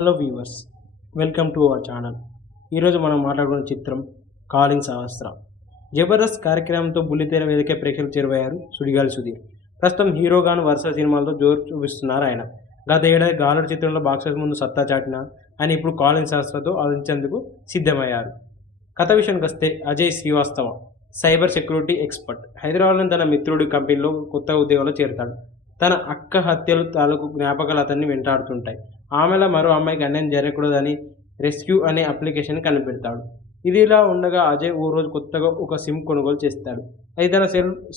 Hello viewers, welcome to our channel. ఈరోజు మనం మాట్లాడుకున్న చిత్రం కాలింగ్ సహస్ర. జబర్దస్త్ కార్యక్రమంతో బుల్లితెర వేదిక ప్రేక్షకులు చేరువయ్యారు సుడిగాలి సుధీర్. ప్రస్తుతం హీరోగాను వరుస సినిమాలతో జోరు చూపిస్తున్నారు ఆయన. గత ఏడాది గాలుడు చిత్రంలో బాక్సెస్ ముందు సత్తా చాటిన ఆయన ఇప్పుడు కాలింగ్ సహస్రతో ఆలోచించేందుకు సిద్ధమయ్యారు. కథ విషయానికి వస్తే Ajay Srivastava cyber security expert. హైదరాబాద్లోని తన మిత్రుడి కంపెనీలో కొత్త ఉద్యోగంలో చేరుతాడు. తన అక్క హత్యలు తాలూకు జ్ఞాపకాలు అతన్ని వెంటాడుతుంటాయి. ఆమెలో మరో అమ్మాయికి అన్యాయం జరగకూడదని రెస్క్యూ అనే అప్లికేషన్ కనిపెడతాడు. ఇది ఇలా ఉండగా అజయ్ ఓ రోజు కొత్తగా ఒక సిమ్ కొనుగోలు చేస్తాడు. అది తన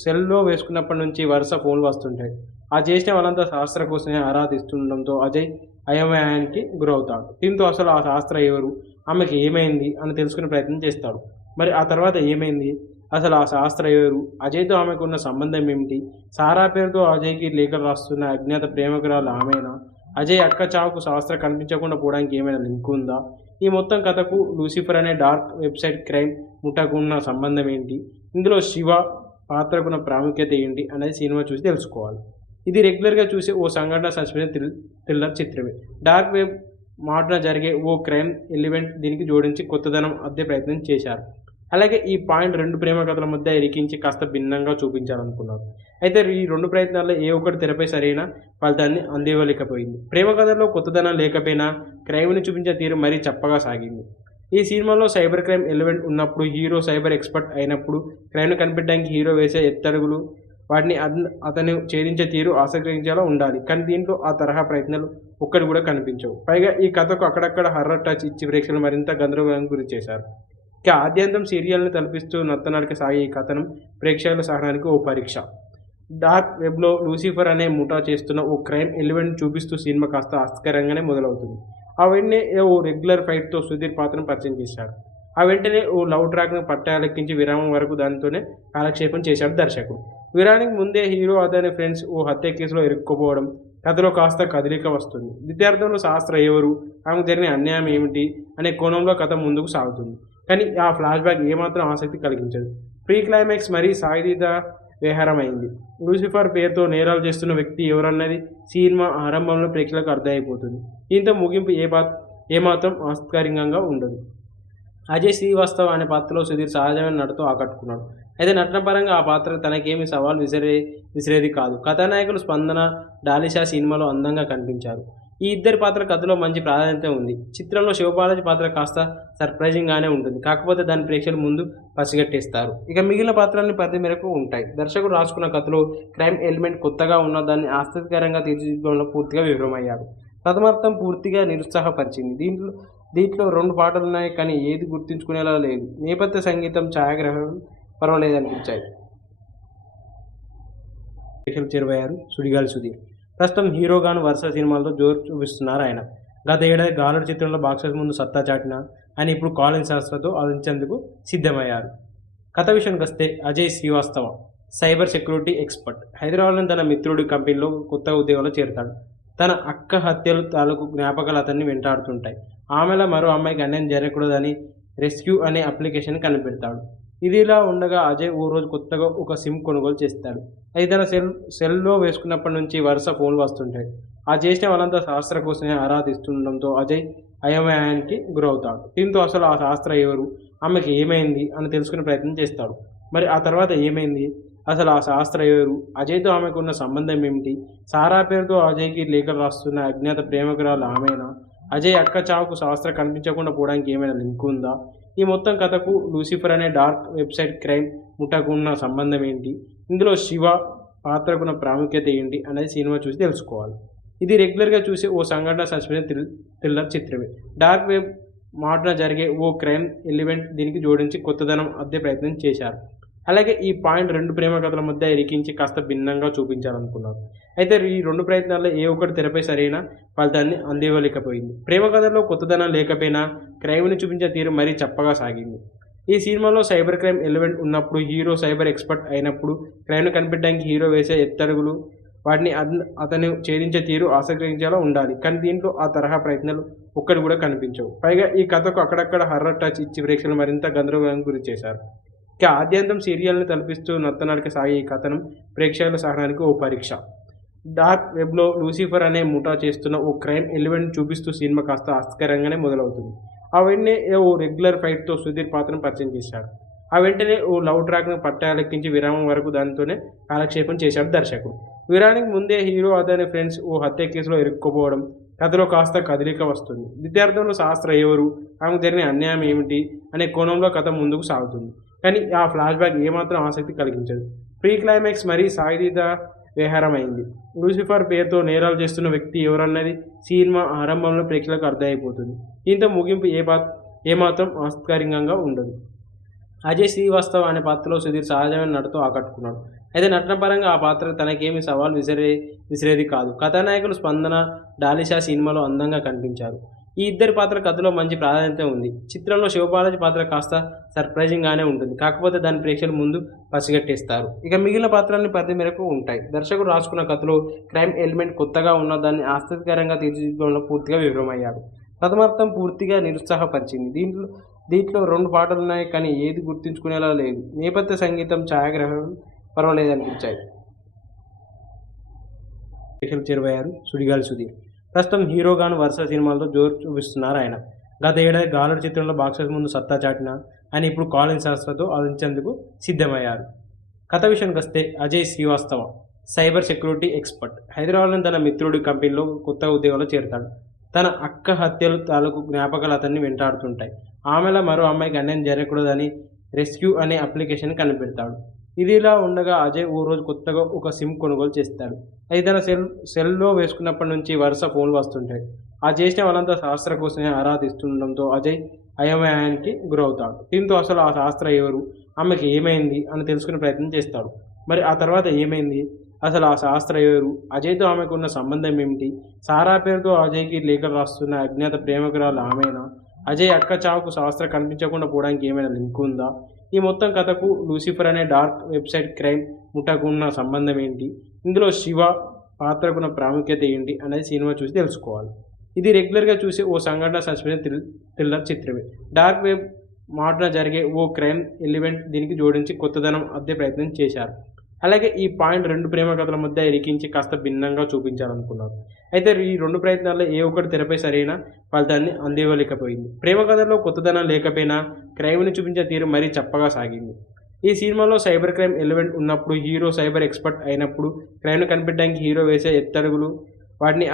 సెల్లో వేసుకున్నప్పటి నుంచి వరుస ఫోన్లు వస్తుంటాయి. ఆ చేసిన వాళ్ళంతా శాస్త్ర కోసమే ఆరా తీస్తుండడంతో అజయ్ అయోమయానికి గురవుతాడు. దీంతో అసలు ఆ శాస్త్ర ఎవరు, ఆమెకి ఏమైంది అని తెలుసుకునే ప్రయత్నం చేస్తాడు. మరి ఆ తర్వాత ఏమైంది, అసలు ఆ శాస్త్ర ఎవరు, అజయ్తో ఆమెకు ఉన్న సంబంధం ఏమిటి, సారా పేరుతో అజయ్కి లేఖలు రాస్తున్న అజ్ఞాత ప్రేమికురాలు ఆమెనా, అజయ్ అక్క చావుకు శాస్త్ర కనిపించకుండా పోవడానికి ఏమైనా లింక్ ఉందా, ఈ మొత్తం కథకు లూసిఫర్ అనే డార్క్ వెబ్సైట్ క్రైమ్ ముఠాకు ఉన్న సంబంధం ఏంటి, ఇందులో శివ పాత్రకున్న ప్రాముఖ్యత ఏంటి అనేది సినిమా చూసి తెలుసుకోవాలి. ఇది రెగ్యులర్గా చూసే ఓ సంఘటన సస్పెన్స్ థ్రిల్లర్ చిత్రమే. డార్క్ వెబ్ మాటన జరిగే ఓ క్రైమ్ ఎలిమెంట్ దీనికి జోడించి కొత్తదనం అద్దే ప్రయత్నం చేశారు. అలాగే ఈ పాయింట్ రెండు ప్రేమ కథల మధ్య ఇరికించి కాస్త భిన్నంగా చూపించాలనుకున్నారు. అయితే ఈ రెండు ప్రయత్నాల్లో ఏ ఒక్కటి తెరపై సరైన ఫలితాన్ని అందివ్వలేకపోయింది. ప్రేమ కథల్లో కొత్తదనం లేకపోయినా క్రైమ్ని చూపించే తీరు మరీ చప్పగా సాగింది. ఈ సినిమాలో సైబర్ క్రైమ్ ఎలిమెంట్ ఉన్నప్పుడు, హీరో సైబర్ ఎక్స్పర్ట్ అయినప్పుడు క్రైమ్ను కనిపెట్టడానికి హీరో వేసే ఎత్తడుగులు, వాటిని అతను ఛేదించే తీరు ఆసక్తించేలా ఉండాలి. కానీ దీంట్లో ఆ తరహా ప్రయత్నాలు ఒక్కటి కూడా కనిపించవు. పైగా ఈ కథకు అక్కడక్కడ హర్రర్ టచ్ ఇచ్చి ప్రేక్షకులు మరింత గందరగోళానికి గురి చేశారు. ఇక ఆద్యంతం సీరియల్ని తలపిస్తూ నత్తనడక సాగే ఈ కథనం ప్రేక్షకుల సహనానికి ఓ పరీక్ష. డార్క్ వెబ్లో లూసిఫర్ అనే ముఠా చేస్తున్న ఓ క్రైమ్ ఎలిమెంట్ చూపిస్తూ సినిమా కాస్త ఆసక్తికరంగానే మొదలవుతుంది. ఆ వెంటనే ఓ రెగ్యులర్ ఫైట్తో సుధీర్ పాత్రను పరిచయం చేశారు. ఆ వెంటనే ఓ లవ్ ట్రాక్ను పట్టాలెక్కించి విరామం వరకు దానితోనే కాలక్షేపం చేశాడు దర్శకుడు. విరానికి ముందే హీరో అతని ఫ్రెండ్స్ ఓ హత్య కేసులో ఇరుక్కుపోవడం, కథలో కాస్త కదలిక వస్తుంది. ద్వితీయార్థంలో శాస్త్ర ఎవరు, ఆమెకు జరిగిన అన్యాయం ఏమిటి అనే కోణంలో కథ ముందుకు సాగుతుంది. కానీ ఆ ఫ్లాష్ బ్యాక్ ఏమాత్రం ఆసక్తి కలిగించదు. ప్రీ క్లైమాక్స్ మరీ సాయుధ విహారమైంది. లూసిఫర్ పేరుతో నేరాలు చేస్తున్న వ్యక్తి ఎవరన్నది సినిమా ఆరంభంలో ప్రేక్షకులకు అర్థమైపోతుంది. దీంతో ముగింపు ఏమాత్రం ఆసక్తికరంగా ఉండదు. అజయ్ శ్రీవాస్తవ్ అనే పాత్రలో సుధీర్ సహజమైన నటనతో ఆకట్టుకున్నాడు. అయితే నటనపరంగా ఆ పాత్ర తనకేమీ సవాల్ విసిరేది కాదు. కథానాయకులు స్పందన, డాలిషా సినిమాలో అందంగా కనిపించారు. ఈ ఇద్దరి పాత్ర కథలో మంచి ప్రాధాన్యత ఉంది. చిత్రంలో శివబాలాజీ పాత్ర కాస్త సర్ప్రైజింగ్గానే ఉంటుంది. కాకపోతే దాని ప్రేక్షకుల ముందు పసిగట్టేస్తారు. ఇక మిగిలిన పాత్రల్ని పరిధి మేరకు ఉంటాయి. దర్శకుడు రాసుకున్న కథలో క్రైమ్ ఎలిమెంట్ కొత్తగా ఉన్న దాన్ని ఆసక్తికరంగా తీర్చిదిద్దడంలో పూర్తిగా విఫలమయ్యాడు. ప్రథమార్థం పూర్తిగా నిరుత్సాహపరిచింది. దీంట్లో రెండు పాటలున్నాయి, కానీ ఏది గుర్తుంచుకునేలా లేదు. నేపథ్య సంగీతం, ఛాయాగ్రహణం పర్వాలేదనిపించాయి. ప్రేక్షకులు చేరువయ్యారు సుడిగాలి సుధీర్. ప్రస్తుతం హీరోగాను వరుస సినిమాలతో జోరు చూపిస్తున్నారు ఆయన. గత ఏడాది గాలుడు చిత్రంలో బాక్సెస్ ముందు సత్తా చాటిన ఆయన ఇప్పుడు కాలింగ్ సహస్రతో ఆలోచించేందుకు సిద్ధమయ్యారు. కథ విషయానికి వస్తే Ajay Srivastava cyber security expert. హైదరాబాద్లోని తన మిత్రుడి కంపెనీలో కొత్త ఉద్యోగంలో చేరుతాడు. తన అక్క హత్యలు తాలూకు జ్ఞాపకాలు అతన్ని వెంటాడుతుంటాయి. ఆమెలో మరో అమ్మాయికి అన్యాయం జరగకూడదని రెస్క్యూ అనే అప్లికేషన్ కనిపెడతాడు. ఇది ఇలా ఉండగా అజయ్ ఓ రోజు కొత్తగా ఒక సిమ్ కొనుగోలు చేస్తాడు. అది తన సెల్లో వేసుకున్నప్పటి నుంచి వరుస ఫోన్లు వస్తుంటాయి. ఆ చేసిన వాళ్ళంతా శాస్త్ర కోసమే ఆరా తీస్తుండడంతో అజయ్ అయోమయానికి గురవుతాడు. దీంతో అసలు ఆ శాస్త్ర ఎవరు, ఆమెకి ఏమైంది అని తెలుసుకునే ప్రయత్నం చేస్తాడు. మరి ఆ తర్వాత ఏమైంది, అసలు ఆ శాస్త్ర ఎవరు, అజయ్తో ఆమెకు ఉన్న సంబంధం ఏమిటి, సారా పేరుతో అజయ్కి లేఖలు రాస్తున్న అజ్ఞాత ప్రేమికురాలు ఆమెనా, అజయ్ అక్క చావుకు శాస్త్ర కనిపించకుండా పోవడానికి ఏమైనా లింక్ ఉందా, ఈ మొత్తం కథకు లూసిఫర్ అనే డార్క్ వెబ్సైట్ క్రైమ్ ముఠాకు ఉన్న సంబంధం ఏంటి, ఇందులో శివ పాత్రకున్న ప్రాముఖ్యత ఏంటి అనేది సినిమా చూసి తెలుసుకోవాలి. ఇది రెగ్యులర్గా చూసే ఓ సంఘటన సస్పెన్స్ థ్రిల్లర్ చిత్రమే. డార్క్ వెబ్ మాటన జరిగే ఓ క్రైమ్ ఎలిమెంట్ దీనికి జోడించి కొత్తదనం అద్దే ప్రయత్నం చేశారు. అలాగే ఈ పాయింట్ రెండు ప్రేమ కథల మధ్య ఇరికించి కాస్త భిన్నంగా చూపించాలనుకున్నారు. అయితే ఈ రెండు ప్రయత్నాల్లో ఏ ఒక్కటి తెరపై సరైన ఫలితాన్ని అందివ్వలేకపోయింది. ప్రేమ కథల్లో కొత్తదనం లేకపోయినా క్రైమ్ని చూపించే తీరు మరీ చప్పగా సాగింది. ఈ సినిమాలో సైబర్ క్రైమ్ ఎలిమెంట్ ఉన్నప్పుడు, హీరో సైబర్ ఎక్స్పర్ట్ అయినప్పుడు క్రైమ్ను కనిపెట్టడానికి హీరో వేసే ఎత్తడుగులు, వాటిని అతను ఛేదించే తీరు ఆసక్తించేలా ఉండాలి. కానీ దీంట్లో ఆ తరహా ప్రయత్నాలు ఒక్కటి కూడా కనిపించవు. పైగా ఈ కథకు అక్కడక్కడ హర్రర్ టచ్ ఇచ్చి ప్రేక్షకులు మరింత గందరగోళానికి గురి చేశారు. ఇక ఆద్యంతం సీరియల్ని తలపిస్తూ నత్తనడక సాగే ఈ కథనం ప్రేక్షకుల సహనానికి ఓ పరీక్ష. డార్క్ వెబ్లో లూసిఫర్ అనే ముఠా చేస్తున్న ఓ క్రైమ్ ఎలిమెంట్ చూపిస్తూ సినిమా కాస్త ఆసక్తికరంగానే మొదలవుతుంది. ఆ వెంటనే ఓ రెగ్యులర్ ఫైట్తో సుధీర్ పాత్రను పరిచయం చేశాడు. ఆ వెంటనే ఓ లవ్ ట్రాక్ను పట్టాలెక్కించి విరామం వరకు దానితోనే కాలక్షేపం చేశాడు దర్శకుడు. విరానికి ముందే హీరో అతని ఫ్రెండ్స్ ఓ హత్య కేసులో ఇరుక్కుపోవడం, కథలో కాస్త కదలిక వస్తుంది. ద్వితీయార్థంలో శాస్త్ర ఎవరు, ఆమెకు జరిగిన అన్యాయం ఏమిటి అనే కోణంలో కథ ముందుకు సాగుతుంది. కానీ ఆ ఫ్లాష్ బ్యాక్ ఏమాత్రం ఆసక్తి కలిగించదు. ప్రీ క్లైమాక్స్ మరీ సాయుధ వ్యవహారమైంది. లూసిఫర్ పేరుతో నేరాలు చేస్తున్న వ్యక్తి ఎవరన్నది సినిమా ఆరంభంలో ప్రేక్షకులకు అర్థమైపోతుంది. దీంతో ముగింపు ఏమాత్రం ఆసక్తికరంగా ఉండదు. అజయ్ శ్రీవాస్తవ్ అనే పాత్రలో సుధీర్ సహజమైన నటనతో ఆకట్టుకున్నాడు. అయితే నటన పరంగా ఆ పాత్ర తనకేమీ సవాల్ విసిరేది కాదు. కథానాయకులు స్పందన, డాలిషా సినిమాలో అందంగా కనిపించారు. ఈ ఇద్దరి పాత్ర కథలో మంచి ప్రాధాన్యత ఉంది. చిత్రంలో శివబాలాజీ పాత్ర కాస్త సర్ప్రైజింగ్గానే ఉంటుంది. కాకపోతే దాని ప్రేక్షకుల ముందు పసిగట్టేస్తారు. ఇక మిగిలిన పాత్రల్ని పరిధి మేరకు ఉంటాయి. దర్శకుడు రాసుకున్న కథలో క్రైమ్ ఎలిమెంట్ కొత్తగా ఉన్న దాన్ని ఆసక్తికరంగా తీర్చిదిద్దడంలో పూర్తిగా విఫలమయ్యాడు. ప్రథమార్థం పూర్తిగా నిరుత్సాహపరిచింది. దీంట్లో 2 పాటలున్నాయి, కానీ ఏది గుర్తుంచుకునేలా లేదు. నేపథ్య సంగీతం, ఛాయాగ్రహణం పర్వాలేదనిపించాయి. చేరువయ్యారు సుడిగాలి సుధీర్. ప్రస్తుతం హీరోగాను వరుస సినిమాలతో జోరు చూపిస్తున్నారు ఆయన. గత ఏడాది గాలుడు చిత్రంలో బాక్సెస్ ముందు సత్తా చాటిన ఆయన ఇప్పుడు కాలింగ్ శాస్త్రతో ఆలోచించేందుకు సిద్ధమయ్యారు. కథ విషయానికి వస్తే Ajay Srivastava cyber security expert. హైదరాబాద్లోని తన మిత్రుడి కంపెనీలో కొత్త ఉద్యోగంలో చేరతాడు. తన అక్క హత్యలు తాలూకు జ్ఞాపకాలు అతన్ని వెంటాడుతుంటాయి. ఆమెలో మరో అమ్మాయికి అన్యాయం జరగకూడదని రెస్క్యూ అనే అప్లికేషన్ కనిపెడతాడు. ఇదిలా ఉండగా అజయ్ ఓ రోజు కొత్తగా ఒక సిమ్ కొనుగోలు చేస్తాడు. అది తన సెల్లో వేసుకున్నప్పటి నుంచి వరుస ఫోన్లు వస్తుంటాయి. ఆ చేసిన వాళ్ళంతా శాస్త్ర కోసమే ఆరా తీస్తుండడంతో అజయ్ అయోమయానికి గురవుతాడు. దీంతో అసలు ఆ శాస్త్ర ఎవరు, ఆమెకి ఏమైంది అని తెలుసుకునే ప్రయత్నం చేస్తాడు. మరి ఆ తర్వాత ఏమైంది, అసలు ఆ శాస్త్ర ఎవరు, అజయ్తో ఆమెకు ఉన్న సంబంధం ఏమిటి, సారా పేరుతో అజయ్కి లేఖలు రాస్తున్న అజ్ఞాత ప్రేమికురాలు ఆమెనా, అజయ్ అక్క చావుకు శాస్త్ర కనిపించకుండా పోవడానికి ఏమైనా లింక్ ఉందా, ఈ మొత్తం కథకు లూసిఫర్ అనే డార్క్ వెబ్సైట్ క్రైమ్ ముఠాకు ఉన్న సంబంధం ఏంటి, ఇందులో శివ పాత్రకున్న ప్రాముఖ్యత ఏంటి అనేది సినిమా చూసి తెలుసుకోవాలి. ఇది రెగ్యులర్గా చూసే ఓ సంఘటన సస్పెన్స్ థ్రిల్లర్ చిత్రమే. డార్క్ వెబ్ మాటన జరిగే ఓ క్రైమ్ ఎలిమెంట్ దీనికి జోడించి కొత్తదనం అద్దే ప్రయత్నం చేశారు. అలాగే ఈ పాయింట్ 2 ప్రేమ కథల మధ్య ఇరికించి కాస్త భిన్నంగా చూపించాలనుకున్నారు. అయితే ఈ 2 ప్రయత్నాల్లో ఏ ఒక్కటి తెరపై సరైన ఫలితాన్ని అందివ్వలేకపోయింది. ప్రేమ కథలో కొత్తదనం లేకపోయినా క్రైమ్ని చూపించే తీరు మరీ చప్పగా సాగింది. ఈ సినిమాలో సైబర్ క్రైమ్ ఎలిమెంట్ ఉన్నప్పుడు, హీరో సైబర్ ఎక్స్పర్ట్ అయినప్పుడు క్రైమ్ను కనిపెట్టడానికి హీరో వేసే ఎత్తడుగులు, వాటిని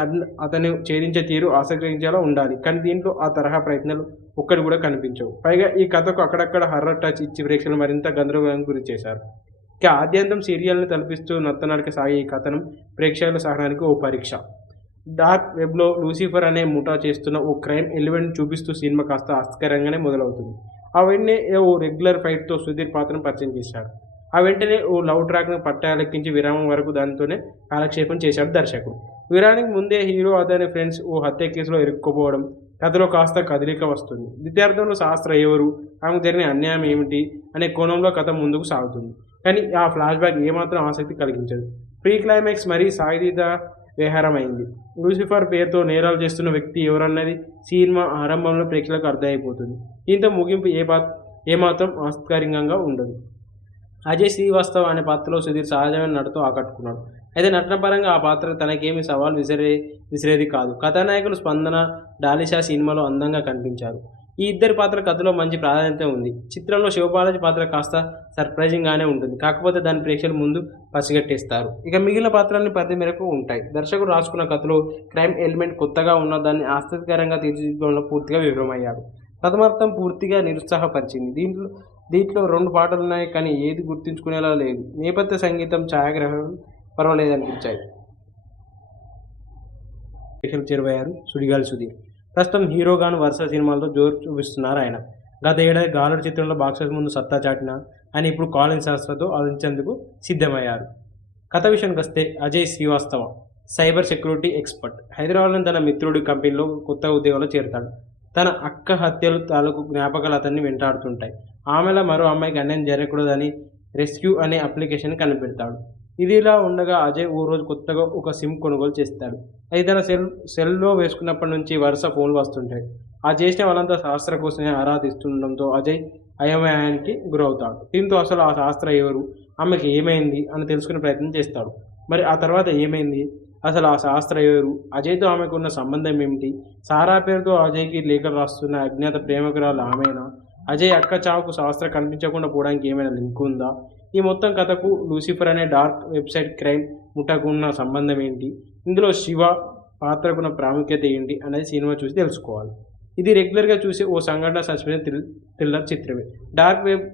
అతను ఛేదించే తీరు ఆసక్తించేలా ఉండాలి. కానీ దీంట్లో ఆ తరహా ప్రయత్నాలు ఒక్కటి కూడా కనిపించవు. పైగా ఈ కథకు అక్కడక్కడ హర్రర్ టచ్ ఇచ్చి ప్రేక్షకులు మరింత గందరగోళానికి గురి చేశారు. ఇక ఆద్యంతం సీరియల్ని తలపిస్తూ నత్తనడక సాగే ఈ కథనం ప్రేక్షకుల సహనానికి ఓ పరీక్ష. డార్క్ వెబ్లో లూసిఫర్ అనే ముఠా చేస్తున్న ఓ క్రైమ్ ఎలిమెంట్ చూపిస్తూ సినిమా కాస్త ఆసక్తికరంగానే మొదలవుతుంది. ఆ వెంటనే ఓ రెగ్యులర్ ఫైట్తో సుధీర్ పాత్రను పరిచయం చేశాడు. ఆ వెంటనే ఓ లవ్ ట్రాక్ను పట్టాలెక్కించి విరామం వరకు దానితోనే కాలక్షేపం చేశాడు దర్శకుడు. విరానికి ముందే హీరో అతని ఫ్రెండ్స్ ఓ హత్య కేసులో ఇరుక్కుపోవడం, కథలో కాస్త కదలిక వస్తుంది. ద్వితీయార్థంలో శాస్త్ర ఎవరు, ఆమెకు జరిగిన అన్యాయం ఏమిటి అనే కోణంలో కథ ముందుకు సాగుతుంది. కానీ ఆ ఫ్లాష్ బ్యాక్ ఏమాత్రం ఆసక్తి కలిగించదు. ప్రీ క్లైమాక్స్ మరీ సాయుధ వ్యవహారమైంది. లూసిఫర్ పేరుతో నేరాలు చేస్తున్న వ్యక్తి ఎవరన్నది సినిమా ఆరంభంలో ప్రేక్షకులకు అర్థమైపోతుంది. దీంతో ముగింపు ఏమాత్రం ఆసక్తికరంగా ఉండదు. అజయ్ శ్రీవాస్తవ్ అనే పాత్రలో సుధీర్ సహజమైన నటనతో ఆకట్టుకున్నాడు. అయితే నటన పరంగా ఆ పాత్ర తనకేమీ సవాల్ విసిరేది కాదు. కథానాయకులు స్పందన, డాలిషా సినిమాలో అందంగా కనిపించారు. ఈ ఇద్దరి పాత్ర కథలో మంచి ప్రాధాన్యత ఉంది. చిత్రంలో శివబాలాజీ పాత్ర కాస్త సర్ప్రైజింగ్గానే ఉంటుంది. కాకపోతే దాని ప్రేక్షకుల ముందు పసిగట్టేస్తారు. ఇక మిగిలిన పాత్రల్ని పరిధి మేరకు ఉంటాయి. దర్శకుడు రాసుకున్న కథలో క్రైమ్ ఎలిమెంట్ కొత్తగా ఉన్న దాన్ని ఆసక్తికరంగా తీర్చిదిద్దడంలో పూర్తిగా విఫలమయ్యాడు. ప్రథమార్థం పూర్తిగా నిరుత్సాహపరిచింది. దీంట్లో 2 పాటలున్నాయి, కానీ ఏది గుర్తుంచుకునేలా లేదు. నేపథ్య సంగీతం, ఛాయాగ్రహణం పర్వాలేదనిపించాయి. చేరువయ్యారు సుడిగాలి సుధీర్. ప్రస్తుతం హీరోగాను వరుస సినిమాలతో జోరు చూపిస్తున్నారు ఆయన. గత ఏడాది గాలుడు చిత్రంలో బాక్సెస్ ముందు సత్తా చాటిన ఆయన ఇప్పుడు కాలింగ్ శాస్త్రతో ఆలోచించేందుకు సిద్ధమయ్యారు. కథ విషయానికి వస్తే Ajay Srivastava cyber security expert. హైదరాబాద్లోని తన మిత్రుడి కంపెనీలో కొత్త ఉద్యోగంలో చేరతాడు. తన అక్క హత్యలు తాలూకు జ్ఞాపకాలు అతన్ని వెంటాడుతుంటాయి. ఆమెలో మరో అమ్మాయికి అన్యాయం జరగకూడదని రెస్క్యూ అనే అప్లికేషన్ కనిపెడతాడు. ఇదిలా ఉండగా అజయ్ ఓ రోజు కొత్తగా ఒక సిమ్ కొనుగోలు చేస్తాడు. అది తన సెల్లో వేసుకున్నప్పటి నుంచి వరుస ఫోన్లు వస్తుంటాయి. ఆ చేసిన వాళ్ళంతా శాస్త్ర కోసమే ఆరా తీస్తుండడంతో అజయ్ అయోమయానికి గురవుతాడు. దీంతో అసలు ఆ శాస్త్ర ఎవరు, ఆమెకి ఏమైంది అని తెలుసుకునే ప్రయత్నం చేస్తాడు. మరి ఆ తర్వాత ఏమైంది, అసలు ఆ శాస్త్ర ఎవరు? అజయ్‌తో ఆమెకున్న సంబంధం ఏమిటి? సారా పేరుతో అజయ్‌కి లేఖలు రాస్తున్న అజ్ఞాత ప్రేమికురాలు ఆమేనా? అజయ్ అక్క చావుకు శాస్త్ర కనిపించకుండా పోవడానికి ఏమైనా లింక్ ఉందా? ఈ మొత్తం కథకు లూసిఫర్ అనే డార్క్ వెబ్‌సైట్ క్రైమ్ ముఠాకు ఉన్న సంబంధం ఏంటి? ఇందులో శివ పాత్రకున్న ప్రాముఖ్యత ఏంటి? అనేది సినిమా చూసి తెలుసుకోవాలి. ఇది రెగ్యులర్‌గా చూసే ఓ సంఘటన సస్పెన్స్ థ్రిల్లర్ చిత్రమే. డార్క్ వెబ్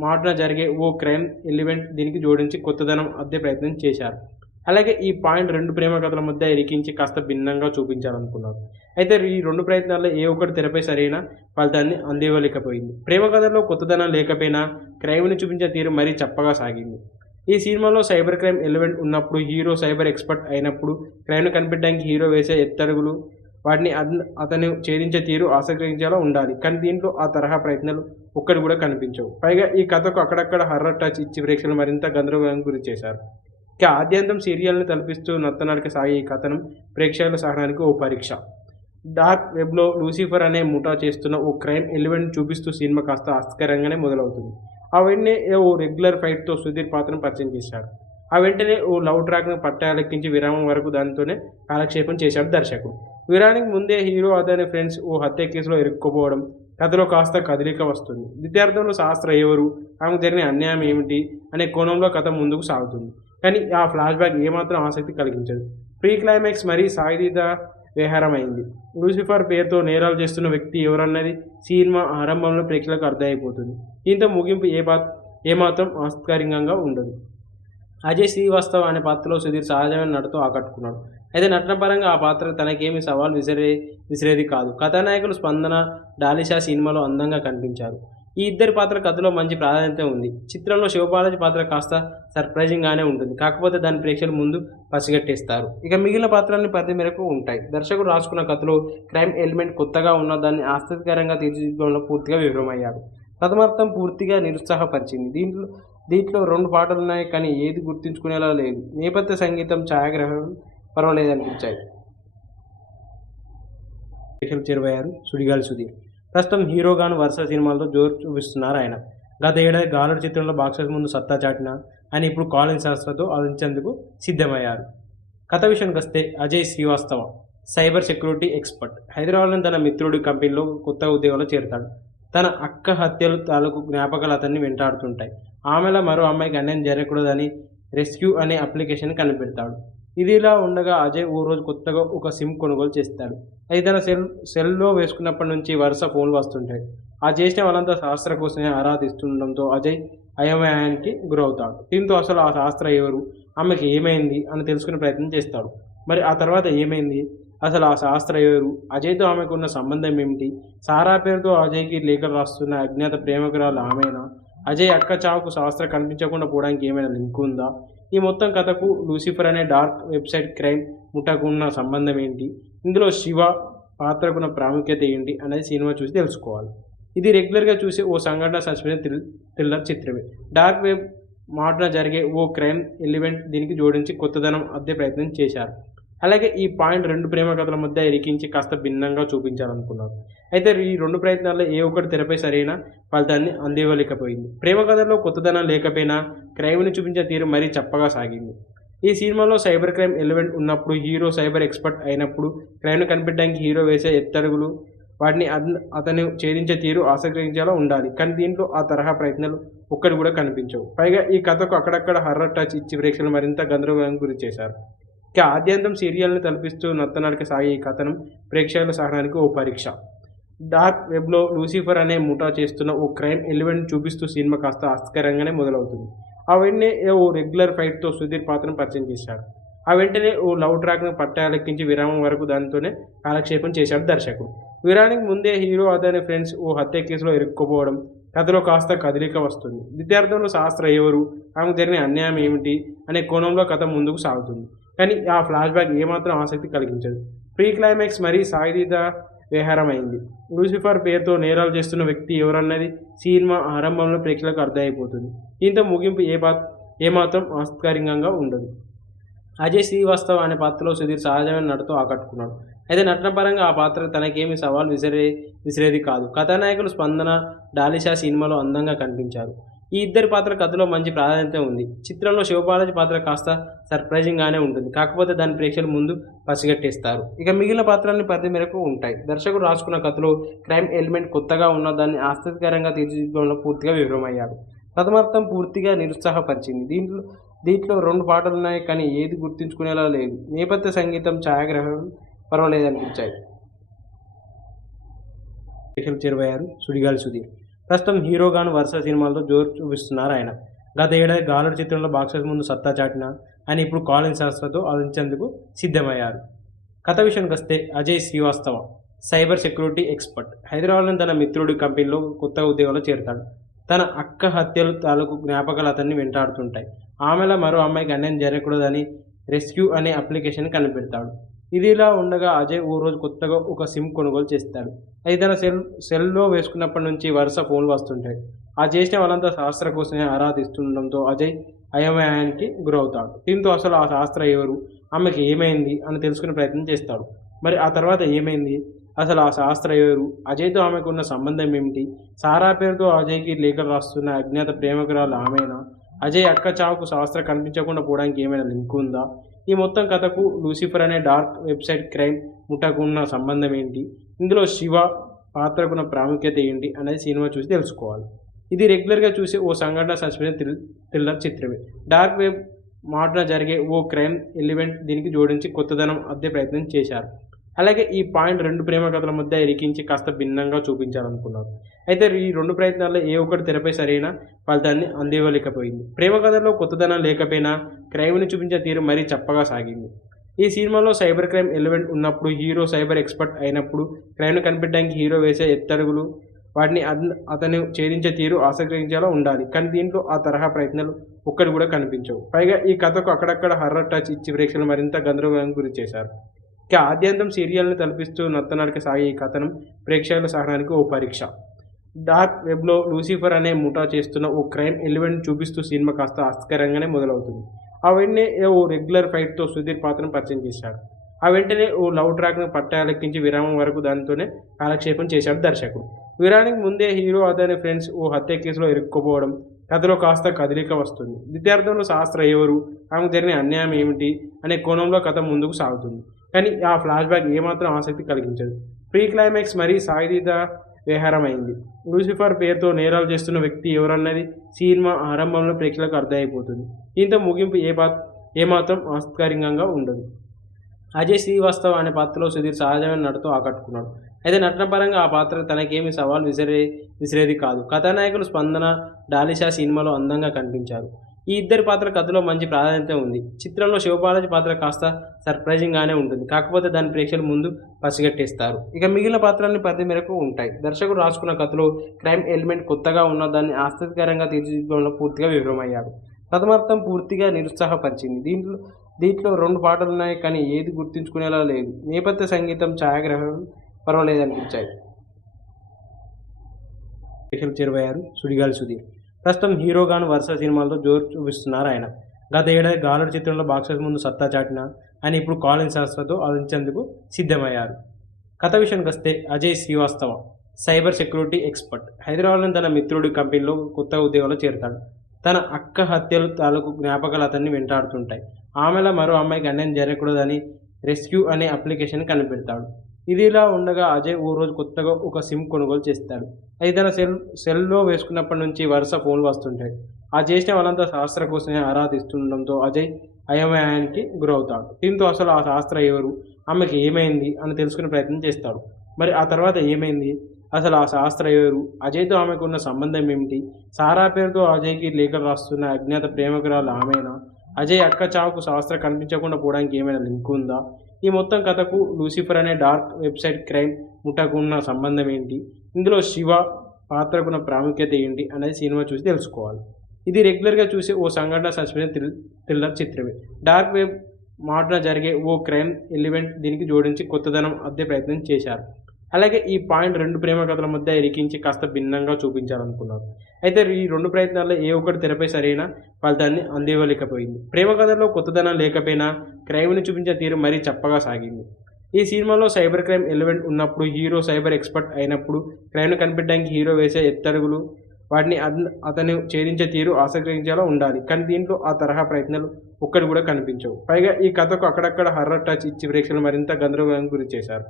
మాటున జరిగే ఓ క్రైమ్ ఎలిమెంట్ దీనికి జోడించి కొత్తదనం అద్దే ప్రయత్నం చేశారు. అలాగే ఈ పాయింట్ 2 ప్రేమ కథల మధ్య ఇరికించి కాస్త భిన్నంగా చూపించాలనుకున్నారు. అయితే ఈ 2 ప్రయత్నాల్లో ఏ ఒక్కటి తెరపై సరైన ఫలితాన్ని అందివ్వలేకపోయింది. ప్రేమ కథల్లో కొత్తదనం లేకపోయినా క్రైమ్‌ని చూపించే తీరు మరీ చప్పగా సాగింది. ఈ సినిమాలో సైబర్ క్రైమ్ ఎలిమెంట్ ఉన్నప్పుడు, హీరో సైబర్ ఎక్స్‌పర్ట్ అయినప్పుడు, క్రైమ్‌ను కనిపెట్టడానికి హీరో వేసే ఎత్తడుగులు, వాటిని అతను ఛేదించే తీరు ఆసక్తికరంగా ఉండాలి. కానీ దీంట్లో ఆ తరహా ప్రయత్నాలు ఒక్కటి కూడా కనిపించవు. పైగా ఈ కథకు అక్కడక్కడ హర్రర్ టచ్ ఇచ్చి ప్రేక్షకులు మరింత గందరగోళానికి గురిచేశారు. ఇక ఆద్యంతం సీరియల్‌ని తలపిస్తూ నత్తనడక సాగే ఈ కథనం ప్రేక్షకుల సహనానికి ఓ పరీక్ష. డార్క్ వెబ్‌లో లూసిఫర్ అనే ముఠా చేస్తున్న ఓ క్రైమ్ ఎలిమెంట్ చూపిస్తూ సినిమా కాస్త ఆసక్తికరంగానే మొదలవుతుంది. ఆ వెంటనే ఓ రెగ్యులర్ ఫైట్‌తో సుధీర్ పాత్రను పరిచయం చేశాడు. ఆ వెంటనే ఓ లవ్ ట్రాక్‌ను పట్టాలెక్కించి విరామం వరకు దానితోనే కాలక్షేపం చేశాడు దర్శకుడు. విరామానికి ముందే హీరో అతని ఫ్రెండ్స్ ఓ హత్య కేసులో ఇరుక్కుపోవడం, కథలో కాస్త కదలిక వస్తుంది. ద్వితీయార్థంలో శాస్త్ర ఎవరు? ఆమెకు జరిగిన అన్యాయం ఏమిటి? అనే కోణంలో కథ ముందుకు సాగుతుంది. కానీ ఆ ఫ్లాష్‌బ్యాక్ ఏమాత్రం ఆసక్తి కలిగించదు. ప్రీ క్లైమాక్స్ మరీ సాగదీత వ్యవహారమైంది. లూసిఫర్ పేరుతో నేరాలు చేస్తున్న వ్యక్తి ఎవరన్నది సినిమా ఆరంభంలో ప్రేక్షకులకు అర్థమైపోతుంది. దీంతో ముగింపు ఏమాత్రం ఆసక్తికరంగా ఉండదు. అజయ్ శ్రీవాస్తవ్ అనే పాత్రలో సుధీర్ సహజమైన నటనతో ఆకట్టుకున్నాడు. అయితే నటనపరంగా ఆ పాత్ర తనకేమీ సవాల్ విసిరేది కాదు. కథానాయకులు స్పందన, డాలిషా సినిమాలో అందంగా కనిపించారు. ఈ ఇద్దరి పాత్ర కథలో మంచి ప్రాధాన్యత ఉంది. చిత్రంలో శివబాలాజీ పాత్ర కాస్త సర్ప్రైజింగ్‌గానే ఉంటుంది. కాకపోతే దాన్ని ప్రేక్షకుల ముందు పసిగట్టేస్తారు. ఇక మిగిలిన పాత్రలన్నీ పరిధి మేరకు ఉంటాయి. దర్శకుడు రాసుకున్న కథలో క్రైమ్ ఎలిమెంట్ కొత్తగా ఉన్న దాన్ని ఆసక్తికరంగా తీర్చిదిద్దడంలో పూర్తిగా విఫలమయ్యాడు. ప్రథమార్థం పూర్తిగా నిరుత్సాహపరిచింది. దీంట్లో 2 పాటలున్నాయి, కానీ ఏది గుర్తుంచుకునేలా లేదు. నేపథ్య సంగీతం, ఛాయాగ్రహణం పర్వాలేదనిపించాయి. ప్రేక్షకులకు చేరువయ్యారు సుడిగాలి సుధీర్. ప్రస్తుతం హీరోగాను వరుస సినిమాలతో జోరు చూపిస్తున్నారాయన. గత ఏడాది 'గాలుడు' చిత్రంలో బాక్సాఫీస్ ముందు సత్తా చాటిన ఆయన ఇప్పుడు కాలింగ్ శాస్త్రతో ఆలోచించేందుకు సిద్ధమయ్యారు. కథ విషయానికొస్తే Ajay Srivastava cyber security expert. హైదరాబాద్లోని తన మిత్రుడి కంపెనీలో కొత్త ఉద్యోగంలో చేరతాడు. తన అక్క హత్యలు తాలూకు జ్ఞాపకాలు అతన్ని వెంటాడుతుంటాయి. ఆమెలా మరో అమ్మాయికి అన్యాయం జరగకూడదని రెస్క్యూ అనే అప్లికేషన్ కనిపెడతాడు. ఇదిలా ఉండగా అజయ్ ఓ రోజు కొత్తగా ఒక సిమ్ కొనుగోలు చేస్తాడు. అది తన సెల్లో వేసుకున్నప్పటి నుంచి వరుస ఫోన్లు వస్తుంటాయి. ఆ చేసిన వాళ్ళంతా శాస్త్ర కోసమే ఆరా తీస్తుండడంతో అజయ్ అయోమయానికి గురవుతాడు. దీంతో అసలు ఆ శాస్త్ర ఎవరు? ఆమెకి ఏమైంది? అని తెలుసుకునే ప్రయత్నం చేస్తాడు. మరి ఆ తర్వాత ఏమైంది? అసలు ఆ శాస్త్ర ఎవరు? అజయ్‌తో ఆమెకున్న సంబంధం ఏమిటి? సారా పేరుతో అజయ్‌కి లేఖలు రాస్తున్న అజ్ఞాత ప్రేమికురాలు ఆమేనా? అజయ్ అక్క చావుకు శాస్త్ర కనిపించకుండా పోవడానికి ఏమైనా లింక్ ఉందా? ఈ మొత్తం కథకు లూసిఫర్ అనే డార్క్ వెబ్‌సైట్ క్రైమ్ ముఠాకు ఉన్న సంబంధం ఏంటి? ఇందులో శివ పాత్రకున్న ప్రాముఖ్యత ఏంటి? అనేది సినిమా చూసి తెలుసుకోవాలి. ఇది రెగ్యులర్‌గా చూసే ఓ సంఘటన సస్పెన్స్ థ్రిల్లర్ చిత్రమే. డార్క్ వెబ్ మాటున జరిగే ఓ క్రైమ్ ఎలిమెంట్ దీనికి జోడించి కొత్తదనం అద్దే ప్రయత్నం చేశారు. అలాగే ఈ పాయింట్ 2 ప్రేమ కథల మధ్య ఇరికించి కాస్త భిన్నంగా చూపించాలనుకున్నారు. అయితే ఈ 2 ప్రయత్నాల్లో ఏ ఒక్కటి తెరపై సరైన ఫలితాన్ని అందివ్వలేకపోయింది. ప్రేమ కథల్లో కొత్తదనం లేకపోయినా క్రైమ్‌ని చూపించే తీరు మరీ చప్పగా సాగింది. ఈ సినిమాలో సైబర్ క్రైమ్ ఎలిమెంట్ ఉన్నప్పుడు, హీరో సైబర్ ఎక్స్‌పర్ట్ అయినప్పుడు, క్రైమ్‌ను కనిపెట్టడానికి హీరో వేసే ఎత్తడుగులు, వాటిని అతను ఛేదించే తీరు ఆసక్తికరంగా ఉండాలి. కానీ దీంట్లో ఆ తరహా ప్రయత్నాలు ఒక్కటి కూడా కనిపించవు. పైగా ఈ కథకు అక్కడక్కడ హర్రర్ టచ్ ఇచ్చి ప్రేక్షకులు మరింత గందరగోళానికి గురిచేశారు. ఇక ఆద్యంతం సీరియల్‌ని తలపిస్తూ నత్తనడక సాగే ఈ కథనం ప్రేక్షకుల సహనానికి ఓ పరీక్ష. డార్క్ వెబ్‌లో లూసిఫర్ అనే ముఠా చేస్తున్న ఓ క్రైమ్ ఎలిమెంట్ చూపిస్తూ సినిమా కాస్త ఆసక్తికరంగానే మొదలవుతుంది. ఆ వెంటనే ఓ రెగ్యులర్ ఫైట్‌తో సుధీర్ పాత్రను పరిచయం చేశాడు. ఆ వెంటనే ఓ లవ్ ట్రాక్‌ను పట్టాలెక్కించి విరామం వరకు దానితోనే కాలక్షేపం చేశాడు దర్శకుడు. విరామానికి ముందే హీరో అతని ఫ్రెండ్స్ ఓ హత్య కేసులో ఇరుక్కుపోవడం, కథలో కాస్త కదలిక వస్తుంది. ద్వితీయార్థంలో శాస్త్ర ఎవరు? ఆమెకు జరిగిన అన్యాయం ఏమిటి? అనే కోణంలో కథ ముందుకు సాగుతుంది. కానీ ఆ ఫ్లాష్‌బ్యాక్ ఏమాత్రం ఆసక్తి కలిగించదు. ప్రీ క్లైమాక్స్ మరీ సాగదీత వ్యవహారమైంది. లూసిఫర్ పేరుతో నేరాలు చేస్తున్న వ్యక్తి ఎవరన్నది సినిమా ఆరంభంలో ప్రేక్షకులకు అర్థమైపోతుంది. దీంతో ముగింపు ఏమాత్రం ఆసక్తికరంగా ఉండదు. అజయ్ శ్రీవాస్తవ్ అనే పాత్రలో సుధీర్ సహజమైన నటనతో ఆకట్టుకున్నాడు. అయితే నటనపరంగా ఆ పాత్ర తనకేమీ సవాల్ విసిరేది కాదు. కథానాయకులు స్పందన, డాలిషా సినిమాలో అందంగా కనిపించారు. ఈ ఇద్దరి పాత్ర కథలో మంచి ప్రాధాన్యత ఉంది. చిత్రంలో శివబాలాజీ పాత్ర కాస్త సర్ప్రైజింగ్‌గానే ఉంటుంది. కాకపోతే దాన్ని ప్రేక్షకుల ముందు పసిగట్టేస్తారు. ఇక మిగిలిన పాత్రలన్నీ పరిధి మేరకు ఉంటాయి. దర్శకుడు రాసుకున్న కథలో క్రైమ్ ఎలిమెంట్ కొత్తగా ఉన్న దాన్ని ఆసక్తికరంగా తీర్చిదిద్దడంలో పూర్తిగా విఫలమయ్యాడు. ప్రథమార్థం పూర్తిగా నిరుత్సాహపరిచింది. దీంట్లో 2 పాటలున్నాయి, కానీ ఏది గుర్తుంచుకునేలా లేదు. నేపథ్య సంగీతం, ఛాయాగ్రహణం పర్వాలేదనిపించాయి. ప్రేక్షకులకు చేరువయ్యారు సుడిగాలి సుధీర్. ప్రస్తుతం హీరోగాను వరుస సినిమాలతో జోరు చూపిస్తున్నారు ఆయన. గత ఏడాది గాలుడు చిత్రంలో బాక్సాఫీస్ ముందు సత్తా చాటిన ఆయన ఇప్పుడు కాలింగ్ శాస్త్రతో అందించేందుకు సిద్ధమయ్యారు. కథ విషయానికి వస్తే Ajay Srivastava cyber security expert. హైదరాబాద్లోని తన మిత్రుడి కంపెనీలో కొత్త ఉద్యోగంలో చేరతాడు. తన అక్క హత్యలు తాలూకు జ్ఞాపకాలు అతన్ని వెంటాడుతుంటాయి. ఆమెలో మరో అమ్మాయికి అన్యాయం జరగకూడదని రెస్క్యూ అనే అప్లికేషన్ కనిపెడతాడు. ఇదిలా ఉండగా అజయ్ ఓ రోజు కొత్తగా ఒక సిమ్ కొనుగోలు చేస్తాడు. అది తన సెల్లో వేసుకున్నప్పటి నుంచి వరుస ఫోన్లు వస్తుంటాయి. ఆ చేసిన వాళ్ళంతా శాస్త్ర కోసమే ఆరాధిస్తుండడంతో అజయ్ అయోమయానికి గురవుతాడు. దీంతో అసలు ఆ శాస్త్ర ఎవరు, ఆమెకి ఏమైంది అని తెలుసుకునే ప్రయత్నం చేస్తాడు. మరి ఆ తర్వాత ఏమైంది, అసలు ఆ శాస్త్ర ఎవరు, అజయ్తో ఆమెకు ఉన్న సంబంధం ఏమిటి, సారా పేరుతో అజయ్కి లేఖలు రాస్తున్న అజ్ఞాత ప్రేమికురాలు ఆమెనా, అజయ్ అక్క చావుకు శాస్త్ర కనిపించకుండా పోవడానికి ఏమైనా లింక్ ఉందా, ఈ మొత్తం కథకు లూసిఫర్ అనే డార్క్ వెబ్సైట్ క్రైమ్ ముఠాకు ఉన్న సంబంధం ఏంటి, ఇందులో శివ పాత్రకున్న ప్రాముఖ్యత ఏంటి అనేది సినిమా చూసి తెలుసుకోవాలి. ఇది రెగ్యులర్గా చూసే ఓ సంఘటన సస్పెన్స్ థ్రిల్లర్ చిత్రమే. డార్క్ వెబ్ మాటన జరిగే ఓ క్రైమ్ ఎలిమెంట్ దీనికి జోడించి కొత్తదనం అద్దే ప్రయత్నం చేశారు. అలాగే ఈ పాయింట్ 2 ప్రేమ కథల మధ్య ఇరికించి కాస్త భిన్నంగా చూపించాలనుకున్నారు. అయితే ఈ 2 ప్రయత్నాల్లో ఏ ఒక్కటి తెరపై సరైన ఫలితాన్ని అందివ్వలేకపోయింది. ప్రేమ కథలో కొత్తదనం లేకపోయినా క్రైమ్ని చూపించే తీరు మరీ చప్పగా సాగింది. ఈ సినిమాలో సైబర్ క్రైమ్ ఎలిమెంట్ ఉన్నప్పుడు, హీరో సైబర్ ఎక్స్పర్ట్ అయినప్పుడు, క్రైమ్ను కనిపెట్టడానికి హీరో వేసే ఎత్తడుగులు, వాటిని అతను ఛేదించే తీరు ఆసక్తించేలా ఉండాలి. కానీ దీంట్లో ఆ తరహా ప్రయత్నాలు ఒక్కటి కూడా కనిపించవు. పైగా ఈ కథకు అక్కడక్కడ హర్రర్ టచ్ ఇచ్చి ప్రేక్షకులు మరింత గందరగోళానికి గురి చేశారు. ఇక ఆద్యంతం సీరియల్ని తలపిస్తూ నత్తనడక సాగే ఈ కథనం ప్రేక్షకుల సహనానికి ఓ పరీక్ష. డార్క్ వెబ్లో లూసిఫర్ అనే ముఠా చేస్తున్న ఓ క్రైమ్ ఎలిమెంట్ చూపిస్తూ సినిమా కాస్త ఆసక్తికరంగానే మొదలవుతుంది. ఆ వెంటనే ఓ రెగ్యులర్ ఫైట్తో సుధీర్ పాత్రను పరిచయం చేశాడు. ఆ వెంటనే ఓ లవ్ ట్రాక్ను పట్టాలెక్కించి విరామం వరకు దానితోనే కాలక్షేపం చేశాడు దర్శకుడు. విరానికి ముందే హీరో అతని ఫ్రెండ్స్ ఓ హత్య కేసులో ఇరుక్కుపోవడం, కథలో కాస్త కదలిక వస్తుంది. ద్వితీయార్థంలో శాస్త్ర ఎవరు, ఆమెకు జరిగిన అన్యాయం ఏమిటి అనే కోణంలో కథ ముందుకు సాగుతుంది. కానీ ఆ ఫ్లాష్ బ్యాక్ ఏమాత్రం ఆసక్తి కలిగించదు. ప్రీ క్లైమాక్స్ మరీ సాయుధ వ్యవహారమైంది. లూసిఫర్ పేరుతో నేరాలు చేస్తున్న వ్యక్తి ఎవరన్నది సినిమా ఆరంభంలో ప్రేక్షకులకు అర్థమైపోతుంది. దీంతో ముగింపు ఏమాత్రం ఆసక్తికరంగా ఉండదు. అజయ్ శ్రీవాస్తవ్ అనే పాత్రలో సుధీర్ సహజమైన నటనతో ఆకట్టుకున్నాడు. అయితే నటన పరంగా ఆ పాత్ర తనకేమీ సవాల్ విసిరేది కాదు. కథానాయకులు స్పందన, డాలిషా సినిమాలో అందంగా కనిపించారు. ఈ ఇద్దరి పాత్ర కథలో మంచి ప్రాధాన్యత ఉంది. చిత్రంలో శివబాలాజీ పాత్ర కాస్త సర్ప్రైజింగ్‌గానే ఉంటుంది. కాకపోతే దాన్ని ప్రేక్షకుల ముందు పసిగట్టేస్తారు. ఇక మిగిలిన పాత్రలన్నీ పరిధి మేరకు ఉంటాయి. దర్శకుడు రాసుకున్న కథలో క్రైమ్ ఎలిమెంట్ కొత్తగా ఉన్న దాన్ని ఆసక్తికరంగా తీర్చిదిద్దడంలో పూర్తిగా విఫలమయ్యాడు. ప్రథమార్థం పూర్తిగా నిరుత్సాహపరిచింది. దీంట్లో 2 పాటలున్నాయి, కానీ ఏది గుర్తుంచుకునేలా లేదు. నేపథ్య సంగీతం, ఛాయాగ్రహణం పర్వాలేదనిపించాయి. ప్రేక్షకులకు చేరువయ్యారు సుడిగాలి సుధీర్. ప్రస్తుతం హీరోగాను వరుస సినిమాలతో జోరు చూపిస్తున్నారు ఆయన. గత ఏడాది గాలుడు చిత్రంలో బాక్సాఫీస్ ముందు సత్తా చాటిన ఆయన ఇప్పుడు కాలింగ్ శాస్త్రతో అందించేందుకు సిద్ధమయ్యారు. కథ విషయానికి వస్తే Ajay Srivastava cyber security expert. హైదరాబాద్లోని తన మిత్రుడి కంపెనీలో కొత్త ఉద్యోగంలో చేరతాడు. తన అక్క హత్యలు తాలూకు జ్ఞాపకాలు అతన్ని వెంటాడుతుంటాయి. ఆమెలో మరో అమ్మాయికి అన్యాయం జరగకూడదని రెస్క్యూ అనే అప్లికేషన్ కనిపెడతాడు. ఇదిలా ఉండగా అజయ్ ఓ రోజు కొత్తగా ఒక సిమ్ కొనుగోలు చేస్తాడు. అది తన సెల్లో వేసుకున్నప్పటి నుంచి వరుస ఫోన్లు వస్తుంటాయి. ఆ చేసిన వాళ్ళంతా శాస్త్ర కోసమే ఆరాధిస్తుండడంతో అజయ్ అయోమయానికి గురవుతాడు. దీంతో అసలు ఆ శాస్త్ర ఎవరు, ఆమెకి ఏమైంది అని తెలుసుకునే ప్రయత్నం చేస్తాడు. మరి ఆ తర్వాత ఏమైంది, అసలు ఆ శాస్త్ర ఎవరు, అజయ్తో ఆమెకు ఉన్న సంబంధం ఏమిటి, సారా పేరుతో అజయ్కి లేఖలు రాస్తున్న అజ్ఞాత ప్రేమికురాలు ఆమెనా, అజయ్ అక్క చావుకు శాస్త్ర కనిపించకుండా పోవడానికి ఏమైనా లింక్ ఉందా, ఈ మొత్తం కథకు లూసిఫర్ అనే డార్క్ వెబ్సైట్ క్రైమ్ ముఠాకు ఉన్న సంబంధం ఏంటి, ఇందులో శివ పాత్రకున్న ప్రాముఖ్యత ఏంటి అనేది సినిమా చూసి తెలుసుకోవాలి. ఇది రెగ్యులర్గా చూసే ఓ సంఘటన సస్పెన్స్ థ్రిల్లర్ చిత్రమే. డార్క్ వెబ్ మాటన జరిగే ఓ క్రైమ్ ఎలిమెంట్ దీనికి జోడించి కొత్తదనం అద్దే ప్రయత్నం చేశారు. అలాగే ఈ పాయింట్ 2 ప్రేమ కథల మధ్య ఇరికించి కాస్త భిన్నంగా చూపించాలనుకున్నారు. అయితే ఈ 2 ప్రయత్నాల్లో ఏ ఒక్కటి తెరపై సరైన ఫలితాన్ని అందివ్వలేకపోయింది. ప్రేమ కథలో కొత్తదనం లేకపోయినా క్రైమ్ని చూపించే తీరు మరీ చప్పగా సాగింది. ఈ సినిమాలో సైబర్ క్రైమ్ ఎలిమెంట్ ఉన్నప్పుడు, హీరో సైబర్ ఎక్స్పర్ట్ అయినప్పుడు, క్రైమ్ను కనిపెట్టడానికి హీరో వేసే ఎత్తడుగులు, వాటిని అతను ఛేదించే తీరు ఆసక్తించేలా ఉండాలి. కానీ దీంట్లో ఆ తరహా ప్రయత్నాలు ఒక్కటి కూడా కనిపించవు. పైగా ఈ కథకు అక్కడక్కడ హర్రర్ టచ్ ఇచ్చి ప్రేక్షకులు మరింత గందరగోళానికి గురి చేశారు.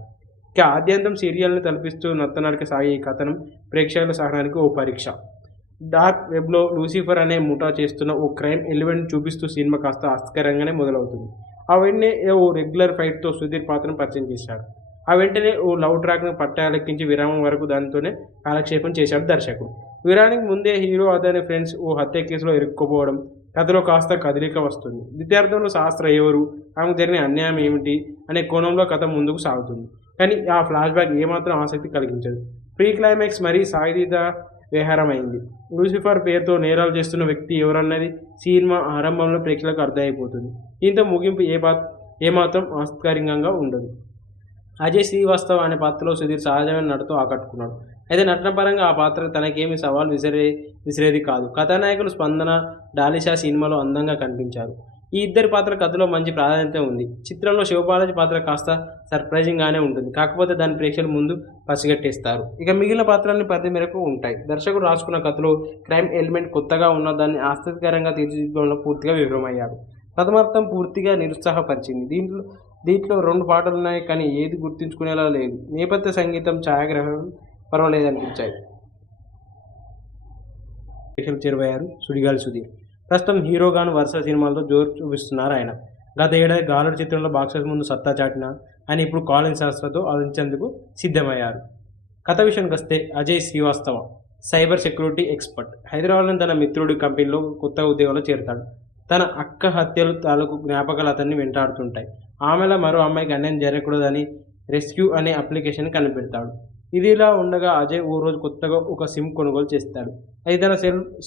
ఇక ఆద్యంతం సీరియల్ని తలపిస్తూ నత్తనడక సాగే ఈ కథనం ప్రేక్షకుల సహనానికి ఓ పరీక్ష. డార్క్ వెబ్లో లూసిఫర్ అనే ముఠా చేస్తున్న ఓ క్రైమ్ ఎలిమెంట్ చూపిస్తూ సినిమా కాస్త ఆసక్తికరంగానే మొదలవుతుంది. ఆ వెంటనే ఓ రెగ్యులర్ ఫైట్తో సుధీర్ పాత్రను పరిచయం చేశారు. ఆ వెంటనే ఓ లవ్ ట్రాక్ను పట్టాలెక్కించి విరామం వరకు దానితోనే కాలక్షేపం చేశాడు దర్శకుడు. విరానికి ముందే హీరో అతని ఫ్రెండ్స్ ఓ హత్య కేసులో ఇరుక్కుపోవడం, కథలో కాస్త కదలిక వస్తుంది. ద్వితీయార్థంలో శాస్త్ర ఎవరు, ఆమెకు జరిగిన అన్యాయం ఏమిటి అనే కోణంలో కథ ముందుకు సాగుతుంది. కానీ ఆ ఫ్లాష్ బ్యాక్ ఏమాత్రం ఆసక్తి కలిగించదు. ప్రీ క్లైమాక్స్ మరీ సాగిదీత వ్యవహారమైంది. లూసిఫర్ పేరుతో నేరాలు చేస్తున్న వ్యక్తి ఎవరన్నది సినిమా ఆరంభంలో ప్రేక్షకులకు అర్థమైపోతుంది. దీంతో ముగింపు ఏమాత్రం ఆసక్తికరంగా ఉండదు. అజయ్ శ్రీవాస్తవ్ అనే పాత్రలో సుధీర్ సహజమైన నటతో ఆకట్టుకున్నాడు. అయితే నటనపరంగా ఆ పాత్ర తనకేమీ సవాల్ విసిరేది కాదు. కథానాయకులు స్పందన, డాలిషా సినిమాలో అందంగా కనిపించారు. ఈ ఇద్దరి పాత్ర కథలో మంచి ప్రాధాన్యత ఉంది. చిత్రంలో శివబాలాజీ పాత్ర కాస్త సర్ప్రైజింగ్గానే ఉంటుంది. కాకపోతే దాని ప్రేక్షకుల ముందు పసిగట్టేస్తారు. ఇక మిగిలిన పాత్రల్ని పరిధి మేరకు ఉంటాయి. దర్శకుడు రాసుకున్న కథలో క్రైమ్ ఎలిమెంట్ కొత్తగా ఉన్న దాన్ని ఆసక్తికరంగా తీర్చిదిద్దడంలో పూర్తిగా విఫలమయ్యాడు. ప్రథమార్థం పూర్తిగా నిరుత్సాహపరిచింది. దీంట్లో 2 పాటలున్నాయి, కానీ ఏది గుర్తుంచుకునేలా లేదు. నేపథ్య సంగీతం, ఛాయాగ్రహణం పర్వాలేదనిపించాయి. చేరువయ్యారు సుడిగాలి సుధీర్. ప్రస్తుతం హీరోగాను వరుస సినిమాలతో జోరు చూపిస్తున్నారు ఆయన. గత ఏడాది గాలుడు చిత్రంలో బాక్సెస్ ముందు సత్తా చాటిన ఆయన ఇప్పుడు కాలింగ్ శాస్త్రతో ఆలోచించేందుకు సిద్ధమయ్యారు. కథ విషయానికి వస్తే Ajay Srivastava cyber security expert. హైదరాబాద్లోని తన మిత్రుడి కంపెనీలో కొత్త ఉద్యోగంలో చేరుతాడు. తన అక్క హత్యలు తాలూకు జ్ఞాపకాలు అతన్ని వెంటాడుతుంటాయి. ఆమెలో మరో అమ్మాయికి అన్యాయం జరగకూడదని రెస్క్యూ అనే అప్లికేషన్ కనిపెడతాడు. ఇదిలా ఉండగా అజయ్ ఓ రోజు కొత్తగా ఒక సిమ్ కొనుగోలు చేస్తాడు. అది తన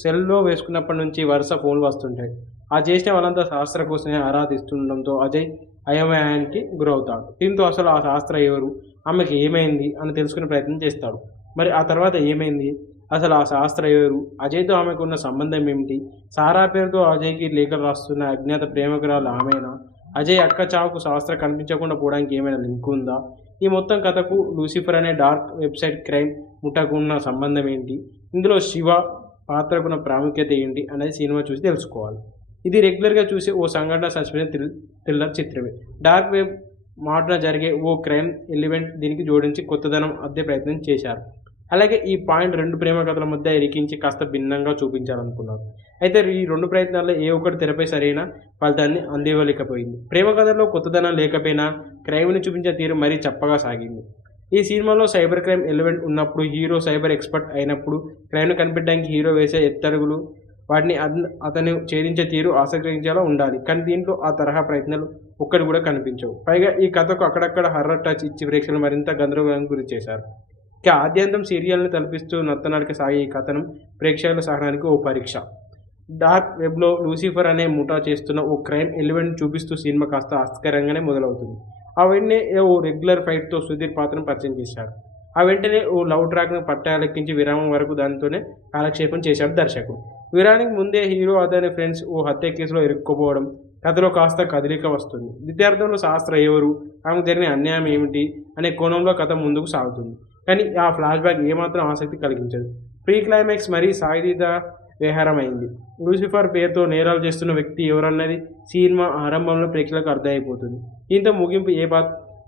సెల్లో వేసుకున్నప్పటి నుంచి వరుస ఫోన్లు వస్తుంటాయి. ఆ చేసిన వాళ్ళంతా శాస్త్ర కోసమే ఆరాధిస్తుండడంతో అజయ్ అయోమయానికి గురవుతాడు. దీంతో అసలు ఆ శాస్త్ర ఎవరు, ఆమెకి ఏమైంది అని తెలుసుకునే ప్రయత్నం చేస్తాడు. మరి ఆ తర్వాత ఏమైంది, అసలు ఆ శాస్త్ర ఎవరు, అజయ్తో ఆమెకున్న సంబంధం ఏమిటి, సారా పేరుతో అజయ్కి లేఖలు రాస్తున్న అజ్ఞాత ప్రేమికురాలు ఆమెనా, అజయ్ అక్క చావుకు శాస్త్ర కనిపించకుండా పోవడానికి ఏమైనా లింక్ ఉందా, ఈ మొత్తం కథకు లూసిఫర్ అనే డార్క్ వెబ్సైట్ క్రైమ్ ముఠాకు ఉన్న సంబంధం ఏంటి, ఇందులో శివ పాత్రకున్న ప్రాముఖ్యత ఏంటి అనేది సినిమా చూసి తెలుసుకోవాలి. ఇది రెగ్యులర్గా చూసే ఓ సంఘటన సస్పెన్స్ థ్రిల్లర్ చిత్రమే. డార్క్ వెబ్ మాటన జరిగే ఓ క్రైమ్ ఎలిమెంట్ దీనికి జోడించి కొత్తదనం అద్దె ప్రయత్నం చేశారు. అలాగే ఈ పాయింట్ 2 ప్రేమ కథల మధ్య ఇరికించి కాస్త భిన్నంగా చూపించాలనుకున్నారు. అయితే ఈ 2 ప్రయత్నాల్లో ఏ ఒక్కటి తెరపై సరైన ఫలితాన్ని అందివ్వలేకపోయింది. ప్రేమ కథల్లో కొత్తదనం లేకపోయినా క్రైమ్ని చూపించే తీరు మరీ చప్పగా సాగింది. ఈ సినిమాలో సైబర్ క్రైమ్ ఎలిమెంట్ ఉన్నప్పుడు, హీరో సైబర్ ఎక్స్పర్ట్ అయినప్పుడు క్రైమ్ను కనిపెట్టడానికి హీరో వేసే ఎత్తడుగులు, వాటిని అతను ఛేదించే తీరు ఆసక్తించేలా ఉండాలి. కానీ దీంట్లో ఆ తరహా ప్రయత్నాలు ఒక్కటి కూడా కనిపించవు. పైగా ఈ కథకు అక్కడక్కడ హర్రర్ టచ్ ఇచ్చి ప్రేక్షకులు మరింత గందరగోళానికి గురి చేశారు. ఇక ఆద్యంతం సీరియల్ని తలపిస్తూ నత్తనడక సాగే ఈ కథనం ప్రేక్షకుల సహనానికి ఓ పరీక్ష. డార్క్ వెబ్లో లూసిఫర్ అనే ముఠా చేస్తున్న ఓ క్రైమ్ ఎలిమెంట్ చూపిస్తూ సినిమా కాస్త ఆసక్తికరంగానే మొదలవుతుంది. ఆ వెంటనే ఓ రెగ్యులర్ ఫైట్తో సుధీర్ పాత్రను పరిచయం చేశారు. ఆ వెంటనే ఓ లవ్ ట్రాక్ను పట్టాలెక్కించి విరామం వరకు దానితోనే కాలక్షేపం చేశాడు దర్శకుడు. విరానికి ముందే హీరో అతని ఫ్రెండ్స్ ఓ హత్య కేసులో ఇరుక్కుపోవడం, కథలో కాస్త కదలిక వస్తుంది. ద్వితీయార్థంలో శాస్త్ర ఎవరు, ఆమెకు జరిగిన అన్యాయం ఏమిటి అనే కోణంలో కథ ముందుకు సాగుతుంది. కానీ ఆ ఫ్లాష్ బ్యాక్ ఏమాత్రం ఆసక్తి కలిగించదు. ప్రీ క్లైమాక్స్ మరీ సాగిదీత వ్యవహారమైంది. లూసిఫర్ పేరుతో నేరాలు చేస్తున్న వ్యక్తి ఎవరన్నది సినిమా ఆరంభంలో ప్రేక్షకులకు అర్థమైపోతుంది. దీంతో ముగింపు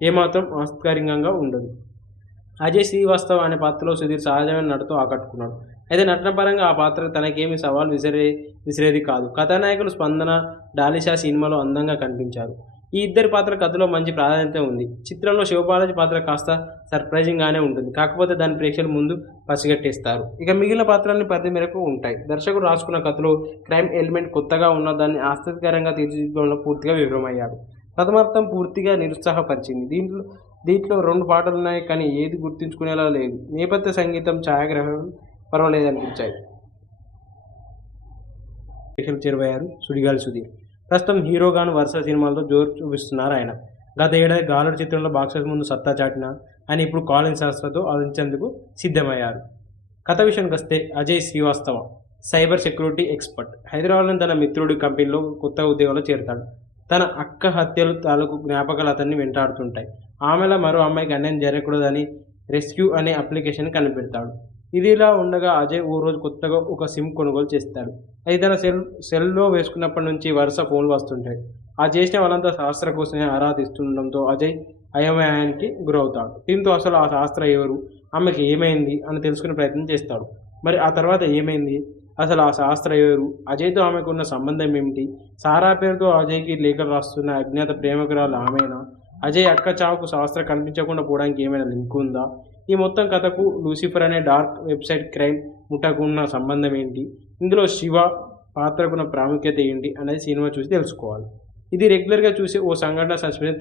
ఏమాత్రం ఆసక్తికరంగా ఉండదు. అజయ్ శ్రీవాస్తవ్ అనే పాత్రలో సుధీర్ సహజమైన నటతో ఆకట్టుకున్నాడు. అయితే నటనపరంగా ఆ పాత్ర తనకేమీ సవాల్ విసిరేది కాదు. కథానాయకులు స్పందన, డాలిషా సినిమాలో అందంగా కనిపించారు. ఈ ఇద్దరి పాత్ర కథలో మంచి ప్రాధాన్యత ఉంది. చిత్రంలో శివబాలాజీ పాత్ర కాస్త సర్ప్రైజింగ్గానే ఉంటుంది. కాకపోతే దాని ప్రేక్షకుల ముందు పసిగట్టేస్తారు. ఇక మిగిలిన పాత్రల్ని పరిధి మేరకు ఉంటాయి. దర్శకుడు రాసుకున్న కథలో క్రైమ్ ఎలిమెంట్ కొత్తగా ఉన్న దాన్ని ఆసక్తికరంగా తీర్చిదిద్దడంలో పూర్తిగా విఫలమయ్యాడు. ప్రథమార్థం పూర్తిగా నిరుత్సాహపరిచింది. దీంట్లో 2 పాటలున్నాయి, కానీ ఏది గుర్తుంచుకునేలా లేదు. నేపథ్య సంగీతం, ఛాయాగ్రహణం పర్వాలేదనిపించాయి. చేరువయ్యారు సుడిగాలి సుధీర్. ప్రస్తుతం హీరోగాను వరుస సినిమాలతో జోరు చూపిస్తున్నారు ఆయన. గత ఏడాది గాలుడు చిత్రంలో బాక్సెస్ ముందు సత్తా చాటిన ఆయన ఇప్పుడు కాలింగ్ శాస్త్రతో ఆలోచించేందుకు సిద్ధమయ్యారు. కథ విషయానికి వస్తే Ajay Srivastava cyber security expert. హైదరాబాద్లోని తన మిత్రుడి కంపెనీలో కొత్త ఉద్యోగంలో చేరుతాడు. తన అక్క హత్యలు తాలూకు జ్ఞాపకాలు అతన్ని వెంటాడుతుంటాయి. ఆమెలో మరో అమ్మాయికి అన్యాయం జరగకూడదని రెస్క్యూ అనే అప్లికేషన్ కనిపెడతాడు. ఇదిలా ఉండగా అజయ్ ఓ రోజు కొత్తగా ఒక సిమ్ కొనుగోలు చేస్తాడు. అది తన సెల్‌లో వేసుకున్నప్పటి నుంచి వరుస ఫోన్లు వస్తుంటాయి. ఆ చేసిన వాళ్ళంతా శాస్త్ర కోసమే ఆరా తీస్తుండడంతో అజయ్ అయోమయానికి గురవుతాడు. దీంతో అసలు ఆ శాస్త్ర ఎవరు? ఆమెకి ఏమైంది? అని తెలుసుకునే ప్రయత్నం చేస్తాడు. మరి ఆ తర్వాత ఏమైంది? అసలు ఆ శాస్త్ర ఎవరు? అజయ్‌తో ఆమెకున్న సంబంధం ఏమిటి? సారా పేరుతో అజయ్‌కి లేఖలు రాస్తున్న అజ్ఞాత ప్రేమికురాలు ఆమేనా? అజయ్ అక్క చావుకు శాస్త్ర కనిపించకుండా పోవడానికి ఏమైనా లింక్ ఉందా? ఈ మొత్తం కథకు లూసిఫర్ అనే డార్క్ వెబ్‌సైట్ క్రైమ్ ముఠాకు ఉన్న సంబంధం ఏంటి? ఇందులో శివ పాత్రకున్న ప్రాముఖ్యత ఏంటి? అనేది సినిమా చూసి తెలుసుకోవాలి. ఇది రెగ్యులర్‌గా చూసే ఓ సంఘటన సస్పెన్స్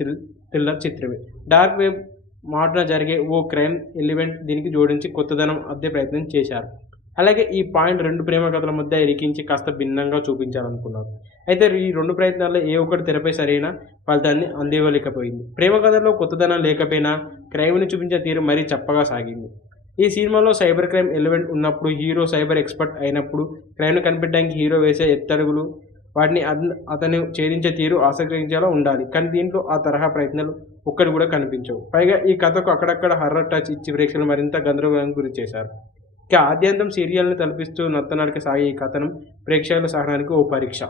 థ్రిల్లర్ చిత్రమే. డార్క్ వెబ్ మాటున జరిగే ఓ క్రైమ్ ఎలిమెంట్ దీనికి జోడించి కొత్తదనం అద్దే ప్రయత్నం చేశారు. అలాగే ఈ పాయింట్ 2 ప్రేమ కథల మధ్య ఇరికించి కాస్త భిన్నంగా చూపించాలనుకున్నారు. అయితే ఈ 2 ప్రయత్నాల్లో ఏ ఒక్కటి తెరపై సరైన ఫలితాన్ని అందివ్వలేకపోయింది. ప్రేమ కథల్లో కొత్తదనం లేకపోయినా క్రైమ్‌ని చూపించే తీరు మరీ చప్పగా సాగింది. ఈ సినిమాలో సైబర్ క్రైమ్ ఎలిమెంట్ ఉన్నప్పుడు, హీరో సైబర్ ఎక్స్‌పర్ట్ అయినప్పుడు, క్రైమ్‌ని కనిపెట్టడానికి హీరో వేసే ఎత్తడుగులు, వాటిని అతను ఛేదించే తీరు ఆసక్తికరంగా ఉండాలి. కానీ దీంట్లో ఆ తరహా ప్రయత్నాలు ఒక్కటి కూడా కనిపించవు. పైగా ఈ కథకు అక్కడక్కడ హర్రర్ టచ్ ఇచ్చి ప్రేక్షకులు మరింత గందరగోళానికి గురిచేశారు. ఇక ఆద్యంతం సీరియల్‌ని తలపిస్తూ నత్తనడక సాగే ఈ కథనం ప్రేక్షకుల సహనానికి ఓ పరీక్ష.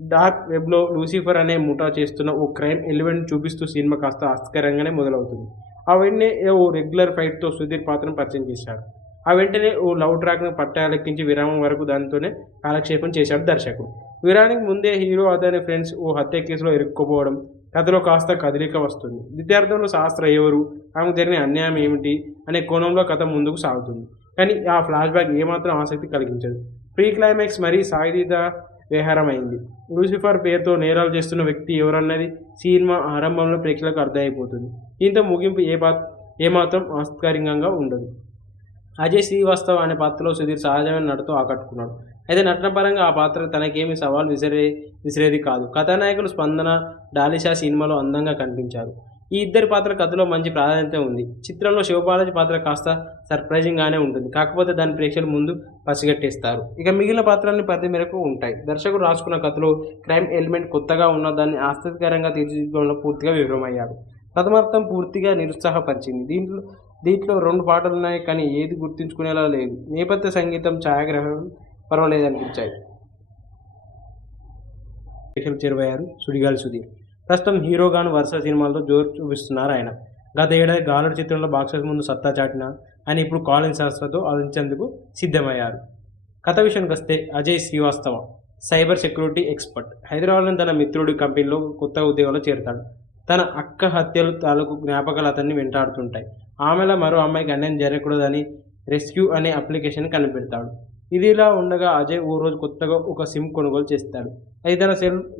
డార్క్ వెబ్‌లో లూసిఫర్ అనే ముఠా చేస్తున్న ఓ క్రైమ్ ఎలిమెంట్ చూపిస్తూ సినిమా కాస్త ఆసక్తికరంగానే మొదలవుతుంది. ఆ వెంటనే ఓ రెగ్యులర్ ఫైట్‌తో సుధీర్ పాత్రను పరిచయం చేశాడు. ఆ వెంటనే ఓ లవ్ ట్రాక్‌ను పట్టాలెక్కించి విరామం వరకు దానితోనే కాలక్షేపం చేశాడు దర్శకుడు. విరామానికి ముందే హీరో అతని ఫ్రెండ్స్ ఓ హత్య కేసులో ఇరుక్కుపోవడం, కథలో కాస్త కదలిక వస్తుంది. ద్వితీయార్థంలో శాస్త్ర ఎవరు? ఆమెకు జరిగిన అన్యాయం ఏమిటి? అనే కోణంలో కథ ముందుకు సాగుతుంది. కానీ ఆ ఫ్లాష్‌బ్యాక్ ఏమాత్రం ఆసక్తి కలిగించదు. ప్రీ క్లైమాక్స్ మరీ సాగదీత వ్యవహారమైంది. లూసిఫర్ పేరుతో నేరాలు చేస్తున్న వ్యక్తి ఎవరన్నది సినిమా ఆరంభంలో ప్రేక్షకులకు అర్థమైపోతుంది. దీంతో ముగింపు ఏమాత్రం ఆసక్తికరంగా ఉండదు. అజయ్ శ్రీవాస్తవ్ అనే పాత్రలో సుధీర్ సహజమైన నటనతో ఆకట్టుకున్నాడు. అయితే నటన పరంగా ఆ పాత్ర తనకేమీ సవాల్ విసిరేది కాదు. కథానాయకులు స్పందన, డాలిషా సినిమాలో అందంగా కనిపించారు. ఈ ఇద్దరి పాత్ర కథలో మంచి ప్రాధాన్యత ఉంది. చిత్రంలో శివబాలాజీ పాత్ర కాస్త సర్ప్రైజింగ్‌గానే ఉంటుంది. కాకపోతే దాన్ని ప్రేక్షకుల ముందు పసిగట్టేస్తారు. ఇక మిగిలిన పాత్రలన్నీ పరిధి మేరకు ఉంటాయి. దర్శకుడు రాసుకున్న కథలో క్రైమ్ ఎలిమెంట్ కొత్తగా ఉన్న దాన్ని ఆసక్తికరంగా తీర్చిదిద్దడంలో పూర్తిగా విఫలమయ్యాడు. ప్రథమార్థం పూర్తిగా నిరుత్సాహపరిచింది. దీంట్లో 2 పాటలున్నాయి, కానీ ఏది గుర్తుంచుకునేలా లేదు. నేపథ్య సంగీతం, ఛాయాగ్రహణం పర్వాలేదనిపించాయి. ప్రేక్షకులకు చేరువయ్యారు సుడిగాలి సుధీర్. ప్రస్తుతం హీరోగాను వరుస సినిమాలతో జోరు చూపిస్తున్నారాయన. గత ఏడాది 'గాలుడు' చిత్రంలో బాక్సాఫీస్ ముందు సత్తా చాటిన ఆయన ఇప్పుడు కాలింగ్ శాస్త్రతో అలరించేందుకు సిద్ధమయ్యారు. కథ విషయానికొస్తే Ajay Srivastava cyber security expert. హైదరాబాద్లోని తన మిత్రుడి కంపెనీలో కొత్త ఉద్యోగంలో చేరతాడు. తన అక్క హత్యలు తాలూకు జ్ఞాపకాలు అతన్ని వెంటాడుతుంటాయి. ఆమెలా మరో అమ్మాయికి అన్యాయం జరగకూడదని రెస్క్యూ అనే అప్లికేషన్ కనిపెడతాడు. ఇదిలా ఉండగా అజయ్ ఓ రోజు కొత్తగా ఒక సిమ్ కొనుగోలు చేస్తాడు. అది తన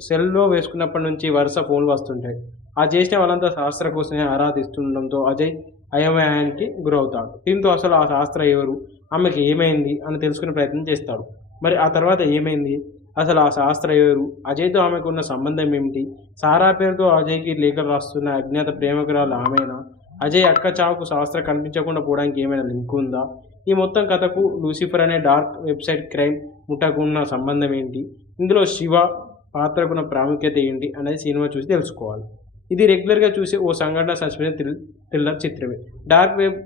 సెల్‌లో వేసుకున్నప్పటి నుంచి వరుస ఫోన్లు వస్తుంటాయి. ఆ చేసిన వాళ్ళంతా శాస్త్ర కోసమే ఆరా తీస్తుండడంతో అజయ్ అయోమయానికి గురవుతాడు. దీంతో అసలు ఆ శాస్త్ర ఎవరు? ఆమెకి ఏమైంది? అని తెలుసుకునే ప్రయత్నం చేస్తాడు. మరి ఆ తర్వాత ఏమైంది? అసలు ఆ శాస్త్ర ఎవరు? అజయ్‌తో ఆమెకున్న సంబంధం ఏమిటి? సారా పేరుతో అజయ్‌కి లేఖలు రాస్తున్న అజ్ఞాత ప్రేమికురాలు ఆమేనా? అజయ్ అక్క చావుకు శాస్త్ర కనిపించకుండా పోవడానికి ఏమైనా లింక్ ఉందా? ఈ మొత్తం కథకు లూసిఫర్ అనే డార్క్ వెబ్‌సైట్ క్రైమ్ ముఠాకు ఉన్న సంబంధం ఏంటి? ఇందులో శివ పాత్రకున్న ప్రాముఖ్యత ఏంటి? అనేది సినిమా చూసి తెలుసుకోవాలి. ఇది రెగ్యులర్‌గా చూసే ఓ సంఘటన సస్పెన్స్ థ్రిల్లర్ చిత్రమే. డార్క్ వెబ్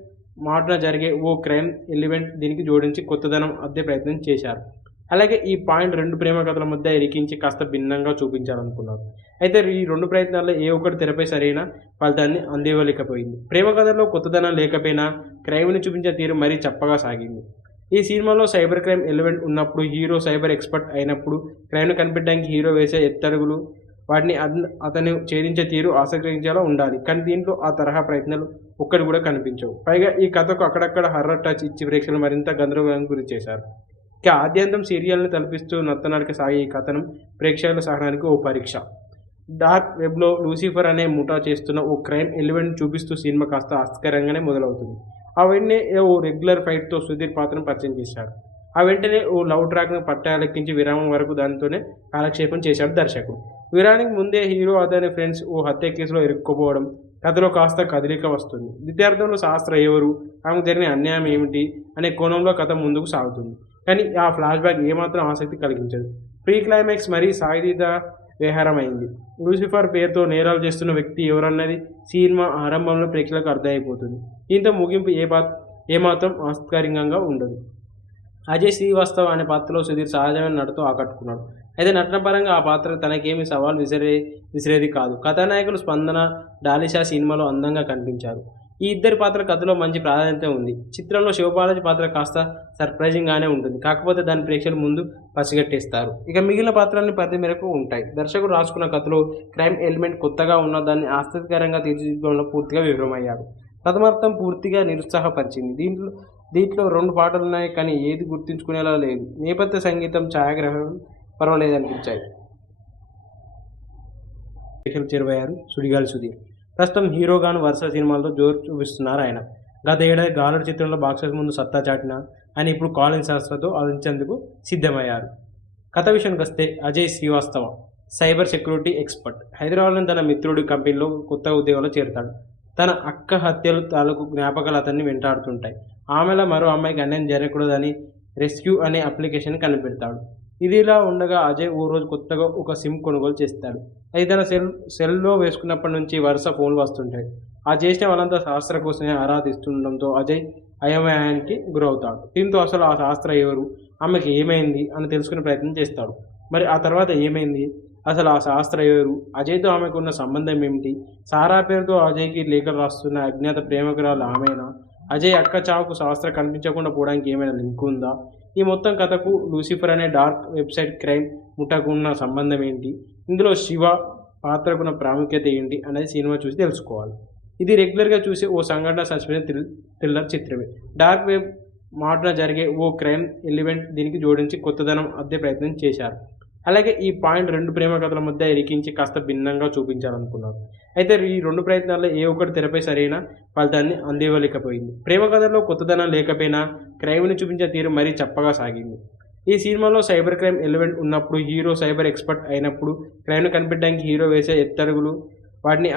మాటున జరిగే ఓ క్రైమ్ ఎలిమెంట్ దీనికి జోడించి కొత్తదనం అద్దే ప్రయత్నం చేశారు. అలాగే ఈ పాయింట్ 2 ప్రేమ కథల మధ్య ఇరికించి కాస్త భిన్నంగా చూపించాలనుకున్నారు. అయితే ఈ 2 ప్రయత్నాల్లో ఏ ఒక్కటి తెరపై సరైన ఫలితాన్ని అందివ్వలేకపోయింది. ప్రేమ కథల్లో కొత్తదనం లేకపోయినా క్రైమ్‌ని చూపించే తీరు మరీ చప్పగా సాగింది. ఈ సినిమాలో సైబర్ క్రైమ్ ఎలిమెంట్ ఉన్నప్పుడు, హీరో సైబర్ ఎక్స్‌పర్ట్ అయినప్పుడు, క్రైమ్‌ని కనిపెట్టడానికి హీరో వేసే ఎత్తడుగులు, వాటిని అతను ఛేదించే తీరు ఆసక్తికరంగా ఉండాలి. కానీ దీంట్లో ఆ తరహా ప్రయత్నాలు ఒక్కటి కూడా కనిపించవు. పైగా ఈ కథకు అక్కడక్కడ హర్రర్ టచ్ ఇచ్చి ప్రేక్షకులు మరింత గందరగోళానికి గురిచేశారు. ఇక ఆద్యంతం సీరియల్‌ని తలపిస్తూ నత్తనడక సాగే ఈ కథనం ప్రేక్షకుల సహనానికి ఓ పరీక్ష. డార్క్ వెబ్‌లో లూసిఫర్ అనే ముఠా చేస్తున్న ఓ క్రైమ్ ఎలిమెంట్ చూపిస్తూ సినిమా కాస్త ఆసక్తికరంగానే మొదలవుతుంది. ఆ వెంటనే ఓ రెగ్యులర్ ఫైట్‌తో సుధీర్ పాత్రను పరిచయం చేశాడు. ఆ వెంటనే ఓ లవ్ ట్రాక్‌ను పట్టాలెక్కించి విరామం వరకు దానితోనే కాలక్షేపం చేశాడు దర్శకుడు. విరామానికి ముందే హీరో అతని ఫ్రెండ్స్ ఓ హత్య కేసులో ఇరుక్కుపోవడం, కథలో కాస్త కదలిక వస్తుంది. ద్వితీయార్థంలో శాస్త్ర ఎవరు? ఆమెకు జరిగిన అన్యాయం ఏమిటి? అనే కోణంలో కథ ముందుకు సాగుతుంది. కానీ ఆ ఫ్లాష్‌బ్యాక్ ఏమాత్రం ఆసక్తి కలిగించదు. ప్రీ క్లైమాక్స్ మరీ సాగదీత వ్యవహారమైంది. లూసిఫర్ పేరుతో నేరాలు చేస్తున్న వ్యక్తి ఎవరన్నది సినిమా ఆరంభంలో ప్రేక్షకులకు అర్థమైపోతుంది. దీంతో ముగింపు ఏమాత్రం ఆసక్తికరంగా ఉండదు. అజయ్ శ్రీవాస్తవ్ అనే పాత్రలో సుధీర్ సహజమైన నటనతో ఆకట్టుకున్నాడు. అయితే నటన పరంగా ఆ పాత్ర తనకేమీ సవాల్ విసిరేది కాదు. కథానాయకులు స్పందన, డాలిషా సినిమాలో అందంగా కనిపించారు. ఈ ఇద్దరి పాత్ర కథలో మంచి ప్రాధాన్యత ఉంది. చిత్రంలో శివబాలాజీ పాత్ర కాస్త సర్ప్రైజింగ్గానే ఉంటుంది. కాకపోతే దాని ప్రేక్షకుల ముందు పసిగట్టేస్తారు. ఇక మిగిలిన పాత్రలన్నీ పరిధి మేరకు ఉంటాయి. దర్శకుడు రాసుకున్న కథలో క్రైమ్ ఎలిమెంట్ కొత్తగా ఉన్న దాన్ని ఆసక్తికరంగా తీర్చిదిద్దడంలో పూర్తిగా విఫలమయ్యాడు. ప్రథమార్థం పూర్తిగా నిరుత్సాహపరిచింది. దీంట్లో 2 పాటలున్నాయి, కానీ ఏది గుర్తుంచుకునేలా లేదు. నేపథ్య సంగీతం, ఛాయాగ్రహణం పర్వాలేదనిపించాయి. ప్రేక్షకులు చేరువయ్యారు సుడిగాలి సుధీర్. ప్రస్తుతం హీరోగాను వరుస సినిమాలతో జోరు చూపిస్తున్నారు ఆయన. గత ఏడాది గాలుడు చిత్రంలో బాక్సెస్ ముందు సత్తా చాటిన ఆయన ఇప్పుడు కాలింగ్ శాస్త్రతో ఆలోచించేందుకు సిద్ధమయ్యారు. కథ విషయానికి వస్తే Ajay Srivastava cyber security expert. హైదరాబాద్లోని తన మిత్రుడి కంపెనీలో కొత్త ఉద్యోగంలో చేరుతాడు. తన అక్క హత్యలు తాలూకు జ్ఞాపకాలు అతన్ని వెంటాడుతుంటాయి. ఆమెలో మరో అమ్మాయికి అన్యాయం జరగకూడదని రెస్క్యూ అనే అప్లికేషన్ కనిపెడతాడు. ఇదిలా ఉండగా అజయ్ ఓ రోజు కొత్తగా ఒక సిమ్ కొనుగోలు చేస్తాడు. అది తన సెల్లో వేసుకున్నప్పటి నుంచి వరుస ఫోన్లు వస్తుంటాయి. ఆ చేసిన వాళ్ళంతా శాస్త్ర కోసమే ఆరా తీస్తుండడంతో అజయ్ అయోమయానికి గురవుతాడు. దీంతో అసలు ఆ శాస్త్ర ఎవరు, ఆమెకి ఏమైంది అని తెలుసుకునే ప్రయత్నం చేస్తాడు. మరి ఆ తర్వాత ఏమైంది, అసలు ఆ శాస్త్ర ఎవరు, అజయ్తో ఆమెకున్న సంబంధం ఏమిటి, సారా పేరుతో అజయ్కి లేఖలు రాస్తున్న అజ్ఞాత ప్రేమికురాలు ఆమెనా, అజయ్ అక్క చావుకు శాస్త్ర కనిపించకుండా పోవడానికి ఏమైనా లింక్ ఉందా, ఈ మొత్తం కథకు లూసిఫర్ అనే డార్క్ వెబ్సైట్ క్రైమ్ ముఠాకు ఉన్న సంబంధం ఏంటి, ఇందులో శివ పాత్రకున్న ప్రాముఖ్యత ఏంటి అనేది సినిమా చూసి తెలుసుకోవాలి. ఇది రెగ్యులర్గా చూసే ఓ సంఘటన సస్పెన్స్ థ్రిల్లర్ చిత్రమే. డార్క్ వెబ్ మాటన జరిగే ఓ క్రైమ్ ఎలిమెంట్ దీనికి జోడించి కొత్తదనం అద్దే ప్రయత్నం చేశారు. అలాగే ఈ పాయింట్ 2 ప్రేమ కథల మధ్య ఇరికించి కాస్త భిన్నంగా చూపించాలనుకున్నారు. అయితే ఈ 2 ప్రయత్నాల్లో ఏ ఒక్కటి తెరపై సరైన ఫలితాన్ని అందివ్వలేకపోయింది. ప్రేమ కథల్లో కొత్తదనం లేకపోయినా క్రైమ్ని చూపించే తీరు మరీ చప్పగా సాగింది. ఈ సినిమాలో సైబర్ క్రైమ్ ఎలిమెంట్ ఉన్నప్పుడు, హీరో సైబర్ ఎక్స్పర్ట్ అయినప్పుడు క్రైమ్ను కనిపెట్టడానికి హీరో వేసే ఎత్తడుగులు, వాటిని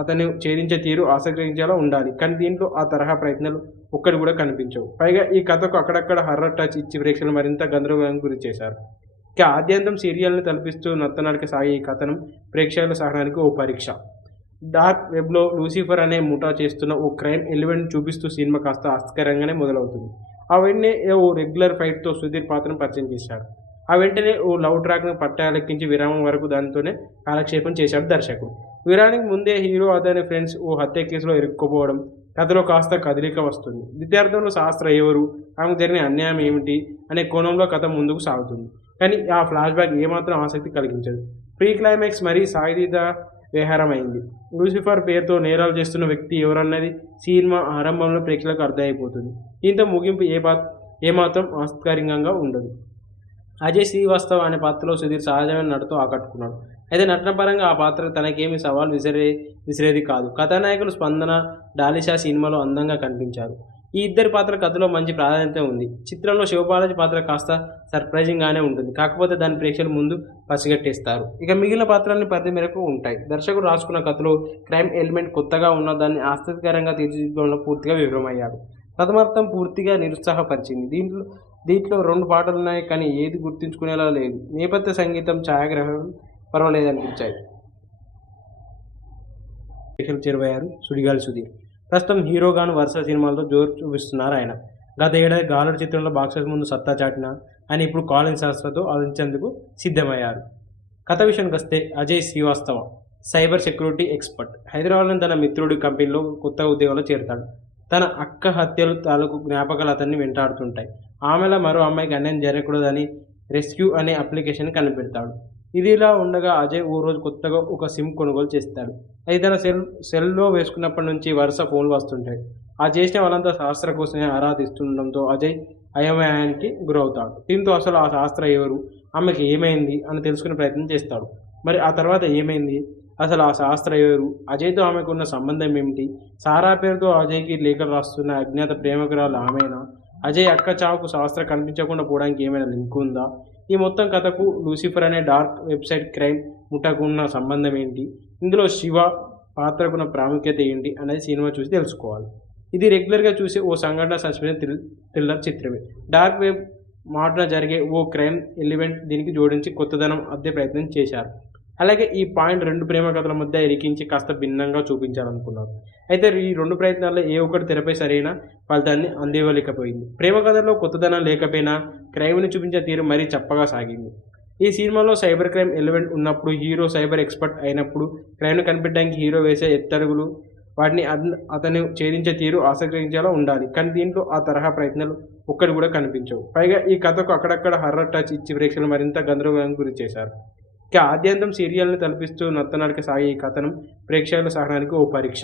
అతను ఛేదించే తీరు ఆసక్తించేలా ఉండాలి. కానీ దీంట్లో ఆ తరహా ప్రయత్నాలు ఒక్కటి కూడా కనిపించవు. పైగా ఈ కథకు అక్కడక్కడ హర్రర్ టచ్ ఇచ్చి ప్రేక్షకులు మరింత గందరగోళానికి గురి చేశారు. ఇక ఆద్యంతం సీరియల్ని తలపిస్తూ నత్తనడక సాగే ఈ కథనం ప్రేక్షకుల సహనానికి ఓ పరీక్ష. డార్క్ వెబ్లో లూసిఫర్ అనే ముఠా చేస్తున్న ఓ క్రైమ్ ఎలిమెంట్ చూపిస్తూ సినిమా కాస్త ఆసక్తికరంగానే మొదలవుతుంది. ఆ వెంటనే ఓ రెగ్యులర్ ఫైట్తో సుధీర్ పాత్రను పరిచయం చేశాడు. ఆ వెంటనే ఓ లవ్ ట్రాక్ను పట్టాలెక్కించి విరామం వరకు దానితోనే కాలక్షేపం చేశాడు దర్శకుడు. విరామానికి ముందే హీరో అతని ఫ్రెండ్స్ ఓ హత్య కేసులో ఇరుక్కుపోవడం, కథలో కాస్త కదలిక వస్తుంది. ద్వితీయార్థంలో శాస్త్ర ఎవరు, ఆమెకు జరిగిన అన్యాయం ఏమిటి అనే కోణంలో కథ ముందుకు సాగుతుంది. కానీ ఆ ఫ్లాష్ బ్యాక్ ఏమాత్రం ఆసక్తి కలిగించదు. ప్రీ క్లైమాక్స్ మరీ సాయుధ వ్యవహారమైంది. లూసిఫర్ పేరుతో నేరాలు చేస్తున్న వ్యక్తి ఎవరన్నది సినిమా ఆరంభంలో ప్రేక్షకులకు అర్థమైపోతుంది. దీంతో ముగింపు ఏమాత్రం ఆసక్తికరంగా ఉండదు. అజయ్ శ్రీవాస్తవ్ అనే పాత్రలో సుధీర్ సహజమైన నటనతో ఆకట్టుకున్నాడు. అయితే నటన పరంగా ఆ పాత్ర తనకేమీ సవాల్ విసిరేది కాదు. కథానాయకులు స్పందన, డాలిషా సినిమాలో అందంగా కనిపించారు. ఈ ఇద్దరి పాత్ర కథలో మంచి ప్రాధాన్యత ఉంది. చిత్రంలో శివబాలాజీ పాత్ర కాస్త సర్ప్రైజింగ్గానే ఉంటుంది. కాకపోతే దాని ప్రేక్షకుల ముందు పసిగట్టేస్తారు. ఇక మిగిలిన పాత్రలన్నీ పరిధి మేరకు ఉంటాయి. దర్శకుడు రాసుకున్న కథలో క్రైమ్ ఎలిమెంట్ కొత్తగా ఉన్న దాన్ని ఆసక్తికరంగా తీర్చిదిద్దడంలో పూర్తిగా విఫలమయ్యాడు. ప్రథమార్థం పూర్తిగా నిరుత్సాహపరిచింది. దీంట్లో 2 పాటలున్నాయి, కానీ ఏది గుర్తుంచుకునేలా లేదు. నేపథ్య సంగీతం, ఛాయాగ్రహణం పర్వాలేదనిపించాయి. ప్రేక్షకులు చేరువయ్యారు సుడిగాలి సుధీర్. ప్రస్తుతం హీరోగాను వరుస సినిమాలతో జోరు చూపిస్తున్నారు ఆయన. గత ఏడాది గాలుడు చిత్రంలో బాక్సెస్ ముందు సత్తా చాటిన ఆయన ఇప్పుడు కాలింగ్ శాస్త్రతో ఆలోచించేందుకు సిద్ధమయ్యారు. కథ విషయానికి వస్తే Ajay Srivastava cyber security expert. హైదరాబాద్లోని తన మిత్రుడి కంపెనీలో కొత్త ఉద్యోగంలో చేరుతాడు. తన అక్క హత్యలు తాలూకు జ్ఞాపకాలు అతన్ని వెంటాడుతుంటాయి. ఆమెలో మరో అమ్మాయికి అన్యాయం జరగకూడదని రెస్క్యూ అనే అప్లికేషన్ కనిపెడతాడు. ఇదిలా ఉండగా అజయ్ ఓ రోజు కొత్తగా ఒక సిమ్ కొనుగోలు చేస్తాడు. అది తన సెల్లో వేసుకున్నప్పటి నుంచి వరుస ఫోన్లు వస్తుంటాయి. ఆ చేసిన వాళ్ళంతా శాస్త్ర కోసమే ఆరా తీస్తుండడంతో అజయ్ అయోమయానికి గురవుతాడు. దీంతో అసలు ఆ శాస్త్ర ఎవరు, ఆమెకి ఏమైంది అని తెలుసుకునే ప్రయత్నం చేస్తాడు. మరి ఆ తర్వాత ఏమైంది, అసలు ఆ శాస్త్ర ఎవరు, అజయ్తో ఆమెకున్న సంబంధం ఏమిటి, సారా పేరుతో అజయ్కి లేఖలు రాస్తున్న అజ్ఞాత ప్రేమికురాలు ఆమెనా, అజయ్ అక్క చావుకు శాస్త్ర కనిపించకుండా పోవడానికి ఏమైనా లింక్ ఉందా, ఈ మొత్తం కథకు లూసిఫర్ అనే డార్క్ వెబ్సైట్ క్రైమ్ ముఠాకు ఉన్న సంబంధం ఏంటి, ఇందులో శివ పాత్రకున్న ప్రాముఖ్యత ఏంటి అనేది సినిమా చూసి తెలుసుకోవాలి. ఇది రెగ్యులర్గా చూసే ఓ సంఘటన సస్పెన్స్ థ్రిల్లర్ చిత్రమే. డార్క్ వెబ్ మాటన జరిగే ఓ క్రైమ్ ఎలిమెంట్ దీనికి జోడించి కొత్తదనం అద్దే ప్రయత్నం చేశారు. అలాగే ఈ పాయింట్ 2 ప్రేమ కథల మధ్య ఇరికించి కాస్త భిన్నంగా చూపించాలనుకున్నారు. అయితే ఈ 2 ప్రయత్నాల్లో ఏ ఒక్కటి తెరపై సరైన ఫలితాన్ని అందివ్వలేకపోయింది. ప్రేమ కథల్లో కొత్తదనం లేకపోయినా క్రైమ్‌ని చూపించే తీరు మరీ చప్పగా సాగింది. ఈ సినిమాలో సైబర్ క్రైమ్ ఎలిమెంట్ ఉన్నప్పుడు, హీరో సైబర్ ఎక్స్‌పర్ట్ అయినప్పుడు, క్రైమ్‌ని కనిపెట్టడానికి హీరో వేసే ఎత్తడుగులు, వాటిని అతను ఛేదించే తీరు ఆసక్తికరంగా ఉండాలి. కానీ దీంట్లో ఆ తరహా ప్రయత్నాలు ఒక్కటి కూడా కనిపించవు. పైగా ఈ కథకు అక్కడక్కడ హర్రర్ టచ్ ఇచ్చి ప్రేక్షకులను మరింత గందరగోళానికి గురిచేశారు. ఇక ఆద్యంతం సీరియల్‌ని తలపిస్తూ నత్తనడక సాగే ఈ కథనం ప్రేక్షకుల సహనానికి ఓ పరీక్ష.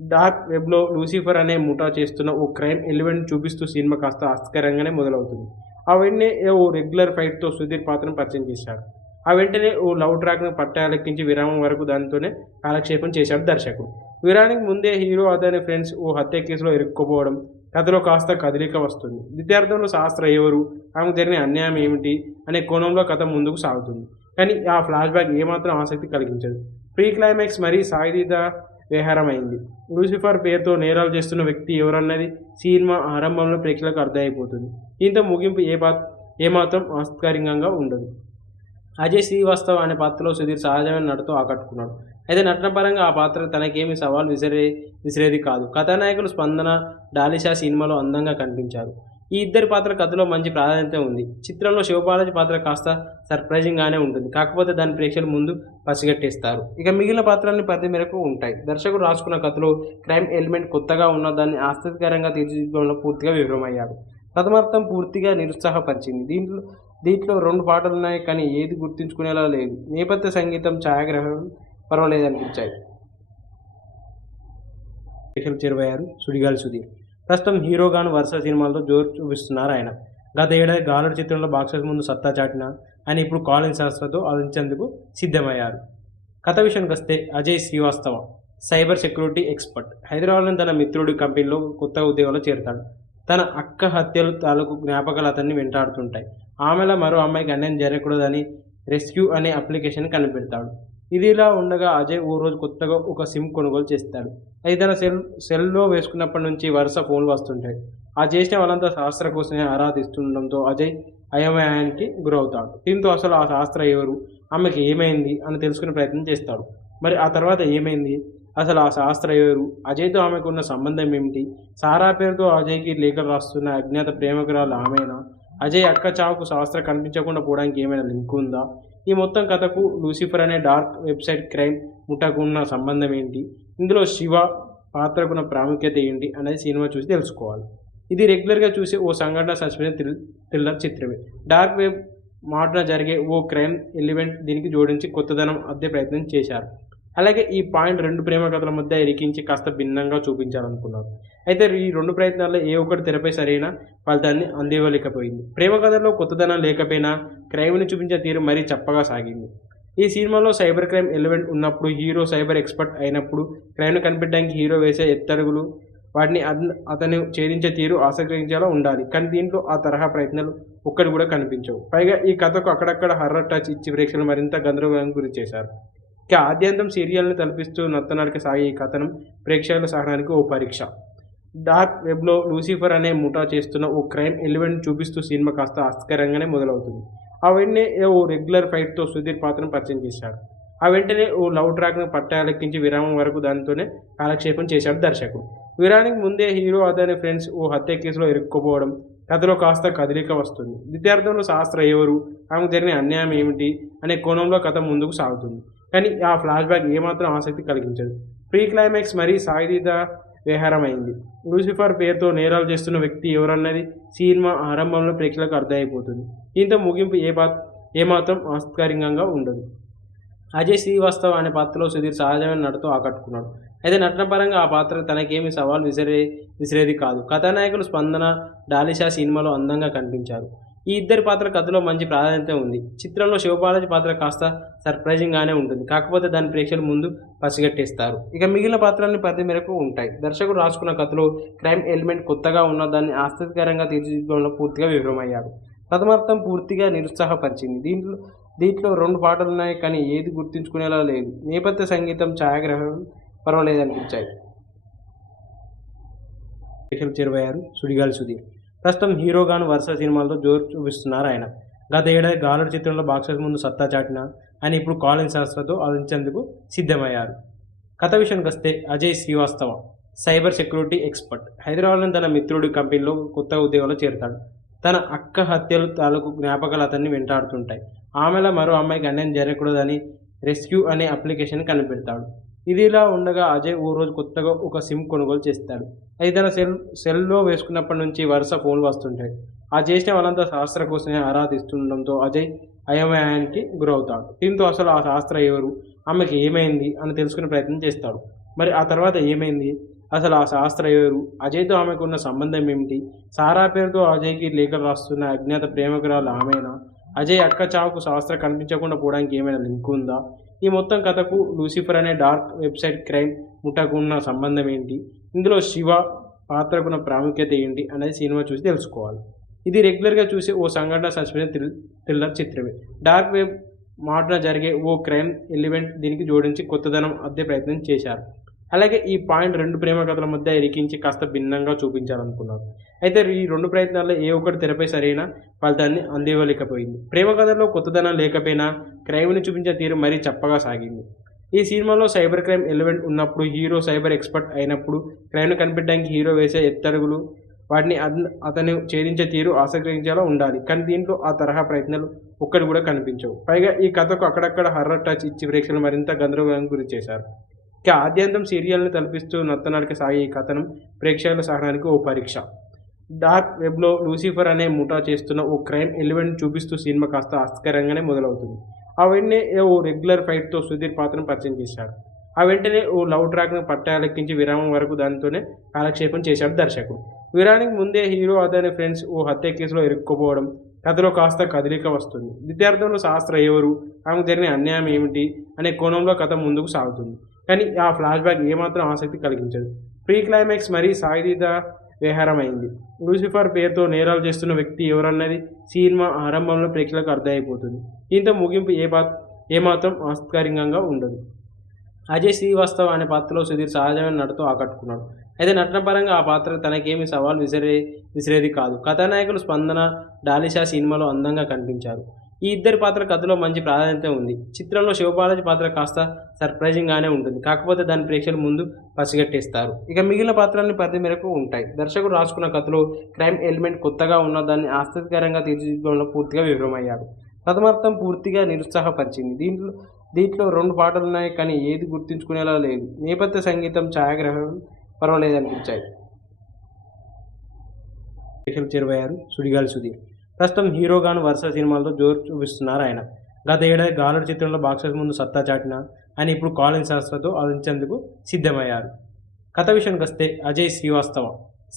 డార్క్ వెబ్‌లో లూసిఫర్ అనే ముఠా చేస్తున్న ఓ క్రైమ్ ఎలిమెంట్ చూపిస్తూ సినిమా కాస్త ఆసక్తికరంగానే మొదలవుతుంది. ఆ వెంటనే ఓ రెగ్యులర్ ఫైట్‌తో సుధీర్ పాత్రను పరిచయం చేశాడు. ఆ వెంటనే ఓ లవ్ ట్రాక్‌ను పట్టాలెక్కించి విరామం వరకు దానితోనే కాలక్షేపం చేశాడు దర్శకుడు. విరామానికి ముందే హీరో అతని ఫ్రెండ్స్ ఓ హత్య కేసులో ఇరుక్కుపోవడం, కథలో కాస్త కదలిక వస్తుంది. ద్వితీయార్థంలో శాస్త్ర ఎవరు, ఆమెకు జరిగిన అన్యాయం ఏమిటి అనే కోణంలో కథ ముందుకు సాగుతుంది. కానీ ఆ ఫ్లాష్‌బ్యాక్ ఏమాత్రం ఆసక్తి కలిగించదు. ప్రీ క్లైమాక్స్ మరీ సాగదీత వ్యవహారమైంది. లూసిఫర్ పేరుతో నేరాలు చేస్తున్న వ్యక్తి ఎవరన్నది సినిమా ఆరంభంలో ప్రేక్షకులకు అర్థమైపోతుంది. దీంతో ముగింపు ఏమాత్రం ఆసక్తికరంగా ఉండదు. అజయ్ శ్రీవాస్తవ్ అనే పాత్రలో సుధీర్ సహజమైన నటనతో ఆకట్టుకున్నాడు. అయితే నటనపరంగా ఆ పాత్ర తనకేమీ సవాల్ విసిరేది కాదు. కథానాయకులు స్పందన, డాలిషా సినిమాలో అందంగా కనిపించారు. ఈ ఇద్దరి పాత్ర కథలో మంచి ప్రాధాన్యత ఉంది. చిత్రంలో శివబాలాజీ పాత్ర కాస్త సర్ప్రైజింగ్‌గానే ఉంటుంది. కాకపోతే దాన్ని ప్రేక్షకుల ముందు పసిగట్టేస్తారు. ఇక మిగిలిన పాత్రలన్నీ పరిధి మేరకు ఉంటాయి. దర్శకుడు రాసుకున్న కథలో క్రైమ్ ఎలిమెంట్ కొత్తగా ఉన్న దాన్ని ఆసక్తికరంగా తీర్చిదిద్దడంలో పూర్తిగా విఫలమయ్యాడు. ప్రథమార్థం పూర్తిగా నిరుత్సాహపరిచింది. దీంట్లో 2 పాటలున్నాయి, కానీ ఏది గుర్తుంచుకునేలా లేదు. నేపథ్య సంగీతం, ఛాయాగ్రహణం పర్వాలేదనిపించాయి. ప్రేక్షకులకు చేరువయ్యారు సుడిగాలి సుధీర్. ప్రస్తుతం హీరోగాను వరుస సినిమాలతో జోరు చూపిస్తున్నారు ఆయన. గత ఏడాది గాలుడు చిత్రంలో బాక్సాఫీస్ ముందు సత్తా చాటిన ఆయన ఇప్పుడు కాలింగ్ శాస్త్రతో ఆలోచించేందుకు సిద్ధమయ్యారు. కథ విషయానికి వస్తే Ajay Srivastava cyber security expert. హైదరాబాద్లోని తన మిత్రుడి కంపెనీలో కొత్త ఉద్యోగంలో చేరతాడు. తన అక్క హత్యలు తాలూకు జ్ఞాపకాలు అతన్ని వెంటాడుతుంటాయి. ఆమెలా మరో అమ్మాయికి అన్యాయం జరగకూడదని రెస్క్యూ అనే అప్లికేషన్ కనిపెడతాడు. ఇదిలా ఉండగా అజయ్ ఓ రోజు కొత్తగా ఒక సిమ్ కొనుగోలు చేస్తాడు. అది తన సెల్లో వేసుకున్నప్పటి నుంచి వరుస ఫోన్లు వస్తుంటాయి. ఆ చేసిన వాళ్ళంతా శాస్త్ర కోసమే ఆరాధిస్తుండడంతో అజయ్ అయోమయానికి గురవుతాడు. దీంతో అసలు ఆ శాస్త్ర ఎవరు, ఆమెకి ఏమైంది అని తెలుసుకునే ప్రయత్నం చేస్తాడు. మరి ఆ తర్వాత ఏమైంది, అసలు ఆ శాస్త్ర ఎవరు, అజయ్తో ఆమెకున్న సంబంధం ఏమిటి, సారా పేరుతో అజయ్కి లేఖలు రాస్తున్న అజ్ఞాత ప్రేమికురాలు ఆమెనా, అజయ్ అక్క చావుకు శాస్త్ర కనిపించకుండా పోవడానికి ఏమైనా లింక్ ఉందా, ఈ మొత్తం కథకు లూసిఫర్ అనే డార్క్ వెబ్సైట్ క్రైమ్ ముఠాకు ఉన్న సంబంధం ఏంటి, ఇందులో శివ పాత్రకున్న ప్రాముఖ్యత ఏంటి అనేది సినిమా చూసి తెలుసుకోవాలి. ఇది రెగ్యులర్గా చూసే ఓ సంఘటన సస్పెన్స్ థ్రిల్లర్ చిత్రమే. డార్క్ వెబ్ మాటన జరిగే ఓ క్రైమ్ ఎలిమెంట్ దీనికి జోడించి కొత్తదనం అద్దే ప్రయత్నం చేశారు. అలాగే ఈ పాయింట్ 2 ప్రేమ కథల మధ్య ఇరికించి కాస్త భిన్నంగా చూపించాలనుకున్నారు. అయితే ఈ 2 ప్రయత్నాల్లో ఏ ఒక్కటి తెరపై సరైన ఫలితాన్ని అందివ్వలేకపోయింది. ప్రేమ కథల్లో కొత్తదనం లేకపోయినా క్రైమ్‌ని చూపించే తీరు మరీ చప్పగా సాగింది. ఈ సినిమాలో సైబర్ క్రైమ్ ఎలిమెంట్ ఉన్నప్పుడు, హీరో సైబర్ ఎక్స్‌పర్ట్ అయినప్పుడు, క్రైమ్‌ని కనిపెట్టడానికి హీరో వేసే ఎత్తడుగులు, వాటిని అతను ఛేదించే తీరు ఆసక్తికరంగా ఉండాలి. కానీ దీంట్లో ఆ తరహా ప్రయత్నాలు ఒక్కటి కూడా కనిపించవు. పైగా ఈ కథకు అక్కడక్కడ హర్రర్ టచ్ ఇచ్చి ప్రేక్షకులను మరింత గందరగోళానికి గురిచేశారు. ఇక ఆద్యంతం సీరియల్‌ని తలపిస్తూ నత్తనడక సాగే ఈ కథనం ప్రేక్షకుల సహనానికి ఓ పరీక్ష. డార్క్ వెబ్‌లో లూసిఫర్ అనే ముఠా చేస్తున్న ఓ క్రైమ్ ఎలిమెంట్ చూపిస్తూ సినిమా కాస్త ఆసక్తికరంగానే మొదలవుతుంది. ఆ వెంటనే ఓ రెగ్యులర్ ఫైట్‌తో సుధీర్ పాత్రను పరిచయం చేశాడు. ఆ వెంటనే ఓ లవ్ ట్రాక్‌ను పట్టాలెక్కించి విరామం వరకు దానితోనే కాలక్షేపం చేశాడు దర్శకుడు. విరామానికి ముందే హీరో అతని ఫ్రెండ్స్ ఓ హత్య కేసులో ఇరుక్కుపోవడం, కథలో కాస్త కదలిక వస్తుంది. ద్వితీయార్థంలో శాస్త్ర ఎవరు, ఆమెకు జరిగిన అన్యాయం ఏమిటి అనే కోణంలో కథ ముందుకు సాగుతుంది. కానీ ఆ ఫ్లాష్‌బ్యాక్ ఏమాత్రం ఆసక్తి కలిగించదు. ప్రీ క్లైమాక్స్ మరీ సాగదీత వ్యవహారమైంది. లూసిఫర్ పేరుతో నేరాలు చేస్తున్న వ్యక్తి ఎవరన్నది సినిమా ఆరంభంలో ప్రేక్షకులకు అర్థమైపోతుంది. దీంతో ముగింపు ఏమాత్రం ఆసక్తికరంగా ఉండదు. అజయ్ శ్రీవాస్తవ్ అనే పాత్రలో సుధీర్ సహజమైన నటనతో ఆకట్టుకున్నాడు. అయితే నటనపరంగా ఆ పాత్ర తనకేమీ సవాల్ విసిరేది కాదు. కథానాయకులు స్పందన, డాలిషా సినిమాలో అందంగా కనిపించారు. ఈ ఇద్దరి పాత్ర కథలో మంచి ప్రాధాన్యత ఉంది. చిత్రంలో శివబాలాజీ పాత్ర కాస్త సర్ప్రైజింగ్‌గానే ఉంటుంది. కాకపోతే దాన్ని ప్రేక్షకుల ముందు పసిగట్టేస్తారు. ఇక మిగిలిన పాత్రలన్నీ పరిధి మేరకు ఉంటాయి. దర్శకుడు రాసుకున్న కథలో క్రైమ్ ఎలిమెంట్ కొత్తగా ఉన్న దాన్ని ఆసక్తికరంగా తీర్చిదిద్దడంలో పూర్తిగా విఫలమయ్యాడు. ప్రథమార్థం పూర్తిగా నిరుత్సాహపరిచింది. దీంట్లో 2 పాటలున్నాయి, కానీ ఏది గుర్తుంచుకునేలా లేదు. నేపథ్య సంగీతం, ఛాయాగ్రహణం పర్వాలేదనిపించాయి. ప్రేక్షకులకు చేరువయ్యారు సుడిగాలి సుధీర్. ప్రస్తుతం హీరోగాను వరుస సినిమాలతో జోరు చూపిస్తున్నారు ఆయన. గత ఏడాది గాలుడు చిత్రంలో బాక్సాఫీస్ ముందు సత్తా చాటిన అని ఇప్పుడు కాలింగ్ శాస్త్రతో ఆలోచించేందుకు సిద్ధమయ్యారు. కథ విషయానికి వస్తే Ajay Srivastava cyber security expert. హైదరాబాద్లోని తన మిత్రుడి కంపెనీలో కొత్త ఉద్యోగంలో చేరతాడు. తన అక్క హత్యలు తాలూకు జ్ఞాపకాలు అతన్ని వెంటాడుతుంటాయి. ఆమెలా మరో అమ్మాయికి అన్యాయం జరగకూడదని రెస్క్యూ అనే అప్లికేషన్ కనిపెడతాడు. ఇదిలా ఉండగా అజయ్ ఓ రోజు కొత్తగా ఒక సిమ్ కొనుగోలు చేస్తాడు. అది తన సెల్లో వేసుకున్నప్పటి నుంచి వరుస ఫోన్లు వస్తుంటాయి. ఆ చేసిన వాళ్ళంతా శాస్త్ర కోసమే ఆరా తీస్తుండడంతో అజయ్ అయోమయానికి గురవుతాడు. దీంతో అసలు ఆ శాస్త్ర ఎవరు, ఆమెకి ఏమైంది అని తెలుసుకునే ప్రయత్నం చేస్తాడు. మరి ఆ తర్వాత ఏమైంది, అసలు ఆ శాస్త్ర ఎవరు, అజయ్తో ఆమెకు ఉన్న సంబంధం ఏమిటి, సారా పేరుతో అజయ్కి లేఖలు రాస్తున్న అజ్ఞాత ప్రేమికురాలు ఆమెనా, అజయ్ అక్క చావుకు శాస్త్ర కనిపించకుండా పోవడానికి ఏమైనా లింక్ ఉందా, ఈ మొత్తం కథకు లూసిఫర్ అనే డార్క్ వెబ్సైట్ క్రైమ్ ముఠాకు ఉన్న సంబంధం ఏంటి, ఇందులో శివ పాత్రకున్న ప్రాముఖ్యత ఏంటి అనేది సినిమా చూసి తెలుసుకోవాలి. ఇది రెగ్యులర్గా చూసే ఓ సంఘటన సస్పెన్స్ థ్రిల్లర్ చిత్రమే. డార్క్ వెబ్ మాటన జరిగే ఓ క్రైమ్ ఎలిమెంట్ దీనికి జోడించి కొత్తదనం అద్దే ప్రయత్నం చేశారు. అలాగే ఈ పాయింట్ రెండు ప్రేమ కథల మధ్య ఇరికించి కాస్త భిన్నంగా చూపించాలనుకున్నారు. అయితే ఈ రెండు ప్రయత్నాల్లో ఏ ఒక్కటి తెరపై సరైన ఫలితాన్ని అందివ్వలేకపోయింది. ప్రేమ కథల్లో కొత్తదనం లేకపోయినా క్రైమ్ని చూపించే తీరు మరీ చప్పగా సాగింది. ఈ సినిమాలో సైబర్ క్రైమ్ ఎలిమెంట్ ఉన్నప్పుడు, హీరో సైబర్ ఎక్స్పర్ట్ అయినప్పుడు, క్రైమ్ను కనిపెట్టడానికి హీరో వేసే ఎత్తడుగులు, వాటిని అతను ఛేదించే తీరు ఆసక్తించేలా ఉండాలి. కానీ దీంట్లో ఆ తరహా ప్రయత్నాలు ఒక్కటి కూడా కనిపించవు. పైగా ఈ కథకు అక్కడక్కడ హర్రర్ టచ్ ఇచ్చి ప్రేక్షకులు మరింత గందరగోళానికి గురి చేశారు. ఇక ఆద్యంతం సీరియల్ని తలపిస్తూ నత్తనడక సాగే ఈ కథనం ప్రేక్షకుల సహనానికి ఓ పరీక్ష. డార్క్ వెబ్లో లూసిఫర్ అనే ముఠా చేస్తున్న ఓ క్రైమ్ ఎలిమెంట్ చూపిస్తూ సినిమా కాస్త ఆసక్తికరంగానే మొదలవుతుంది. ఆ వెంటనే ఓ రెగ్యులర్ ఫైట్తో సుధీర్ పాత్రను పరిచయం చేశాడు. ఆ వెంటనే ఓ లవ్ ట్రాక్ను పట్టాలెక్కించి విరామం వరకు దానితోనే కాలక్షేపం చేశాడు దర్శకుడు. విరానికి ముందే హీరో అతని ఫ్రెండ్స్ ఓ హత్య కేసులో ఇరుక్కుపోవడం, కథలో కాస్త కదలిక వస్తుంది. ద్వితీయార్థంలో శాస్త్ర ఎవరు, ఆమెకు జరిగిన అన్యాయం ఏమిటి అనే కోణంలో కథ ముందుకు సాగుతుంది. కానీ ఆ ఫ్లాష్ బ్యాక్ ఏమాత్రం ఆసక్తి కలిగించదు. ప్రీ క్లైమాక్స్ మరీ సాయుధ విహారమైంది. లూసిఫర్ పేరుతో నేరాలు చేస్తున్న వ్యక్తి ఎవరన్నది సినిమా ఆరంభంలో ప్రేక్షకులకు అర్థమైపోతుంది. దీంతో ముగింపు ఏమాత్రం ఆసక్తికరంగా ఉండదు. అజయ్ శ్రీవాస్తవ అనే పాత్రలో సుధీర్ సహజమైన నటతో ఆకట్టుకున్నాడు. అయితే నటనపరంగా ఆ పాత్ర తనకేమీ సవాల్ విసిరేది కాదు. కథానాయకులు స్పందన, డాలిషా సినిమాలో అందంగా కనిపించారు. ఈ ఇద్దరి పాత్ర కథలో మంచి ప్రాధాన్యత ఉంది. చిత్రంలో శివబాలాజీ పాత్ర కాస్త సర్ప్రైజింగ్గానే ఉంటుంది. కాకపోతే దాని ప్రేక్షకుల ముందు పసిగట్టేస్తారు. ఇక మిగిలిన పాత్రల్ని పరిధి మేరకు ఉంటాయి. దర్శకుడు రాసుకున్న కథలో క్రైమ్ ఎలిమెంట్ కొత్తగా ఉన్న దాన్ని ఆసక్తికరంగా తీర్చిదిద్దడంలో పూర్తిగా విఫలమయ్యాడు. ప్రథమార్థం పూర్తిగా నిరుత్సాహపరిచింది. దీంట్లో రెండు పాటలున్నాయి, కానీ ఏది గుర్తుంచుకునేలా లేదు. నేపథ్య సంగీతం, ఛాయాగ్రహణం పర్వాలేదనిపించాయి. చేరువయ్యారు సుడిగాలి సుధీర్. ప్రస్తుతం హీరోగాను వరుస సినిమాలతో జోరు చూపిస్తున్నారు ఆయన. గత ఏడాది గాలుడు చిత్రంలో బాక్సెస్ ముందు సత్తా చాటిన ఆయన ఇప్పుడు కాలింగ్ శాస్త్రతో ఆలోచించేందుకు సిద్ధమయ్యారు. కథ విషయానికి వస్తే Ajay Srivastava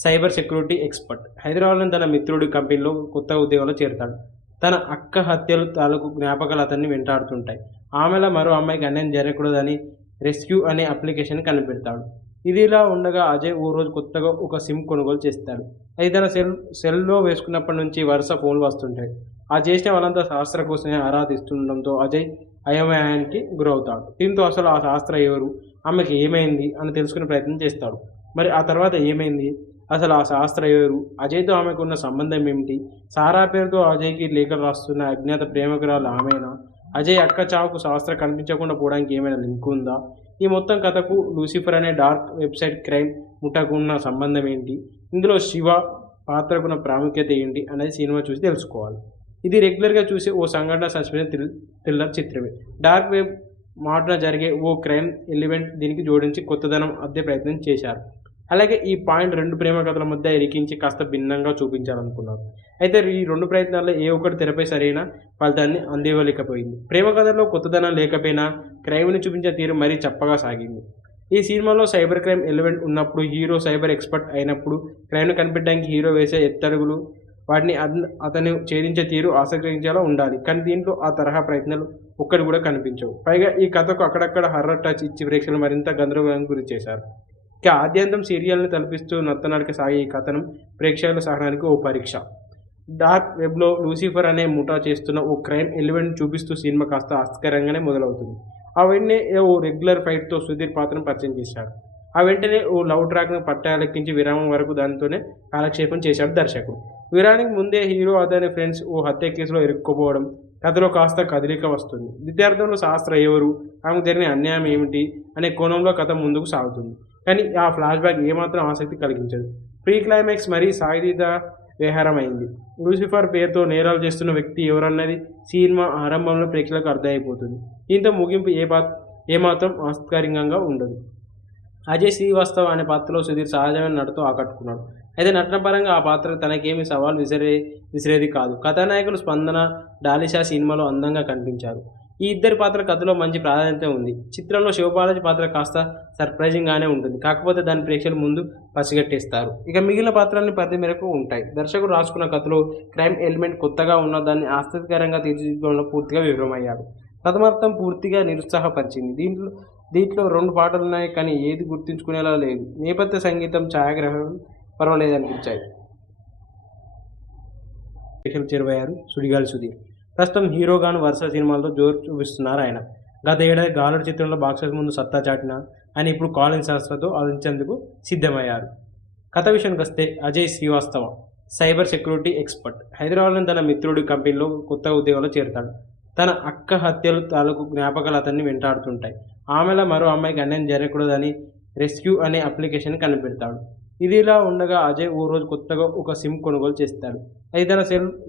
cyber security expert. హైదరాబాద్లోని తన మిత్రుడి కంపెనీలో కొత్త ఉద్యోగంలో చేరతాడు. తన అక్క హత్యలు తాలూకు జ్ఞాపకాలు అతన్ని వెంటాడుతుంటాయి. ఆమెలా మరో అమ్మాయికి అన్యాయం జరగకూడదని రెస్క్యూ అనే అప్లికేషన్ కనిపెడతాడు. ఇదిలా ఉండగా అజయ్ ఓ రోజు కొత్తగా ఒక సిమ్ కొనుగోలు చేస్తాడు. అది తన సెల్లో వేసుకున్నప్పటి నుంచి వరుస ఫోన్లు వస్తుంటాయి. ఆ చేసిన వాళ్ళంతా శాస్త్ర కోసమే ఆరా తీస్తుండడంతో అజయ్ అయోమయానికి గురవుతాడు. దీంతో అసలు ఆ శాస్త్ర ఎవరు, ఆమెకి ఏమైంది అని తెలుసుకునే ప్రయత్నం చేస్తాడు. మరి ఆ తర్వాత ఏమైంది, అసలు ఆ శాస్త్ర ఎవరు, అజయ్తో ఆమెకు ఉన్న సంబంధం ఏమిటి, సారా పేరుతో అజయ్కి లేఖలు రాస్తున్న అజ్ఞాత ప్రేమికురాలు ఆమెనా, అజయ్ అక్క చావుకు శాస్త్ర కనిపించకుండా పోవడానికి ఏమైనా లింక్ ఉందా, ఈ మొత్తం కథకు లూసిఫర్ అనే డార్క్ వెబ్సైట్ క్రైమ్ ముఠాకు ఉన్న సంబంధం ఏంటి, ఇందులో శివ పాత్రకున్న ప్రాముఖ్యత ఏంటి అనేది సినిమా చూసి తెలుసుకోవాలి. ఇది రెగ్యులర్గా చూసే ఓ సంఘటన సస్పెన్స్ థ్రిల్లర్ చిత్రమే. డార్క్ వెబ్ మాటన జరిగే ఓ క్రైమ్ ఎలిమెంట్ దీనికి జోడించి కొత్తదనం అద్దే ప్రయత్నం చేశారు. అలాగే ఈ పాయింట్ రెండు ప్రేమ కథల మధ్య ఇరికించి కాస్త భిన్నంగా చూపించాలనుకున్నారు. అయితే ఈ రెండు ప్రయత్నాల్లో ఏ ఒక్కటి తెరపై సరైన ఫలితాన్ని అందివ్వలేకపోయింది. ప్రేమ కథల్లో కొత్తదనం లేకపోయినా క్రైమ్ని చూపించే తీరు మరీ చప్పగా సాగింది. ఈ సినిమాలో సైబర్ క్రైమ్ ఎలిమెంట్ ఉన్నప్పుడు, హీరో సైబర్ ఎక్స్పర్ట్ అయినప్పుడు, క్రైమ్ను కనిపెట్టడానికి హీరో వేసే ఎత్తడుగులు, వాటిని అతను ఛేదించే తీరు ఆసక్తించేలా ఉండాలి. కానీ దీంట్లో ఆ తరహా ప్రయత్నాలు ఒక్కటి కూడా కనిపించవు. పైగా ఈ కథకు అక్కడక్కడ హర్రర్ టచ్ ఇచ్చి ప్రేక్షకులు మరింత గందరగోళానికి గురి చేశారు. ఇక ఆద్యంతం సీరియల్ని తలపిస్తూ నత్తనడక సాగే ఈ కథనం ప్రేక్షకుల సహనానికి ఓ పరీక్ష. డార్క్ వెబ్లో లూసిఫర్ అనే ముఠా చేస్తున్న ఓ క్రైమ్ ఎలిమెంట్ చూపిస్తూ సినిమా కాస్త ఆసక్తికరంగానే మొదలవుతుంది. ఆ వెంటనే ఓ రెగ్యులర్ ఫైట్తో సుధీర్ పాత్రను పరిచయం చేశాడు. ఆ వెంటనే ఓ లవ్ ట్రాక్ను పట్టాలెక్కించి విరామం వరకు దానితోనే కాలక్షేపం చేశాడు దర్శకుడు. విరానికి ముందే హీరో అతని ఫ్రెండ్స్ ఓ హత్య కేసులో ఇరుక్కుపోవడం, కథలో కాస్త కదలిక వస్తుంది. ద్వితీయార్థంలో శాస్త్ర ఎవరు, ఆమెకు జరిగిన అన్యాయం ఏమిటి అనే కోణంలో కథ ముందుకు సాగుతుంది. కానీ ఆ ఫ్లాష్ బ్యాక్ ఏమాత్రం ఆసక్తి కలిగించదు. ప్రీ క్లైమాక్స్ మరీ సాయుధ వ్యవహారమైంది. లూసిఫర్ పేరుతో నేరాలు చేస్తున్న వ్యక్తి ఎవరన్నది సినిమా ఆరంభంలో ప్రేక్షకులకు అర్థమైపోతుంది. దీంతో ముగింపు ఏమాత్రం ఆసక్తికరంగా ఉండదు. అజయ్ శ్రీవాస్తవ్ అనే పాత్రలో సుధీర్ సహజమైన నటనతో ఆకట్టుకున్నాడు. అయితే నటన పరంగా ఆ పాత్ర తనకేమీ సవాల్ విసిరేది కాదు. కథానాయకులు స్పందన, డాలిషా సినిమాలో అందంగా కనిపించారు. ఈ ఇద్దరి పాత్ర కథలో మంచి ప్రాధాన్యత ఉంది. చిత్రంలో శివబాలాజీ పాత్ర కాస్త సర్ప్రైజింగ్గానే ఉంటుంది. కాకపోతే దాని ప్రేక్షకుల ముందు పసిగట్టేస్తారు. ఇక మిగిలిన పాత్రల్ని పరిధి మేరకు ఉంటాయి. దర్శకుడు రాసుకున్న కథలో క్రైమ్ ఎలిమెంట్ కొత్తగా ఉన్న దాన్ని ఆసక్తికరంగా తీర్చిదిద్దడంలో పూర్తిగా విఫలమయ్యాడు. ప్రథమార్థం పూర్తిగా నిరుత్సాహపరిచింది. దీంట్లో 2 పాటలున్నాయి, కానీ ఏది గుర్తుంచుకునేలా లేదు. నేపథ్య సంగీతం, ఛాయాగ్రహణం పర్వాలేదనిపించాయి. చేరువయ్యారు సుడిగాలి సుధీర్. ప్రస్తుతం హీరోగాను వరుస సినిమాలతో జోరు చూపిస్తున్నారు ఆయన. గత ఏడాది గాలుడు చిత్రంలో బాక్సెస్ ముందు సత్తా చాటిన ఆయన ఇప్పుడు కాలింగ్ శాస్త్రతో ఆలోచించేందుకు సిద్ధమయ్యారు. కథ విషయానికి వస్తే Ajay Srivastava cyber security expert. హైదరాబాద్లోని తన మిత్రుడి కంపెనీలో కొత్త ఉద్యోగంలో చేరుతాడు. తన అక్క హత్యలు తాలూకు జ్ఞాపకాలు అతన్ని వెంటాడుతుంటాయి. ఆమెలో మరో అమ్మాయికి అన్యాయం జరగకూడదని రెస్క్యూ అనే అప్లికేషన్ కనిపెడతాడు. ఇదిలా ఉండగా అజయ్ ఓ రోజు కొత్తగా ఒక సిమ్ కొనుగోలు చేస్తాడు. అది తన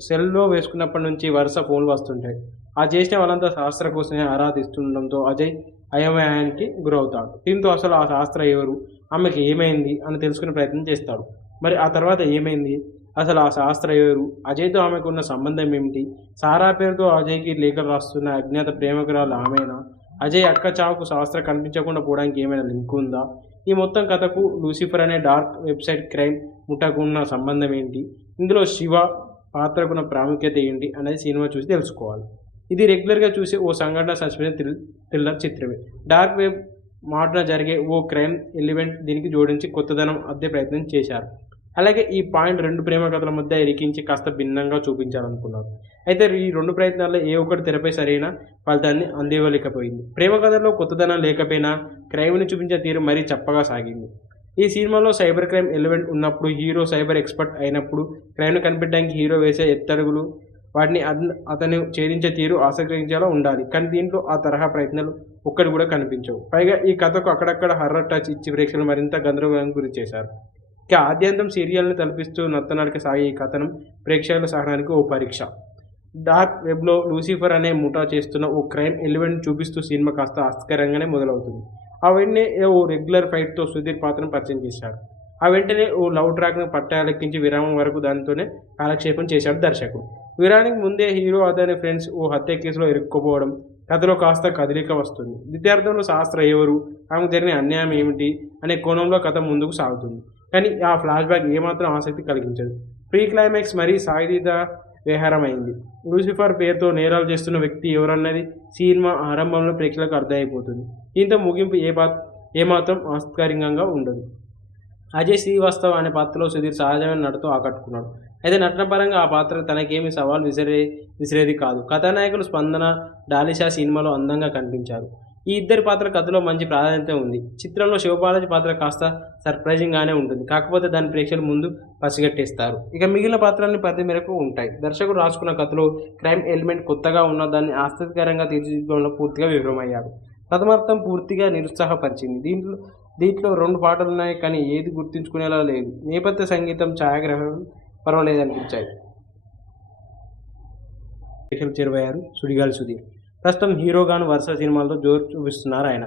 సెల్లో వేసుకున్నప్పటి నుంచి వరుస ఫోన్లు వస్తుంటాయి. ఆ చేసిన వాళ్ళంతా శాస్త్ర కోసమే ఆరా తీస్తుండడంతో అజయ్ అయోమయానికి గురవుతాడు. దీంతో అసలు ఆ శాస్త్ర ఎవరు, ఆమెకి ఏమైంది అని తెలుసుకునే ప్రయత్నం చేస్తాడు. మరి ఆ తర్వాత ఏమైంది, అసలు ఆ శాస్త్ర ఎవరు, అజయ్తో ఆమెకు ఉన్న సంబంధం ఏమిటి, సారా పేరుతో అజయ్కి లేఖలు రాస్తున్న అజ్ఞాత ప్రేమికురాలు ఆమెనా, అజయ్ అక్క చావుకు శాస్త్ర కనిపించకుండా పోవడానికి ఏమైనా లింక్ ఉందా, ఈ మొత్తం కథకు లూసిఫర్ అనే డార్క్ వెబ్సైట్ క్రైమ్ ముఠాకు ఉన్న సంబంధం ఏంటి, ఇందులో శివ పాత్రకున్న ప్రాముఖ్యత ఏంటి అనేది సినిమా చూసి తెలుసుకోవాలి. ఇది రెగ్యులర్గా చూసే ఓ సంఘటన సస్పెన్స్ థ్రిల్లర్ చిత్రమే. డార్క్ వెబ్ మాటన జరిగే ఓ క్రైమ్ ఎలిమెంట్ దీనికి జోడించి కొత్తదనం అద్దే ప్రయత్నం చేశారు. అలాగే ఈ పాయింట్ 2 ప్రేమ కథల మధ్య ఇరికించి కాస్త భిన్నంగా చూపించాలనుకున్నారు. అయితే ఈ 2 ప్రయత్నాల్లో ఏ ఒక్కటి తెరపై సరైన ఫలితాన్ని అందివ్వలేకపోయింది. ప్రేమ కథలో కొత్తదనం లేకపోయినా క్రైమ్ని చూపించే తీరు మరీ చప్పగా సాగింది. ఈ సినిమాలో సైబర్ క్రైమ్ ఎలిమెంట్ ఉన్నప్పుడు, హీరో సైబర్ ఎక్స్పర్ట్ అయినప్పుడు క్రైమ్ను కనిపెట్టడానికి హీరో వేసే ఎత్తడుగులు, వాటిని అతను ఛేదించే తీరు ఆసక్తికరంగా ఉండాలి. కానీ దీంట్లో ఆ తరహా ప్రయత్నాలు ఒక్కటి కూడా కనిపించవు. పైగా ఈ కథకు అక్కడక్కడ హర్రర్ టచ్ ఇచ్చి ప్రేక్షకులు మరింత గందరగోళానికి గురి చేశారు. ఇక ఆద్యంతం సీరియల్ని తలపిస్తూ నత్తనడక సాగే ఈ కథనం ప్రేక్షకుల సహనానికి ఓ పరీక్ష. డార్క్ వెబ్లో లూసిఫర్ అనే ముఠా చేస్తున్న ఓ క్రైమ్ ఎలిమెంట్ చూపిస్తూ సినిమా కాస్త ఆసక్తికరంగానే మొదలవుతుంది. ఆ వెంటనే ఓ రెగ్యులర్ ఫైట్తో సుధీర్ పాత్రను పరిచయం చేశాడు. ఆ వెంటనే ఓ లవ్ ట్రాక్ను పట్టాలెక్కించి విరామం వరకు దానితోనే కాలక్షేపం చేశాడు దర్శకుడు. విరానికి ముందే హీరో అతని ఫ్రెండ్స్ ఓ హత్య కేసులో ఇరుక్కుపోవడం, కథలో కాస్త కదలిక వస్తుంది. ద్వితీయార్థంలో శాస్త్ర ఎవరు, ఆమెకు జరిగిన అన్యాయం ఏమిటి అనే కోణంలో కథ ముందుకు సాగుతుంది. కానీ ఆ ఫ్లాష్ బ్యాక్ ఏమాత్రం ఆసక్తి కలిగించదు. ప్రీ క్లైమాక్స్ మరీ సాయుధ వ్యవహారమైంది. లూసిఫర్ పేరుతో నేరాలు చేస్తున్న వ్యక్తి ఎవరన్నది సినిమా ఆరంభంలో ప్రేక్షకులకు అర్థమైపోతుంది. దీంతో ముగింపు ఏమాత్రం ఆసక్తికరంగా ఉండదు. అజయ్ శ్రీవాస్తవ్ అనే పాత్రలో సుధీర్ సహజమైన నటనతో ఆకట్టుకున్నాడు. అయితే నటన పరంగా ఆ పాత్ర తనకేమీ సవాల్ విసిరేది కాదు. కథానాయకులు స్పందన, డాలిషా సినిమాలో అందంగా కనిపించారు. ఈ ఇద్దరి పాత్ర కథలో మంచి ప్రాధాన్యత ఉంది. చిత్రంలో శివబాలాజీ పాత్ర కాస్త సర్ప్రైజింగ్గానే ఉంటుంది. కాకపోతే దాని ప్రేక్షకుల ముందు పసిగట్టేస్తారు. ఇక మిగిలిన పాత్రల్ని పరిధి మేరకు ఉంటాయి. దర్శకుడు రాసుకున్న కథలో క్రైమ్ ఎలిమెంట్ కొత్తగా ఉన్న దాన్ని ఆసక్తికరంగా తీర్చిదిద్దడంలో పూర్తిగా విఫలమయ్యాడు. ప్రథమార్థం పూర్తిగా నిరుత్సాహపరిచింది. దీంట్లో 2 పాటలున్నాయి, కానీ ఏది గుర్తుంచుకునేలా లేదు. నేపథ్య సంగీతం, ఛాయాగ్రహణం పర్వాలేదనిపించాయి. చేరువయ్యారు సుడిగాలి సుధీర్. ప్రస్తుతం హీరోగాను వరుస సినిమాలతో జోరు చూపిస్తున్నారు ఆయన.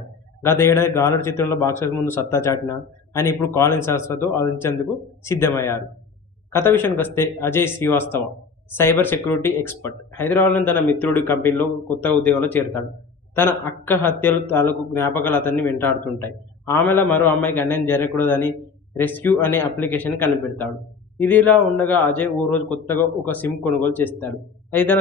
గత ఏడాది గాలుడు చిత్రంలో బాక్సెస్ ముందు సత్తా చాటిన ఆయన ఇప్పుడు కాలింగ్ శాస్త్రతో ఆలోచించేందుకు సిద్ధమయ్యారు. కథ విషయానికి వస్తే Ajay Srivastava cyber security expert. హైదరాబాద్లోని తన మిత్రుడి కంపెనీలో కొత్త ఉద్యోగంలో చేరుతాడు. తన అక్క హత్యలు తాలూకు జ్ఞాపకాలు అతన్ని వెంటాడుతుంటాయి. ఆమెలో మరో అమ్మాయికి అన్యాయం జరగకూడదని రెస్క్యూ అనే అప్లికేషన్ కనిపెడతాడు. ఇదిలా ఉండగా అజయ్ ఓ రోజు కొత్తగా ఒక సిమ్ కొనుగోలు చేస్తాడు. అది తన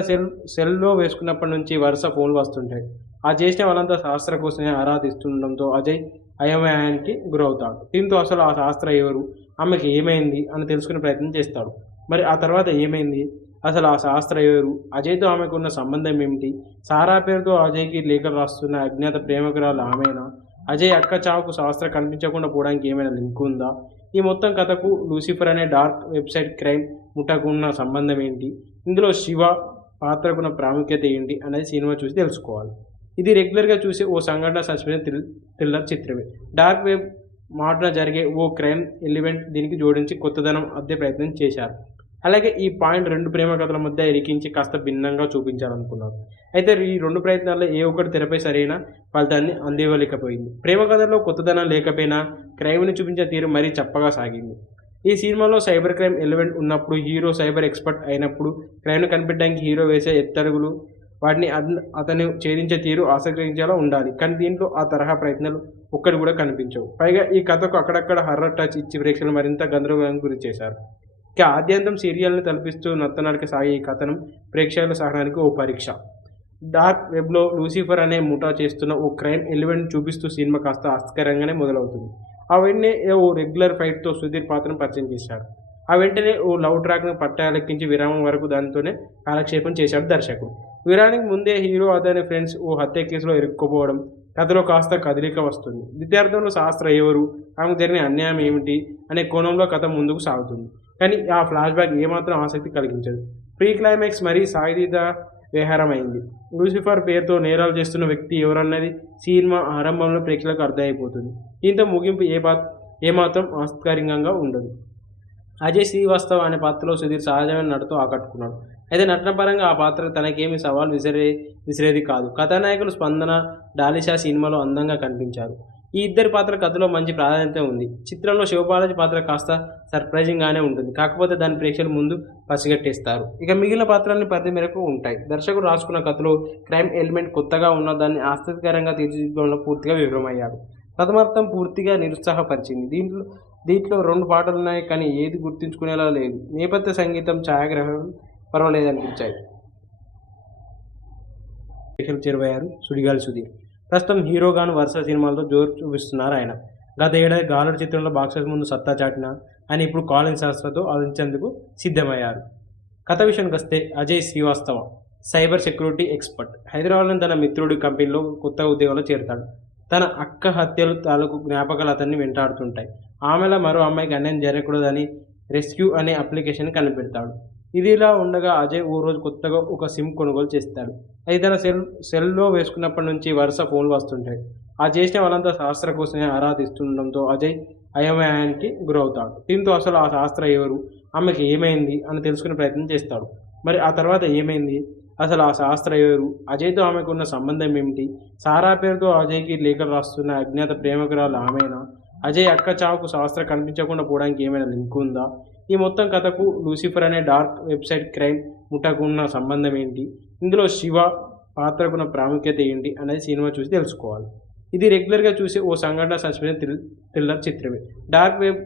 సెల్లో వేసుకున్నప్పటి నుంచి వరుస ఫోన్లు వస్తుంటాయి. ఆ చేసిన వాళ్ళంతా శాస్త్ర కోసమే ఆరా తీస్తుండడంతో అజయ్ అయోమయానికి గురవుతాడు. దీంతో అసలు ఆ శాస్త్ర ఎవరు, ఆమెకి ఏమైంది అని తెలుసుకునే ప్రయత్నం చేస్తాడు. మరి ఆ తర్వాత ఏమైంది, అసలు ఆ శాస్త్ర ఎవరు, అజయ్తో ఆమెకు ఉన్న సంబంధం ఏమిటి, సారా పేరుతో అజయ్కి లేఖలు రాస్తున్న అజ్ఞాత ప్రేమికురాలు ఆమెనా, అజయ్ అక్క చావుకు శాస్త్ర కనిపించకుండా పోవడానికి ఏమైనా లింక్ ఉందా, ఈ మొత్తం కథకు లూసిఫర్ అనే డార్క్ వెబ్సైట్ క్రైమ్ ముఠాకు ఉన్న సంబంధం ఏంటి, ఇందులో శివ పాత్రకున్న ప్రాముఖ్యత ఏంటి అనేది సినిమా చూసి తెలుసుకోవాలి. ఇది రెగ్యులర్గా చూసే ఓ సంఘటన సస్పెన్స్ థ్రిల్లర్ చిత్రమే. డార్క్ వెబ్ మాటున జరిగే ఓ క్రైమ్ ఎలిమెంట్ దీనికి జోడించి కొత్తదనం అద్దే ప్రయత్నం చేశారు. అలాగే ఈ పాయింట్ రెండు ప్రేమ కథల మధ్య ఇరికించి కాస్త భిన్నంగా చూపించాలనుకున్నారు. అయితే ఈ రెండు ప్రయత్నాల్లో ఏ ఒక్కటి తెరపై సరైన ఫలితాన్ని అందివ్వలేకపోయింది. ప్రేమ కథల్లో కొత్తదనం లేకపోయినా క్రైమ్ని చూపించే తీరు మరీ చప్పగా సాగింది. ఈ సినిమాలో సైబర్ క్రైమ్ ఎలిమెంట్ ఉన్నప్పుడు, హీరో సైబర్ ఎక్స్పర్ట్ అయినప్పుడు, క్రైమ్ను కనిపెట్టడానికి హీరో వేసే ఎత్తడుగులు, వాటిని అతను ఛేదించే తీరు ఆసక్తికరంగా ఉండాలి. కానీ దీంట్లో ఆ తరహా ప్రయత్నాలు ఒక్కటి కూడా కనిపించవు. పైగా ఈ కథకు అక్కడక్కడ హర్రర్ టచ్ ఇచ్చి ప్రేక్షకులు మరింత గందరగోళానికి గురి చేశారు. ఇక ఆద్యంతం సీరియల్ని తలపిస్తూ నత్తనడక సాగే ఈ కథనం ప్రేక్షకుల సహనానికి ఓ పరీక్ష. డార్క్ వెబ్లో లూసిఫర్ అనే ముఠా చేస్తున్న ఓ క్రైమ్ ఎలిమెంట్ చూపిస్తూ సినిమా కాస్త ఆసక్తికరంగానే మొదలవుతుంది. ఆ వెంటనే ఓ రెగ్యులర్ ఫైట్తో సుధీర్ పాత్రను పరిచయం చేశారు. ఆ వెంటనే ఓ లవ్ ట్రాక్ను పట్టాలెక్కించి విరామం వరకు దానితోనే కాలక్షేపం చేశాడు దర్శకుడు. విరానికి ముందే హీరో అతని ఫ్రెండ్స్ ఓ హత్య కేసులో ఇరుక్కుపోవడం, కథలో కాస్త కదలిక వస్తుంది. ద్వితీయార్థంలో శాస్త్ర ఎవరు, ఆమెకు జరిగిన అన్యాయం ఏమిటి అనే కోణంలో కథ ముందుకు సాగుతుంది. కానీ ఆ ఫ్లాష్ బ్యాక్ ఏమాత్రం ఆసక్తి కలిగించదు. ప్రీ క్లైమాక్స్ మరీ సాయుధ వ్యవహారమైంది. లూసిఫర్ పేరుతో నేరాలు చేస్తున్న వ్యక్తి ఎవరన్నది సినిమా ఆరంభంలో ప్రేక్షకులకు అర్థమైపోతుంది. దీంతో ముగింపు ఏమాత్రం ఆసక్తికరంగా ఉండదు. అజయ్ శ్రీవాస్తవ్ అనే పాత్రలో సుధీర్ సహజమైన నటనతో ఆకట్టుకున్నాడు. అయితే నటన పరంగా ఆ పాత్ర తనకేమీ సవాల్ విసిరేది కాదు. కథానాయకులు స్పందన, డాలిషా సినిమాలో అందంగా కనిపించారు. ఈ ఇద్దరి పాత్ర కథలో మంచి ప్రాధాన్యత ఉంది. చిత్రంలో శివబాలాజీ పాత్ర కాస్త సర్ప్రైజింగ్గానే ఉంటుంది. కాకపోతే దాని ప్రేక్షకుల ముందు పసిగట్టేస్తారు. ఇక మిగిలిన పాత్రల్ని పరిధి మేరకు ఉంటాయి. దర్శకుడు రాసుకున్న కథలో క్రైమ్ ఎలిమెంట్ కొత్తగా ఉన్న దాన్ని ఆసక్తికరంగా తీర్చిదిద్దడంలో పూర్తిగా విఫలమయ్యాడు. ప్రథమార్థం పూర్తిగా నిరుత్సాహపరిచింది. దీంట్లో రెండు పాటలున్నాయి, కానీ ఏది గుర్తుంచుకునేలా లేదు. నేపథ్య సంగీతం, ఛాయాగ్రహణం పర్వాలేదనిపించాయి. చేరువయ్యారు సుడిగాలి సుధీర్. ప్రస్తుతం హీరోగాను వరుస సినిమాలతో జోరు చూపిస్తున్నారు ఆయన. గత ఏడాది గాలుడు చిత్రంలో బాక్సెస్ ముందు సత్తా చాటిన ఆయన ఇప్పుడు కాలింగ్ శాస్త్రతో ఆలోచించేందుకు సిద్ధమయ్యారు. కథ విషయానికి వస్తే Ajay Srivastava cyber security expert. హైదరాబాద్లోని తన మిత్రుడి కంపెనీలో కొత్త ఉద్యోగంలో చేరుతాడు. తన అక్క హత్యలు తాలూకు జ్ఞాపకాలు అతన్ని వెంటాడుతుంటాయి. ఆమెలో మరో అమ్మాయికి అన్యాయం జరగకూడదని రెస్క్యూ అనే అప్లికేషన్ కనిపెడతాడు. ఇదిలా ఉండగా అజయ్ ఓ రోజు కొత్తగా ఒక సిమ్ కొనుగోలు చేస్తాడు. అది తన సెల్లో వేసుకున్నప్పటి నుంచి వరుస ఫోన్లు వస్తుంటాయి. ఆ చేసిన వాళ్ళంతా శాస్త్ర కోసమే ఆరా తీస్తుండడంతో అజయ్ అయోమయానికి గురవుతాడు. దీంతో అసలు ఆ శాస్త్ర ఎవరు, ఆమెకి ఏమైంది అని తెలుసుకునే ప్రయత్నం చేస్తాడు. మరి ఆ తర్వాత ఏమైంది, అసలు ఆ శాస్త్ర ఎవరు, అజయ్తో ఆమెకు ఉన్న సంబంధం ఏమిటి, సారా పేరుతో అజయ్కి లేఖలు రాస్తున్న అజ్ఞాత ప్రేమికురాలు ఆమెనా, అజయ్ అక్క చావుకు శాస్త్ర కనిపించకుండా పోవడానికి ఏమైనా లింక్ ఉందా, ఈ మొత్తం కథకు లూసిఫర్ అనే డార్క్ వెబ్సైట్ క్రైమ్ ముఠాకు ఉన్న సంబంధం ఏంటి, ఇందులో శివ పాత్రకున్న ప్రాముఖ్యత ఏంటి అనేది సినిమా చూసి తెలుసుకోవాలి. ఇది రెగ్యులర్గా చూసే ఓ సంఘటన సస్పెన్స్ థ్రిల్లర్ చిత్రమే. డార్క్ వెబ్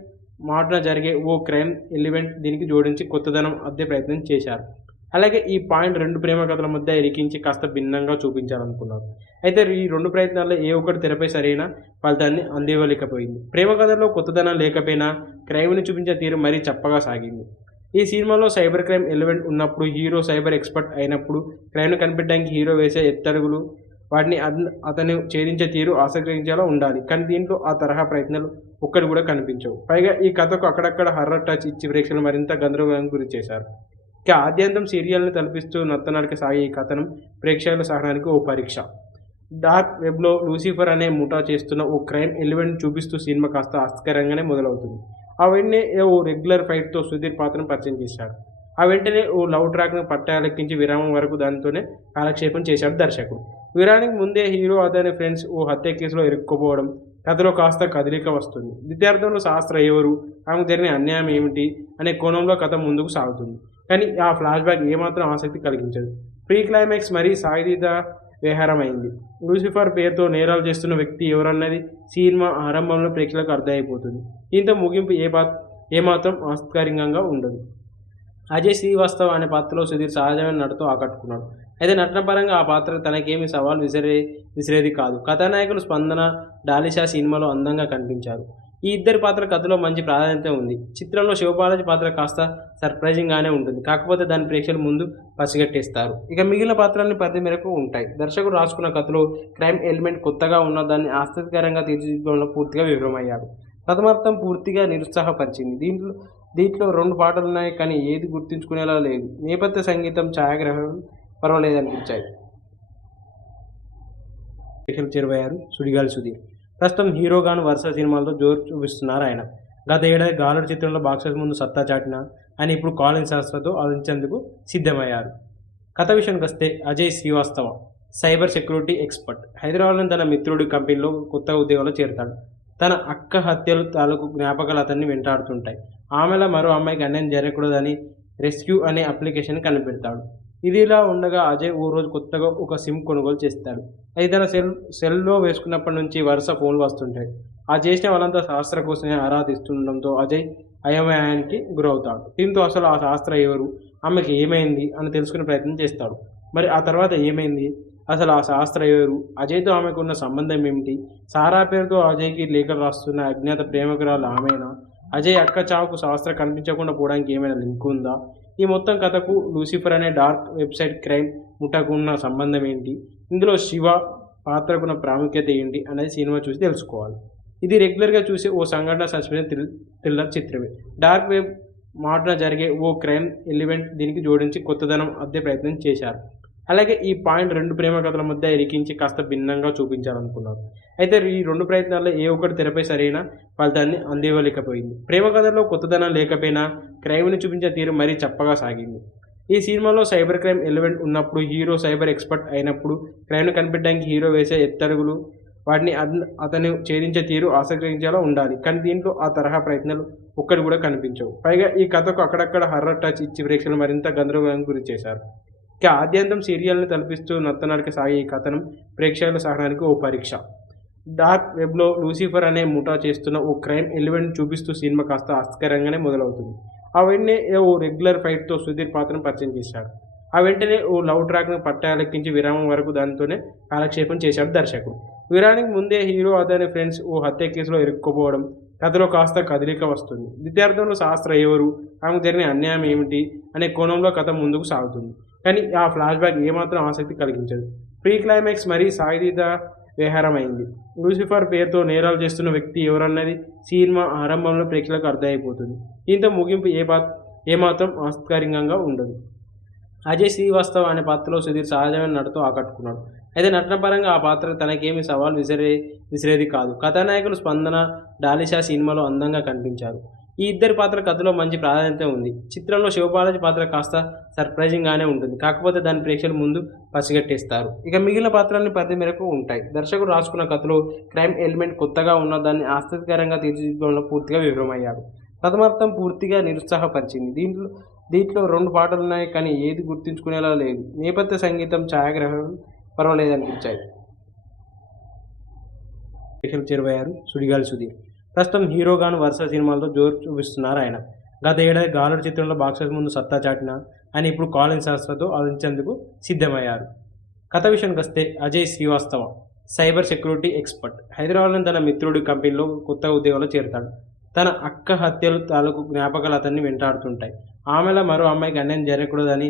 మాటున జరిగే ఓ క్రైమ్ ఎలిమెంట్ దీనికి జోడించి కొత్తదనం అద్దే ప్రయత్నం చేశారు. అలాగే ఈ పాయింట్ రెండు ప్రేమ కథల మధ్య ఇరికించి కాస్త భిన్నంగా చూపించాలనుకున్నారు. అయితే ఈ రెండు ప్రయత్నాల్లో ఏ ఒక్కటి తెరపై సరైన ఫలితాన్ని అందివ్వలేకపోయింది. ప్రేమ కథల్లో కొత్తదనం లేకపోయినా క్రైమ్ని చూపించే తీరు మరీ చప్పగా సాగింది. ఈ సినిమాలో సైబర్ క్రైమ్ ఎలిమెంట్ ఉన్నప్పుడు, హీరో సైబర్ ఎక్స్పర్ట్ అయినప్పుడు, క్రైమ్ను కనిపెట్టడానికి హీరో వేసే ఎత్తడుగులు, వాటిని అతను ఛేదించే తీరు ఆసక్తికరంగా ఉండాలి. కానీ దీంట్లో ఆ తరహా ప్రయత్నాలు ఒక్కటి కూడా కనిపించవు. పైగా ఈ కథకు అక్కడక్కడ హర్రర్ టచ్ ఇచ్చి ప్రేక్షకులు మరింత గందరగోళానికి గురి చేశారు. ఇక ఆద్యంతం సీరియల్ని తలపిస్తూ నత్తనడక సాగే ఈ కథనం ప్రేక్షకుల సహనానికి ఓ పరీక్ష. డార్క్ వెబ్లో లూసిఫర్ అనే ముఠా చేస్తున్న ఓ క్రైమ్ ఎలిమెంట్ చూపిస్తూ సినిమా కాస్త ఆసక్తికరంగానే మొదలవుతుంది. ఆ వెంటనే ఓ రెగ్యులర్ ఫైట్తో సుధీర్ పాత్రను పరిచయం చేశారు. ఆ వెంటనే ఓ లవ్ ట్రాక్ను పట్టాలెక్కించి విరామం వరకు దానితోనే కాలక్షేపం చేశాడు దర్శకుడు. విరానికి ముందే హీరో అతని ఫ్రెండ్స్ ఓ హత్య కేసులో ఇరుక్కుపోవడం, కథలో కాస్త కదలిక వస్తుంది. ద్వితీయార్థంలో శాస్త్ర ఎవరు, ఆమెకు జరిగిన అన్యాయం ఏమిటి అనే కోణంలో కథ ముందుకు సాగుతుంది. కానీ ఆ ఫ్లాష్ బ్యాక్ ఏమాత్రం ఆసక్తి కలిగించదు. ప్రీ క్లైమాక్స్ మరీ సాయుధ వ్యవహారమైంది. లూసిఫర్ పేరుతో నేరాలు చేస్తున్న వ్యక్తి ఎవరన్నది సినిమా ఆరంభంలో ప్రేక్షకులకు అర్థమైపోతుంది. దీంతో ముగింపు ఏమాత్రం ఆసక్తికరంగా ఉండదు. అజయ్ శ్రీవాస్తవ్ అనే పాత్రలో సుధీర్ సహజమైన నటనతో ఆకట్టుకున్నాడు. అయితే నటన పరంగా ఆ పాత్ర తనకేమీ సవాల్ విసిరేది కాదు. కథానాయకులు స్పందన, డాలిషా సినిమాలో అందంగా కనిపించారు. ఈ ఇద్దరి పాత్ర కథలో మంచి ప్రాధాన్యత ఉంది. చిత్రంలో శివబాలాజీ పాత్ర కాస్త సర్ప్రైజింగ్గానే ఉంటుంది. కాకపోతే దాని ప్రేక్షకుల ముందు పసిగట్టేస్తారు. ఇక మిగిలిన పాత్రల్ని పరిధి మేరకు ఉంటాయి. దర్శకుడు రాసుకున్న కథలో క్రైమ్ ఎలిమెంట్ కొత్తగా ఉన్న దాన్ని ఆసక్తికరంగా తీర్చిదిద్దడంలో పూర్తిగా విఫలమయ్యాడు. ప్రథమార్థం పూర్తిగా నిరుత్సాహపరిచింది. దీంట్లో రెండు పాటలున్నాయి, కానీ ఏది గుర్తుంచుకునేలా లేదు. నేపథ్య సంగీతం, ఛాయాగ్రహణం పర్వాలేదనిపించాయి. ప్రేక్షకులు చేరువయ్యారు సుడిగాలి సుధీర్. ప్రస్తుతం హీరోగాను వరుస సినిమాలతో జోరు చూపిస్తున్నారు ఆయన. గత ఏడాది గాలుడు చిత్రంలో బాక్సెస్ ముందు సత్తా చాటిన ఆయన ఇప్పుడు కాలింగ్ శాస్త్రతో అందించేందుకు సిద్ధమయ్యారు. కథ విషయానికి వస్తే Ajay Srivastava cyber security expert. హైదరాబాద్లోని తన మిత్రుడి కంపెనీలో కొత్త ఉద్యోగంలో చేరతాడు. తన అక్క హత్యలు తాలూకు జ్ఞాపకాలు అతన్ని వెంటాడుతుంటాయి. ఆమెలో మరో అమ్మాయికి అన్యాయం జరగకూడదని రెస్క్యూ అనే అప్లికేషన్ కనిపెడతాడు. ఇదిలా ఉండగా అజయ్ ఓ రోజు కొత్తగా ఒక సిమ్ కొనుగోలు చేస్తాడు. అది తన సెల్లో వేసుకున్నప్పటి నుంచి వరుస ఫోన్లు వస్తుంటాయి. ఆ చేసిన వాళ్ళంతా శాస్త్ర కోసమే ఆరా తీస్తుండడంతో అజయ్ అయోమయానికి గురవుతాడు. దీంతో అసలు ఆ శాస్త్ర ఎవరు, ఆమెకి ఏమైంది అని తెలుసుకునే ప్రయత్నం చేస్తాడు. మరి ఆ తర్వాత ఏమైంది, అసలు ఆ శాస్త్ర ఎవరు, అజయ్తో ఆమెకు ఉన్న సంబంధం ఏమిటి, సారా పేరుతో అజయ్కి లేఖలు రాస్తున్న అజ్ఞాత ప్రేమికురాలు ఆమెనా, అజయ్ అక్క చావుకు శాస్త్ర కనిపించకుండా పోవడానికి ఏమైనా లింక్ ఉందా, ఈ మొత్తం కథకు లూసిఫర్ అనే డార్క్ వెబ్సైట్ క్రైమ్ ముఠాకు ఉన్న సంబంధం ఏంటి, ఇందులో శివ పాత్రకున్న ప్రాముఖ్యత ఏంటి అనేది సినిమా చూసి తెలుసుకోవాలి. ఇది రెగ్యులర్గా చూసే ఓ సంఘటన సస్పెన్స్ థ్రిల్లర్ చిత్రమే. డార్క్ వెబ్ మాటన జరిగే ఓ క్రైమ్ ఎలిమెంట్ దీనికి జోడించి కొత్తదనం అద్దే ప్రయత్నం చేశారు. అలాగే ఈ పాయింట్ రెండు ప్రేమ కథల మధ్య ఇరికించి కాస్త భిన్నంగా చూపించాలనుకున్నారు. అయితే ఈ రెండు ప్రయత్నాల్లో ఏ ఒక్కటి తెరపై సరైన ఫలితాన్ని అందివ్వలేకపోయింది. ప్రేమ కథల్లో కొత్తదనం లేకపోయినా క్రైమ్ని చూపించే తీరు మరీ చప్పగా సాగింది. ఈ సినిమాలో సైబర్ క్రైమ్ ఎలిమెంట్ ఉన్నప్పుడు, హీరో సైబర్ ఎక్స్పర్ట్ అయినప్పుడు, క్రైమ్ను కనిపెట్టడానికి హీరో వేసే ఎత్తడుగులు, వాటిని అతను ఛేదించే తీరు ఆసక్తించేలా ఉండాలి. కానీ దీంట్లో ఆ తరహా ప్రయత్నాలు ఒక్కటి కూడా కనిపించవు. పైగా ఈ కథకు అక్కడక్కడ హర్రర్ టచ్ ఇచ్చి ప్రేక్షకులు మరింత గందరగోళానికి గురి చేశారు. ఇక ఆద్యంతం సీరియల్ని తలపిస్తూ నత్తనడక సాగే ఈ కథనం ప్రేక్షకుల సహనానికి ఓ పరీక్ష. డార్క్ వెబ్లో లూసిఫర్ అనే ముఠా చేస్తున్న ఓ క్రైమ్ ఎలిమెంట్ చూపిస్తూ సినిమా కాస్త ఆసక్తికరంగానే మొదలవుతుంది. ఆ వెంటనే ఓ రెగ్యులర్ ఫైట్తో సుధీర్ పాత్రను పరిచయం చేశాడు. ఆ వెంటనే ఓ లవ్ ట్రాక్ను పట్టాలెక్కించి విరామం వరకు దానితోనే కాలక్షేపం చేశాడు దర్శకుడు. విరానికి ముందే హీరో అతని ఫ్రెండ్స్ ఓ హత్య కేసులో ఇరుక్కుపోవడం, కథలో కాస్త కదలిక వస్తుంది. ద్వితీయార్థంలో శాస్త్ర ఎవరు, ఆమెకు జరిగిన అన్యాయం ఏమిటి అనే కోణంలో కథ ముందుకు సాగుతుంది. కానీ ఆ ఫ్లాష్ బ్యాక్ ఏమాత్రం ఆసక్తి కలిగించదు. ప్రీ క్లైమాక్స్ మరీ సాయుధ వ్యవహారమైంది. లూసిఫర్ పేరుతో నేరాలు చేస్తున్న వ్యక్తి ఎవరన్నది సినిమా ఆరంభంలో ప్రేక్షకులకు అర్థమైపోతుంది. దీంతో ముగింపు ఏమాత్రం ఆసక్తికరంగా ఉండదు. అజయ్ శ్రీవాస్తవ్ అనే పాత్రలో సుధీర్ సహజమైన నటతో ఆకట్టుకున్నాడు. అయితే నటన పరంగా ఆ పాత్ర తనకేమీ సవాల్ విసిరేది కాదు. కథానాయకులు స్పందన, డాలిషా సినిమాలో అందంగా కనిపించారు. ఈ ఇద్దరి పాత్ర కథలో మంచి ప్రాధాన్యత ఉంది. చిత్రంలో శివబాలాజీ పాత్ర కాస్త సర్ప్రైజింగ్గానే ఉంటుంది. కాకపోతే దాని ప్రేక్షకుల ముందు పసిగట్టేస్తారు. ఇక మిగిలిన పాత్రల్ని పరిధి మేరకు ఉంటాయి. దర్శకుడు రాసుకున్న కథలో క్రైమ్ ఎలిమెంట్ కొత్తగా ఉన్న దాన్ని ఆసక్తికరంగా తీర్చిదిద్దడంలో పూర్తిగా విఫలమయ్యాడు. ప్రథమార్థం పూర్తిగా నిరుత్సాహపరిచింది. దీంట్లో రెండు పాటలున్నాయి, కానీ ఏది గుర్తుంచుకునేలా లేదు. నేపథ్య సంగీతం, ఛాయాగ్రహణం పర్వాలేదనిపించాయి. ప్రేక్షకులు చేరువయ్యారు సుడిగాలి సుధీర్. ప్రస్తుతం హీరోగాను వరుస సినిమాలతో జోరు చూపిస్తున్నారు ఆయన. గత ఏడాది గాలుడు చిత్రంలో బాక్సెస్ ముందు సత్తా చాటిన ఆయన ఇప్పుడు కాలింగ్ శాస్త్రతో అందించేందుకు సిద్ధమయ్యారు. కథ విషయానికి వస్తే Ajay Srivastava cyber security expert. హైదరాబాద్లోని తన మిత్రుడి కంపెనీలో కొత్త ఉద్యోగంలో చేరతాడు. తన అక్క హత్యలు తాలూకు జ్ఞాపకాలు అతన్ని వెంటాడుతుంటాయి. ఆమెలో మరో అమ్మాయికి అన్యాయం జరగకూడదని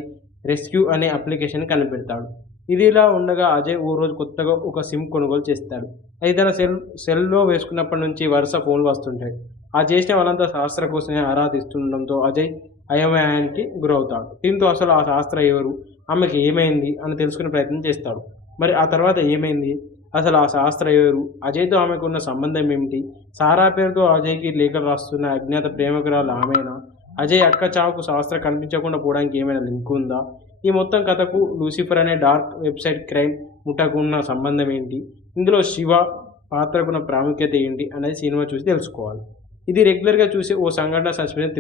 రెస్క్యూ అనే అప్లికేషన్ కనిపెడతాడు. ఇదిలా ఉండగా అజయ్ ఓ రోజు కొత్తగా ఒక సిమ్ కొనుగోలు చేస్తాడు. అది తన సెల్లో వేసుకున్నప్పటి నుంచి వరుస ఫోన్లు వస్తుంటాయి. ఆ చేసిన వాళ్ళంతా శాస్త్ర కోసమే ఆరా తీస్తుండడంతో అజయ్ అయోమయానికి గురవుతాడు. దీంతో అసలు ఆ శాస్త్ర ఎవరు, ఆమెకి ఏమైంది అని తెలుసుకునే ప్రయత్నం చేస్తాడు. మరి ఆ తర్వాత ఏమైంది, అసలు ఆ శాస్త్ర ఎవరు, అజయ్తో ఆమెకు ఉన్న సంబంధం ఏమిటి, సారా పేరుతో అజయ్కి లేఖలు రాస్తున్న అజ్ఞాత ప్రేమికురాలు ఆమెనా, అజయ్ అక్క చావుకు శాస్త్ర కనిపించకుండా పోవడానికి ఏమైనా లింక్ ఉందా, ఈ మొత్తం కథకు లూసిఫర్ అనే డార్క్ వెబ్సైట్ క్రైమ్ ముఠాకు ఉన్న సంబంధం ఏంటి, ఇందులో శివ పాత్రకున్న ప్రాముఖ్యత ఏంటి అనేది సినిమా చూసి తెలుసుకోవాలి. ఇది రెగ్యులర్గా చూసే ఓ సంఘటన సస్పెన్స్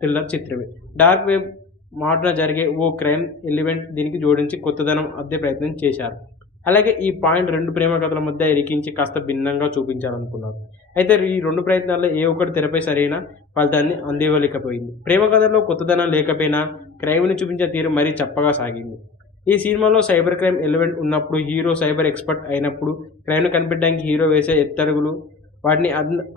థ్రిల్లర్ చిత్రమే. డార్క్ వెబ్ మాటన జరిగే ఓ క్రైమ్ ఎలిమెంట్ దీనికి జోడించి కొత్తదనం అద్దే ప్రయత్నం చేశారు. అలాగే ఈ పాయింట్ రెండు ప్రేమ కథల మధ్య ఇరికించి కాస్త భిన్నంగా చూపించాలనుకున్నారు. అయితే ఈ రెండు ప్రయత్నాల్లో ఏ ఒక్కటి తెరపై సరైన ఫలితాన్ని అందివ్వలేకపోయింది. ప్రేమ కథల్లో కొత్తదనం లేకపోయినా క్రైమ్ని చూపించే తీరు మరీ చప్పగా సాగింది. ఈ సినిమాలో సైబర్ క్రైమ్ ఎలిమెంట్ ఉన్నప్పుడు, హీరో సైబర్ ఎక్స్పర్ట్ అయినప్పుడు, క్రైమ్ను కనిపెట్టడానికి హీరో వేసే ఎత్తడుగులు, వాటిని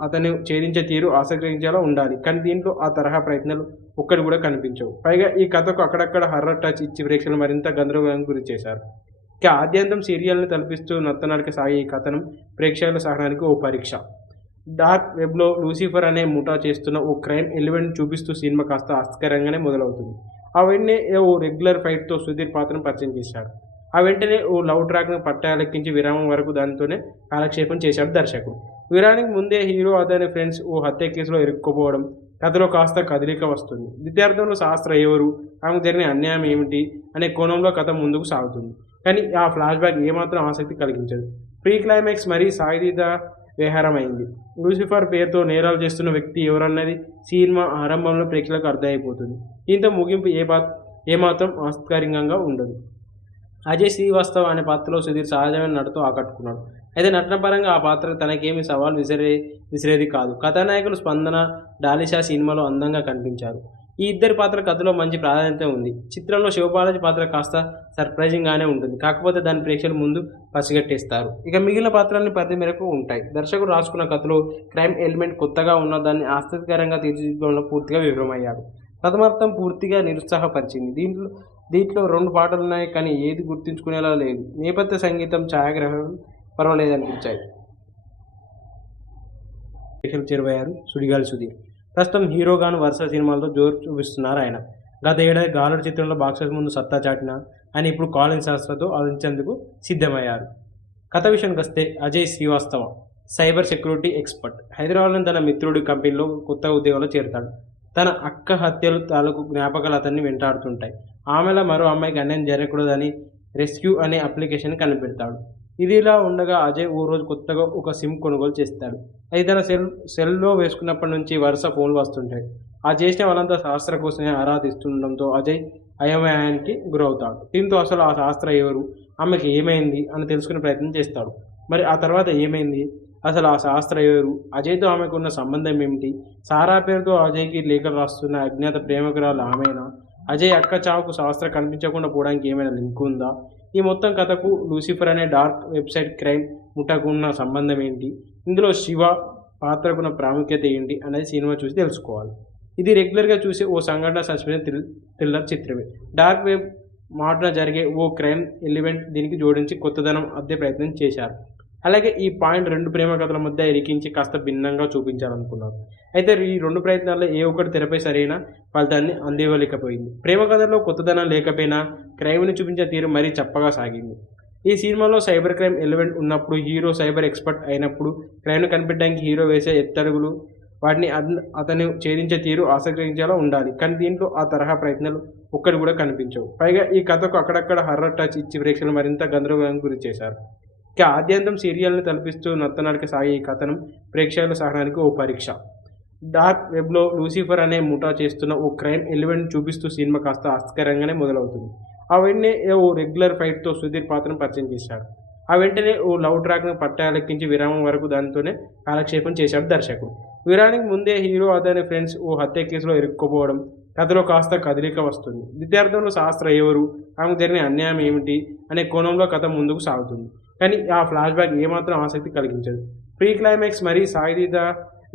అతను ఛేదించే తీరు ఆసక్తించేలా ఉండాలి. కానీ దీంట్లో ఆ తరహా ప్రయత్నాలు ఒక్కటి కూడా కనిపించవు. పైగా ఈ కథకు అక్కడక్కడ హర్రర్ టచ్ ఇచ్చి ప్రేక్షకులు మరింత గందరగోళానికి గురి చేశారు. ఇక ఆద్యంతం సీరియల్ని తలపిస్తూ నత్తనడక సాగే ఈ కథనం ప్రేక్షకుల సహనానికి ఓ పరీక్ష. డార్క్ వెబ్లో లూసిఫర్ అనే ముఠా చేస్తున్న ఓ క్రైమ్ ఎలిమెంట్ చూపిస్తూ సినిమా కాస్త ఆసక్తికరంగానే మొదలవుతుంది. ఆ వెంటనే ఓ రెగ్యులర్ ఫైట్తో సుధీర్ పాత్రను పరిచయం చేశాడు. ఆ వెంటనే ఓ లవ్ ట్రాక్ను పట్టాలెక్కించి విరామం వరకు దానితోనే కాలక్షేపం చేశాడు దర్శకుడు. విరానికి ముందే హీరో అతని ఫ్రెండ్స్ ఓ హత్య కేసులో ఇరుక్కుపోవడం, కథలో కాస్త కదలిక వస్తుంది. ద్వితీయార్థంలో శాస్త్ర ఎవరు, ఆమెకు జరిగిన అన్యాయం ఏమిటి అనే కోణంలో కథ ముందుకు సాగుతుంది. కానీ ఆ ఫ్లాష్ బ్యాక్ ఏమాత్రం ఆసక్తి కలిగించదు. ప్రీ క్లైమాక్స్ మరీ సాయుధ విహారమైంది. లూసిఫర్ పేరుతో నేరాలు చేస్తున్న వ్యక్తి ఎవరన్నది సినిమా ఆరంభంలో ప్రేక్షకులకు అర్థమైపోతుంది. దీంతో ముగింపు ఏమాత్రం ఆసక్తికరంగా ఉండదు. అజయ్ శ్రీవాస్తవ్ అనే పాత్రలో సుధీర్ సహజమైన నటనతో ఆకట్టుకున్నాడు. అయితే నటనపరంగా ఆ పాత్ర తనకేమీ సవాల్ విసిరేది కాదు. కథానాయకులు స్పందన, డాలిషా సినిమాలో అందంగా కనిపించారు. ఈ ఇద్దరి పాత్ర కథలో మంచి ప్రాధాన్యత ఉంది. చిత్రంలో శివబాలాజీ పాత్ర కాస్త సర్ప్రైజింగ్గానే ఉంటుంది. కాకపోతే దాన్ని ప్రేక్షకుల ముందు పసిగట్టేస్తారు. ఇక మిగిలిన పాత్రల్ని పరిధి మేరకు ఉంటాయి. దర్శకుడు రాసుకున్న కథలో క్రైమ్ ఎలిమెంట్ కొత్తగా ఉన్న దాన్ని ఆసక్తికరంగా తీర్చిదిద్దడంలో పూర్తిగా విఫలమయ్యాడు. ప్రథమార్థం పూర్తిగా నిరుత్సాహపరిచింది. దీంట్లో 2 పాటలున్నాయి, కానీ ఏది గుర్తుంచుకునేలా లేదు. నేపథ్య సంగీతం, ఛాయాగ్రహణం పర్వాలేదనిపించాయి. ప్రేక్షకులకు చేరువయ్యారు సుడిగాలి సుధీర్. ప్రస్తుతం హీరోగాను వరుస సినిమాలతో జోరు చూపిస్తున్నారు ఆయన. గత ఏడాది గాలుడు చిత్రంలో బాక్సెస్ ముందు సత్తా చాటిన ఆయన ఇప్పుడు కాలింగ్ శాస్త్రతో ఆలోచించేందుకు సిద్ధమయ్యారు. కథ విషయానికి వస్తే Ajay Srivastava cyber security expert. హైదరాబాద్లోని తన మిత్రుడి కంపెనీలో కొత్త ఉద్యోగంలో చేరతాడు. తన అక్క హత్యలు తాలూకు జ్ఞాపకాలు అతన్ని వెంటాడుతుంటాయి. ఆమెలో మరో అమ్మాయికి అన్యాయం జరగకూడదని రెస్క్యూ అనే అప్లికేషన్ కనిపెడతాడు. ఇదిలా ఉండగా అజయ్ ఓ రోజు కొత్తగా ఒక సిమ్ కొనుగోలు చేస్తాడు. అది తన సెల్లో వేసుకున్నప్పటి నుంచి వరుస ఫోన్లు వస్తుంటాయి. ఆ చేసిన వాళ్ళంతా శాస్త్ర కోసమే ఆరాధిస్తుండడంతో అజయ్ అయోమయానికి గురవుతాడు. దీంతో అసలు ఆ శాస్త్ర ఎవరు, ఆమెకి ఏమైంది అని తెలుసుకునే ప్రయత్నం చేస్తాడు. మరి ఆ తర్వాత ఏమైంది, అసలు ఆ శాస్త్ర ఎవరు, అజయ్తో ఆమెకున్న సంబంధం ఏమిటి, సారా పేరుతో అజయ్కి లేఖలు రాస్తున్న అజ్ఞాత ప్రేమికురాలు ఆమెనా, అజయ్ అక్క చావుకు శాస్త్ర కనిపించకుండా పోవడానికి ఏమైనా లింక్ ఉందా, ఈ మొత్తం కథకు లూసిఫర్ అనే డార్క్ వెబ్సైట్ క్రైమ్ ముఠాకు ఉన్న సంబంధం ఏంటి, ఇందులో శివ పాత్రకున్న ప్రాముఖ్యత ఏంటి అనేది సినిమా చూసి తెలుసుకోవాలి. ఇది రెగ్యులర్గా చూసే ఓ సంఘటన సస్పెన్స్ థ్రిల్లర్ చిత్రమే. డార్క్ వెబ్ మాటన జరిగే ఓ క్రైమ్ ఎలిమెంట్ దీనికి జోడించి కొత్తదనం అద్దే ప్రయత్నం చేశారు. అలాగే ఈ పాయింట్ 2 ప్రేమ కథల మధ్య ఇరికించి కాస్త భిన్నంగా చూపించాలనుకున్నారు. అయితే ఈ 2 ప్రయత్నాల్లో ఏ ఒక్కటి తెరపై సరైన ఫలితాన్ని అందివ్వలేకపోయింది. ప్రేమ కథల్లో కొత్తదనం లేకపోయినా క్రైమ్ని చూపించే తీరు మరీ చప్పగా సాగింది. ఈ సినిమాలో సైబర్ క్రైమ్ ఎలిమెంట్ ఉన్నప్పుడు, హీరో సైబర్ ఎక్స్పర్ట్ అయినప్పుడు క్రైమ్ను కనిపెట్టడానికి హీరో వేసే ఎత్తడుగులు, వాటిని అతను ఛేదించే తీరు ఆసక్తించేలా ఉండాలి. కానీ దీంట్లో ఆ తరహా ప్రయత్నాలు ఒక్కటి కూడా కనిపించవు. పైగా ఈ కథకు అక్కడక్కడ హర్రర్ టచ్ ఇచ్చి ప్రేక్షకులు మరింత గందరగోళానికి గురి చేశారు. ఇక ఆద్యంతం సీరియల్ని తలపిస్తూ నత్తనడక సాగే ఈ కథనం ప్రేక్షకుల సహనానికి ఓ పరీక్ష. డార్క్ వెబ్లో లూసిఫర్ అనే ముఠా చేస్తున్న ఓ క్రైమ్ ఎలిమెంట్ చూపిస్తూ సినిమా కాస్త ఆసక్తికరంగానే మొదలవుతుంది. ఆ వెంటనే ఓ రెగ్యులర్ ఫైట్తో సుధీర్ పాత్రను పరిచయం చేశాడు. ఆ వెంటనే ఓ లవ్ ట్రాక్ను పట్టాలెక్కించి విరామం వరకు దానితోనే కాలక్షేపం చేశాడు దర్శకుడు. విరానికి ముందే హీరో అతని ఫ్రెండ్స్ ఓ హత్య కేసులో ఇరుక్కుపోవడం, కథలో కాస్త కదలిక వస్తుంది. ద్వితీయార్థంలో శాస్త్ర ఎవరు, ఆమెకు జరిగిన అన్యాయం ఏమిటి అనే కోణంలో కథ ముందుకు సాగుతుంది. కానీ ఆ ఫ్లాష్ బ్యాక్ ఏమాత్రం ఆసక్తి కలిగించదు. ప్రీ క్లైమాక్స్ మరీ సాయుధ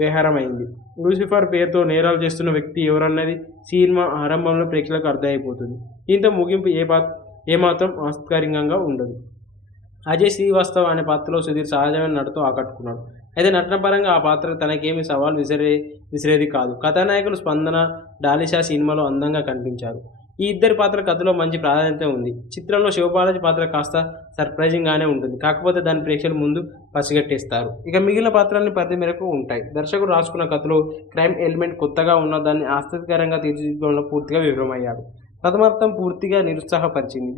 విహారమైంది. లూసిఫర్ పేరుతో నేరాలు చేస్తున్న వ్యక్తి ఎవరన్నది సినిమా ఆరంభంలో ప్రేక్షకులకు అర్థమైపోతుంది. దీంతో ముగింపు ఏమాత్రం ఆసక్తికరంగా ఉండదు. అజయ్ శ్రీవాస్తవ్ అనే పాత్రలో సుధీర్ సహజమైన నటనతో ఆకట్టుకున్నాడు. అయితే నటనపరంగా ఆ పాత్ర తనకేమీ సవాల్ విసిరేది కాదు. కథానాయకులు స్పందన, డాలిషా సినిమాలో అందంగా కనిపించారు. ఈ ఇద్దరి పాత్ర కథలో మంచి ప్రాధాన్యత ఉంది. చిత్రంలో శివబాలాజీ పాత్ర కాస్త సర్ప్రైజింగ్గానే ఉంటుంది. కాకపోతే దాన్ని ప్రేక్షకుల ముందు పసిగట్టేస్తారు. ఇక మిగిలిన పాత్రల్ని పరిధి మేరకు ఉంటాయి. దర్శకుడు రాసుకున్న కథలో క్రైమ్ ఎలిమెంట్ కొత్తగా ఉన్న దాన్ని ఆసక్తికరంగా తీర్చిదిద్దడంలో పూర్తిగా విఫలమయ్యాడు. ప్రథమార్థం పూర్తిగా నిరుత్సాహపరిచింది.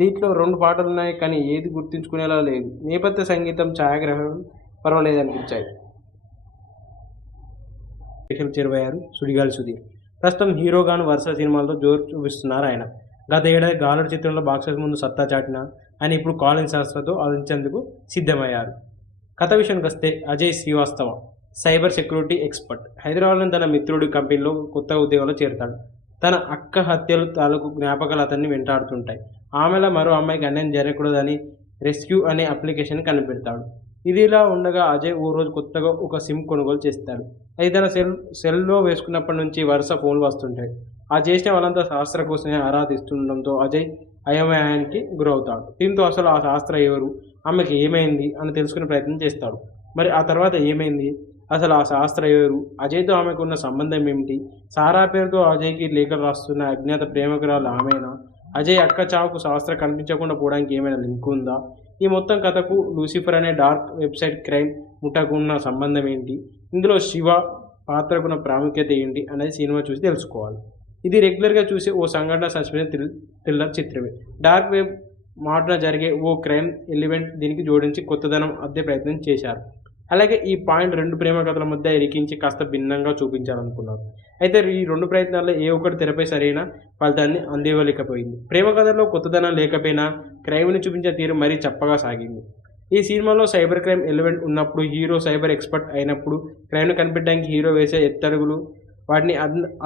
దీంట్లో 2 పాటలున్నాయి, కానీ ఏది గుర్తుంచుకునేలా లేదు. నేపథ్య సంగీతం, ఛాయాగ్రహణం పర్వాలేదనిపించాయి. ప్రేక్షకులకు చేరువయ్యారు సుడిగాలి సుధీర్. ప్రస్తుతం హీరోగాను వరుస సినిమాలతో జోరు చూపిస్తున్నారు ఆయన. గత ఏడాది గాలుడు చిత్రంలో బాక్సెస్ ముందు సత్తా చాటిన ఆయన ఇప్పుడు కాలింగ్ శాస్త్రతో ఆలోచించేందుకు సిద్ధమయ్యారు. కథ విషయానికి వస్తే Ajay Srivastava cyber security expert. హైదరాబాద్లోని తన మిత్రుడి కంపెనీలో కొత్త ఉద్యోగంలో చేరతాడు. తన అక్క హత్యలు తాలూకు జ్ఞాపకాలు అతన్ని వెంటాడుతుంటాయి. ఆమెలో మరో అమ్మాయికి అన్యాయం జరగకూడదని రెస్క్యూ అనే అప్లికేషన్ కనిపెడతాడు. ఇదిలా ఉండగా అజయ్ ఓ రోజు కొత్తగా ఒక సిమ్ కొనుగోలు చేస్తాడు. అది తన సెల్లో వేసుకున్నప్పటి నుంచి వరుస ఫోన్లు వస్తుంటాయి. ఆ చేసిన వాళ్ళంతా శాస్త్ర కోసమే ఆరాధిస్తుండడంతో అజయ్ అయోమయానికి గురవుతాడు. దీంతో అసలు ఆ శాస్త్ర ఎవరు, ఆమెకి ఏమైంది అని తెలుసుకునే ప్రయత్నం చేస్తాడు. మరి ఆ తర్వాత ఏమైంది, అసలు ఆ శాస్త్ర ఎవరు? అజయ్‌తో ఆమెకున్న సంబంధం ఏమిటి? సారా పేరుతో అజయ్‌కి లేఖలు రాస్తున్న అజ్ఞాత ప్రేమికురాలు ఆమేనా? అజయ్ అక్క చావుకు శాస్త్ర కనిపించకుండా పోవడానికి ఏమైనా లింక్ ఉందా? ఈ మొత్తం కథకు లూసిఫర్ అనే డార్క్ వెబ్‌సైట్ క్రైమ్ ముఠాకు ఉన్న సంబంధం ఏంటి? ఇందులో శివ పాత్రకున్న ప్రాముఖ్యత ఏంటి? అనేది సినిమా చూసి తెలుసుకోవాలి. ఇది రెగ్యులర్‌గా చూసే ఓ సంఘటన సస్పెన్స్ థ్రిల్లర్ చిత్రమే. డార్క్ వెబ్ మాటున జరిగే ఓ క్రైమ్ ఎలిమెంట్ దీనికి జోడించి కొత్తదనం అద్దే ప్రయత్నం చేశారు. అలాగే ఈ పాయింట్ 2 ప్రేమ కథల మధ్య ఇరికించి కాస్త భిన్నంగా చూపించాలనుకున్నారు. అయితే ఈ 2 ప్రయత్నాల్లో ఏ ఒక్కటి తెరపై సరైన ఫలితాన్ని అందివ్వలేకపోయింది. ప్రేమ కథల్లో కొత్తదనం లేకపోయినా క్రైమ్‌ని చూపించే తీరు మరీ చప్పగా సాగింది. ఈ సినిమాలో సైబర్ క్రైమ్ ఎలిమెంట్ ఉన్నప్పుడు, హీరో సైబర్ ఎక్స్‌పర్ట్ అయినప్పుడు, క్రైమ్‌ని కనిపెట్టడానికి హీరో వేసే ఎత్తడుగులు, వాటిని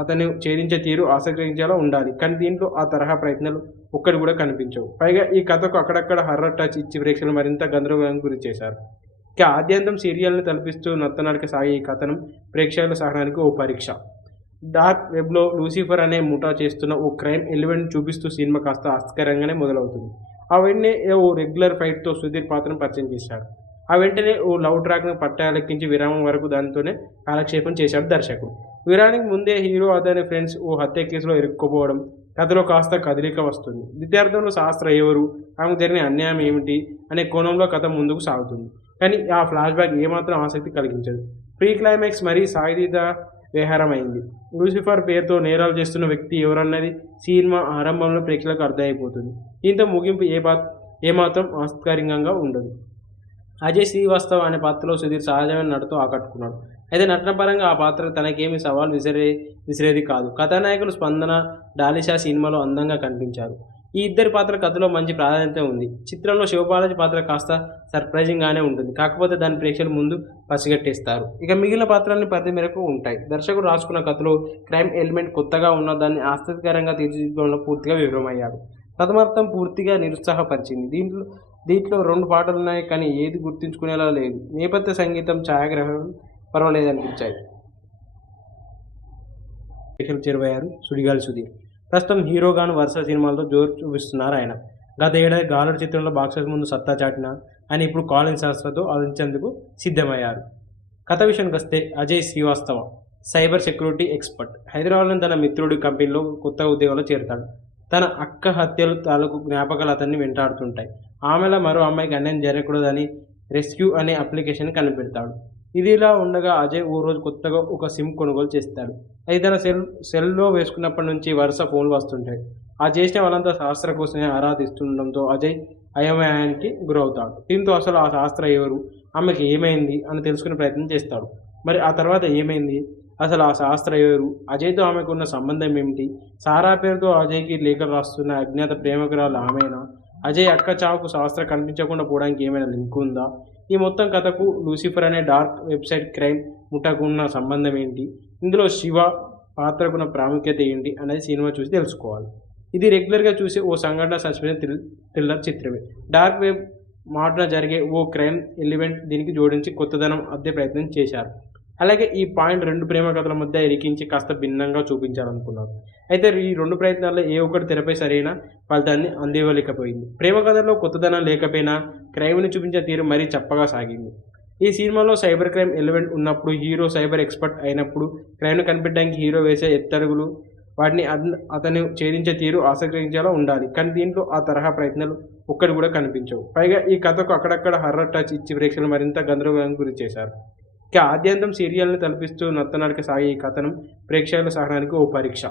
అతను ఛేదించే తీరు ఆసక్తికరంగా ఉండాలి. కానీ దీంట్లో ఆ తరహా ప్రయత్నాలు ఒక్కటి కూడా కనిపించవు. పైగా ఈ కథకు అక్కడక్కడ హర్రర్ టచ్ ఇచ్చి ప్రేక్షకులను మరింత గందరగోళానికి గురిచేశారు. ఇక ఆద్యంతం సీరియల్‌ని తలపిస్తూ నత్తనడక సాగే ఈ కథనం ప్రేక్షకుల సహనానికి ఓ పరీక్ష. డార్క్ వెబ్‌లో లూసిఫర్ అనే ముఠా చేస్తున్న ఓ క్రైమ్ ఎలిమెంట్ చూపిస్తూ సినిమా కాస్త ఆసక్తికరంగానే మొదలవుతుంది. ఆ వెంటనే ఓ రెగ్యులర్ ఫైట్‌తో సుధీర్ పాత్రను పరిచయం చేశాడు. ఆ వెంటనే ఓ లవ్ ట్రాక్‌ను పట్టాలెక్కించి విరామం వరకు దానితోనే కాలక్షేపం చేశాడు దర్శకుడు. విరామానికి ముందే హీరో అతని ఫ్రెండ్స్ ఓ హత్య కేసులో ఇరుక్కుపోవడం, కథలో కాస్త కదలిక వస్తుంది. ద్వితీయార్థంలో శాస్త్ర ఎవరు? ఆమెకు జరిగిన అన్యాయం ఏమిటి? అనే కోణంలో కథ ముందుకు సాగుతుంది. కానీ ఆ ఫ్లాష్‌బ్యాక్ ఏమాత్రం ఆసక్తి కలిగించదు. ప్రీ క్లైమాక్స్ మరీ సాగదీత వ్యవహారమైంది. లూసిఫర్ పేరుతో నేరాలు చేస్తున్న వ్యక్తి ఎవరన్నది సినిమా ఆరంభంలో ప్రేక్షకులకు అర్థమైపోతుంది. దీంతో ముగింపు ఏమాత్రం ఆసక్తికరంగా ఉండదు. అజయ్ శ్రీవాస్తవ్ అనే పాత్రలో సుధీర్ సహజమైన నటనతో ఆకట్టుకున్నాడు. అయితే నటనపరంగా ఆ పాత్ర తనకేమీ సవాల్ విసిరేది కాదు. కథానాయకులు స్పందన, డాలిషా సినిమాలో అందంగా కనిపించారు. ఈ ఇద్దరి పాత్ర కథలో మంచి ప్రాధాన్యత ఉంది. చిత్రంలో శివబాలాజీ పాత్ర కాస్త సర్ప్రైజింగ్‌గానే ఉంటుంది. కాకపోతే దాన్ని ప్రేక్షకుల ముందు పసిగట్టేస్తారు. ఇక మిగిలిన పాత్రలన్నీ పరిధి మేరకు ఉంటాయి. దర్శకుడు రాసుకున్న కథలో క్రైమ్ ఎలిమెంట్ కొత్తగా ఉన్న దాన్ని ఆసక్తికరంగా తీర్చిదిద్దడంలో పూర్తిగా విఫలమయ్యాడు. ప్రథమార్థం పూర్తిగా నిరుత్సాహపరిచింది. దీంట్లో 2 పాటలున్నాయి, కానీ ఏది గుర్తుంచుకునేలా లేదు. నేపథ్య సంగీతం, ఛాయాగ్రహణం పర్వాలేదనిపించాయి. ప్రేక్షకులకు చేరువయ్యారు సుడిగాలి సుధీర్. ప్రస్తుతం హీరోగాను వరుస సినిమాలతో జోరు చూపిస్తున్నారు ఆయన. గత ఏడాది గాలుడు చిత్రంలో బాక్సాఫీస్ ముందు సత్తా చాటిన ఆయన ఇప్పుడు కాలింగ్ శాస్త్రతో ఆలోచించేందుకు సిద్ధమయ్యారు. కథ విషయానికొస్తే Ajay Srivastava cyber security expert. హైదరాబాద్లోని తన మిత్రుడి కంపెనీలో కొత్త ఉద్యోగంలో చేరతాడు. తన అక్క హత్యలు తాలూకు జ్ఞాపకాలు అతన్ని వెంటాడుతుంటాయి. ఆమెలా మరో అమ్మాయికి అన్యాయం జరగకూడదని రెస్క్యూ అనే అప్లికేషన్ కనిపెడతాడు. ఇదిలా ఉండగా అజయ్ ఓ రోజు కొత్తగా ఒక సిమ్ కొనుగోలు చేస్తాడు. అది తన సెల్లో వేసుకున్నప్పటి నుంచి వరుస ఫోన్లు వస్తుంటాయి. ఆ చేసిన వాళ్ళంతా శాస్త్ర కోసమే ఆరాధిస్తుండడంతో అజయ్ అయోమయానికి గురవుతాడు. దీంతో అసలు ఆ శాస్త్ర ఎవరు? ఆమెకి ఏమైంది? అని తెలుసుకునే ప్రయత్నం చేస్తాడు. మరి ఆ తర్వాత ఏమైంది? అసలు ఆ శాస్త్ర ఎవరు? అజయ్‌తో ఆమెకున్న సంబంధం ఏమిటి? సారా పేరుతో అజయ్‌కి లేఖలు రాస్తున్న అజ్ఞాత ప్రేమికురాలు ఆమేనా? అజయ్ అక్క చావుకు శాస్త్ర కనిపించకుండా పోవడానికి ఏమైనా లింక్ ఉందా? ఈ మొత్తం కథకు లూసిఫర్ అనే డార్క్ వెబ్‌సైట్ క్రైమ్ ముఠాకు ఉన్న సంబంధం ఏంటి? ఇందులో శివ పాత్రకున్న ప్రాముఖ్యత ఏంటి? అనేది సినిమా చూసి తెలుసుకోవాలి. ఇది రెగ్యులర్‌గా చూసే ఓ సంఘటన సస్పెన్స్ థ్రిల్లర్ చిత్రమే. డార్క్ వెబ్ మాటున జరిగే ఓ క్రైమ్ ఎలిమెంట్ దీనికి జోడించి కొత్తదనం అద్దే ప్రయత్నం చేశారు. అలాగే ఈ పాయింట్ 2 ప్రేమ కథల మధ్య ఇరికించి కాస్త భిన్నంగా చూపించాలనుకున్నారు. అయితే ఈ 2 ప్రయత్నాల్లో ఏ ఒక్కటి తెరపై సరైన ఫలితాన్ని అందివ్వలేకపోయింది. ప్రేమ కథల్లో కొత్తదనం లేకపోయినా క్రైమ్‌ని చూపించే తీరు మరీ చప్పగా సాగింది. ఈ సినిమాలో సైబర్ క్రైమ్ ఎలిమెంట్ ఉన్నప్పుడు, హీరో సైబర్ ఎక్స్‌పర్ట్ అయినప్పుడు, క్రైమ్‌ని కనిపెట్టడానికి హీరో వేసే ఎత్తడుగులు, వాటిని అతను ఛేదించే తీరు ఆసక్తికరంగా ఉండాలి. కానీ దీంట్లో ఆ తరహా ప్రయత్నాలు ఒక్కటి కూడా కనిపించవు. పైగా ఈ కథకు అక్కడక్కడ హర్రర్ టచ్ ఇచ్చి ప్రేక్షకులను మరింత గందరగోళానికి గురిచేశారు. ఇక ఆద్యంతం సీరియల్‌ని తలపిస్తూ నత్తనడక సాగే ఈ కథనం ప్రేక్షకుల సహనానికి ఓ పరీక్ష.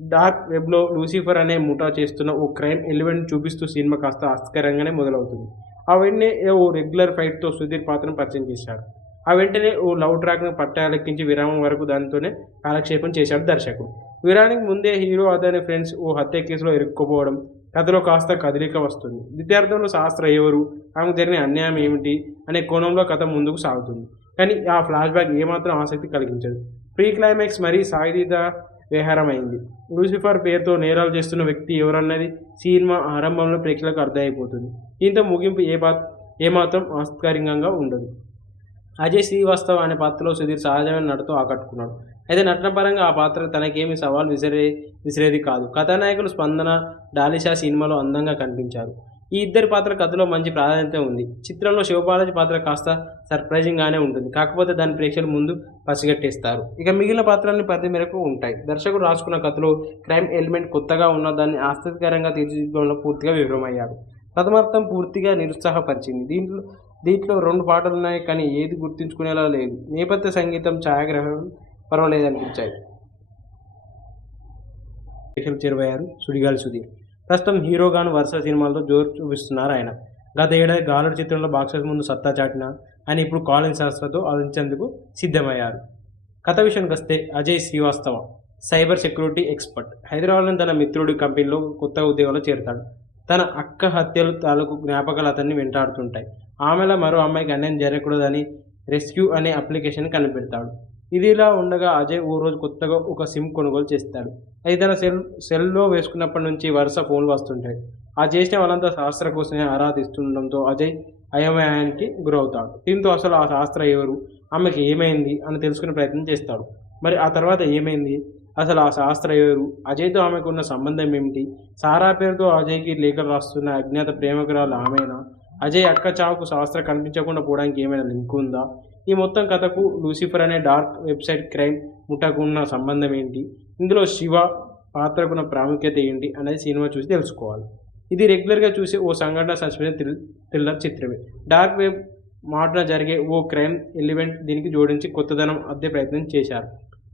డార్క్ వెబ్‌లో లూసిఫర్ అనే ముఠా చేస్తున్న ఓ క్రైమ్ ఎలిమెంట్ చూపిస్తూ సినిమా కాస్త ఆసక్తికరంగానే మొదలవుతుంది. ఆ వెంటనే ఓ రెగ్యులర్ ఫైట్‌తో సుధీర్ పాత్రను పరిచయం చేశాడు. ఆ వెంటనే ఓ లవ్ ట్రాక్‌ను పట్టాలెక్కించి విరామం వరకు దానితోనే కాలక్షేపం చేశాడు దర్శకుడు. విరామానికి ముందే హీరో అతని ఫ్రెండ్స్ ఓ హత్య కేసులో ఇరుక్కుపోవడం, కథలో కాస్త కదలిక వస్తుంది. ద్వితీయార్థంలో శాస్త్ర ఎవరు? ఆమెకు జరిగిన అన్యాయం ఏమిటి? అనే కోణంలో కథ ముందుకు సాగుతుంది. కానీ ఆ ఫ్లాష్‌బ్యాక్ ఏమాత్రం ఆసక్తి కలిగించదు. ప్రీ క్లైమాక్స్ మరీ సాగదీత వ్యవహారమైంది. లూసిఫర్ పేరుతో నేరాలు చేస్తున్న వ్యక్తి ఎవరన్నది సినిమా ఆరంభంలో ప్రేక్షకులకు అర్థమైపోతుంది. దీంతో ముగింపు ఏమాత్రం ఆసక్తికరంగా ఉండదు. అజయ్ శ్రీవాస్తవ్ అనే పాత్రలో సుధీర్ సహజమైన నటనతో ఆకట్టుకున్నాడు. అయితే నటనపరంగా ఆ పాత్ర తనకేమీ సవాల్ విసిరేది కాదు. కథానాయకులు స్పందన, డాలిషా సినిమాలో అందంగా కనిపించారు. ఈ ఇద్దరి పాత్ర కథలో మంచి ప్రాధాన్యత ఉంది. చిత్రంలో శివబాలాజీ పాత్ర కాస్త సర్ప్రైజింగ్గానే ఉంటుంది. కాకపోతే దాన్ని ప్రేక్షకుల ముందు పసిగట్టేస్తారు. ఇక మిగిలిన పాత్రలన్నీ పరిధి మేరకు ఉంటాయి. దర్శకుడు రాసుకున్న కథలో క్రైమ్ ఎలిమెంట్ కొత్తగా ఉన్న దాన్ని ఆసక్తికరంగా తీర్చిదిద్దడంలో పూర్తిగా విఫలమయ్యాడు. ప్రథమార్థం పూర్తిగా నిరుత్సాహపరిచింది. దీంట్లో 2 పాటలున్నాయి, కానీ ఏది గుర్తుంచుకునేలా లేదు. నేపథ్య సంగీతం, ఛాయాగ్రహణం పర్వాలేదనిపించాయి. ప్రేక్షకులు చేరువయ్యారు సుడిగాలి సుధీర్. ప్రస్తుతం హీరోగాను వరుస సినిమాలతో జోరు చూపిస్తున్నారు ఆయన. గత ఏడాది గాలుడు చిత్రంలో బాక్సెస్ ముందు సత్తా చాటిన ఆయన ఇప్పుడు కాలింగ్ శాస్త్రతో ఆలోచించేందుకు సిద్ధమయ్యారు. కథ విషయానికి వస్తే Ajay Srivastava cyber security expert. హైదరాబాద్లోని తన మిత్రుడి కంపెనీలో కొత్త ఉద్యోగంలో చేరుతాడు. తన అక్క హత్యలు తాలూకు జ్ఞాపకాలు అతన్ని వెంటాడుతుంటాయి. ఆమెలో మరో అమ్మాయికి అన్యాయం జరగకూడదని రెస్క్యూ అనే అప్లికేషన్ కనిపెడతాడు. ఇదిలా ఉండగా అజయ్ ఓ రోజు కొత్తగా ఒక సిమ్ కొనుగోలు చేస్తాడు. అది తన సెల్లో వేసుకున్నప్పటి నుంచి వరుస ఫోన్లు వస్తుంటాయి. ఆ చేసిన వాళ్ళంతా శాస్త్ర కోసమే ఆరా తీస్తుండడంతో అజయ్ అయోమయానికి గురవుతాడు. దీంతో అసలు ఆ శాస్త్ర ఎవరు, ఆమెకి ఏమైంది అని తెలుసుకునే ప్రయత్నం చేస్తాడు. మరి ఆ తర్వాత ఏమైంది, అసలు ఆ శాస్త్ర ఎవరు, అజయ్తో ఆమెకు ఉన్న సంబంధం ఏమిటి, సారా పేరుతో అజయ్కి లేఖలు రాస్తున్న అజ్ఞాత ప్రేమికురాలు ఆమెనా, అజయ్ అక్క చావుకు శాస్త్ర కనిపించకుండా పోవడానికి ఏమైనా లింక్ ఉందా, ఈ మొత్తం కథకు లూసిఫర్ అనే డార్క్ వెబ్సైట్ క్రైమ్ ముఠాకు ఉన్న సంబంధం ఏంటి, ఇందులో శివ పాత్రకున్న ప్రాముఖ్యత ఏంటి అనేది సినిమా చూసి తెలుసుకోవాలి. ఇది రెగ్యులర్గా చూసే ఓ సంఘటన సస్పెన్స్ థ్రిల్లర్ చిత్రమే. డార్క్ వెబ్ మాటన జరిగే ఓ క్రైమ్ ఎలిమెంట్ దీనికి జోడించి కొత్తదనం అద్దే ప్రయత్నం చేశారు.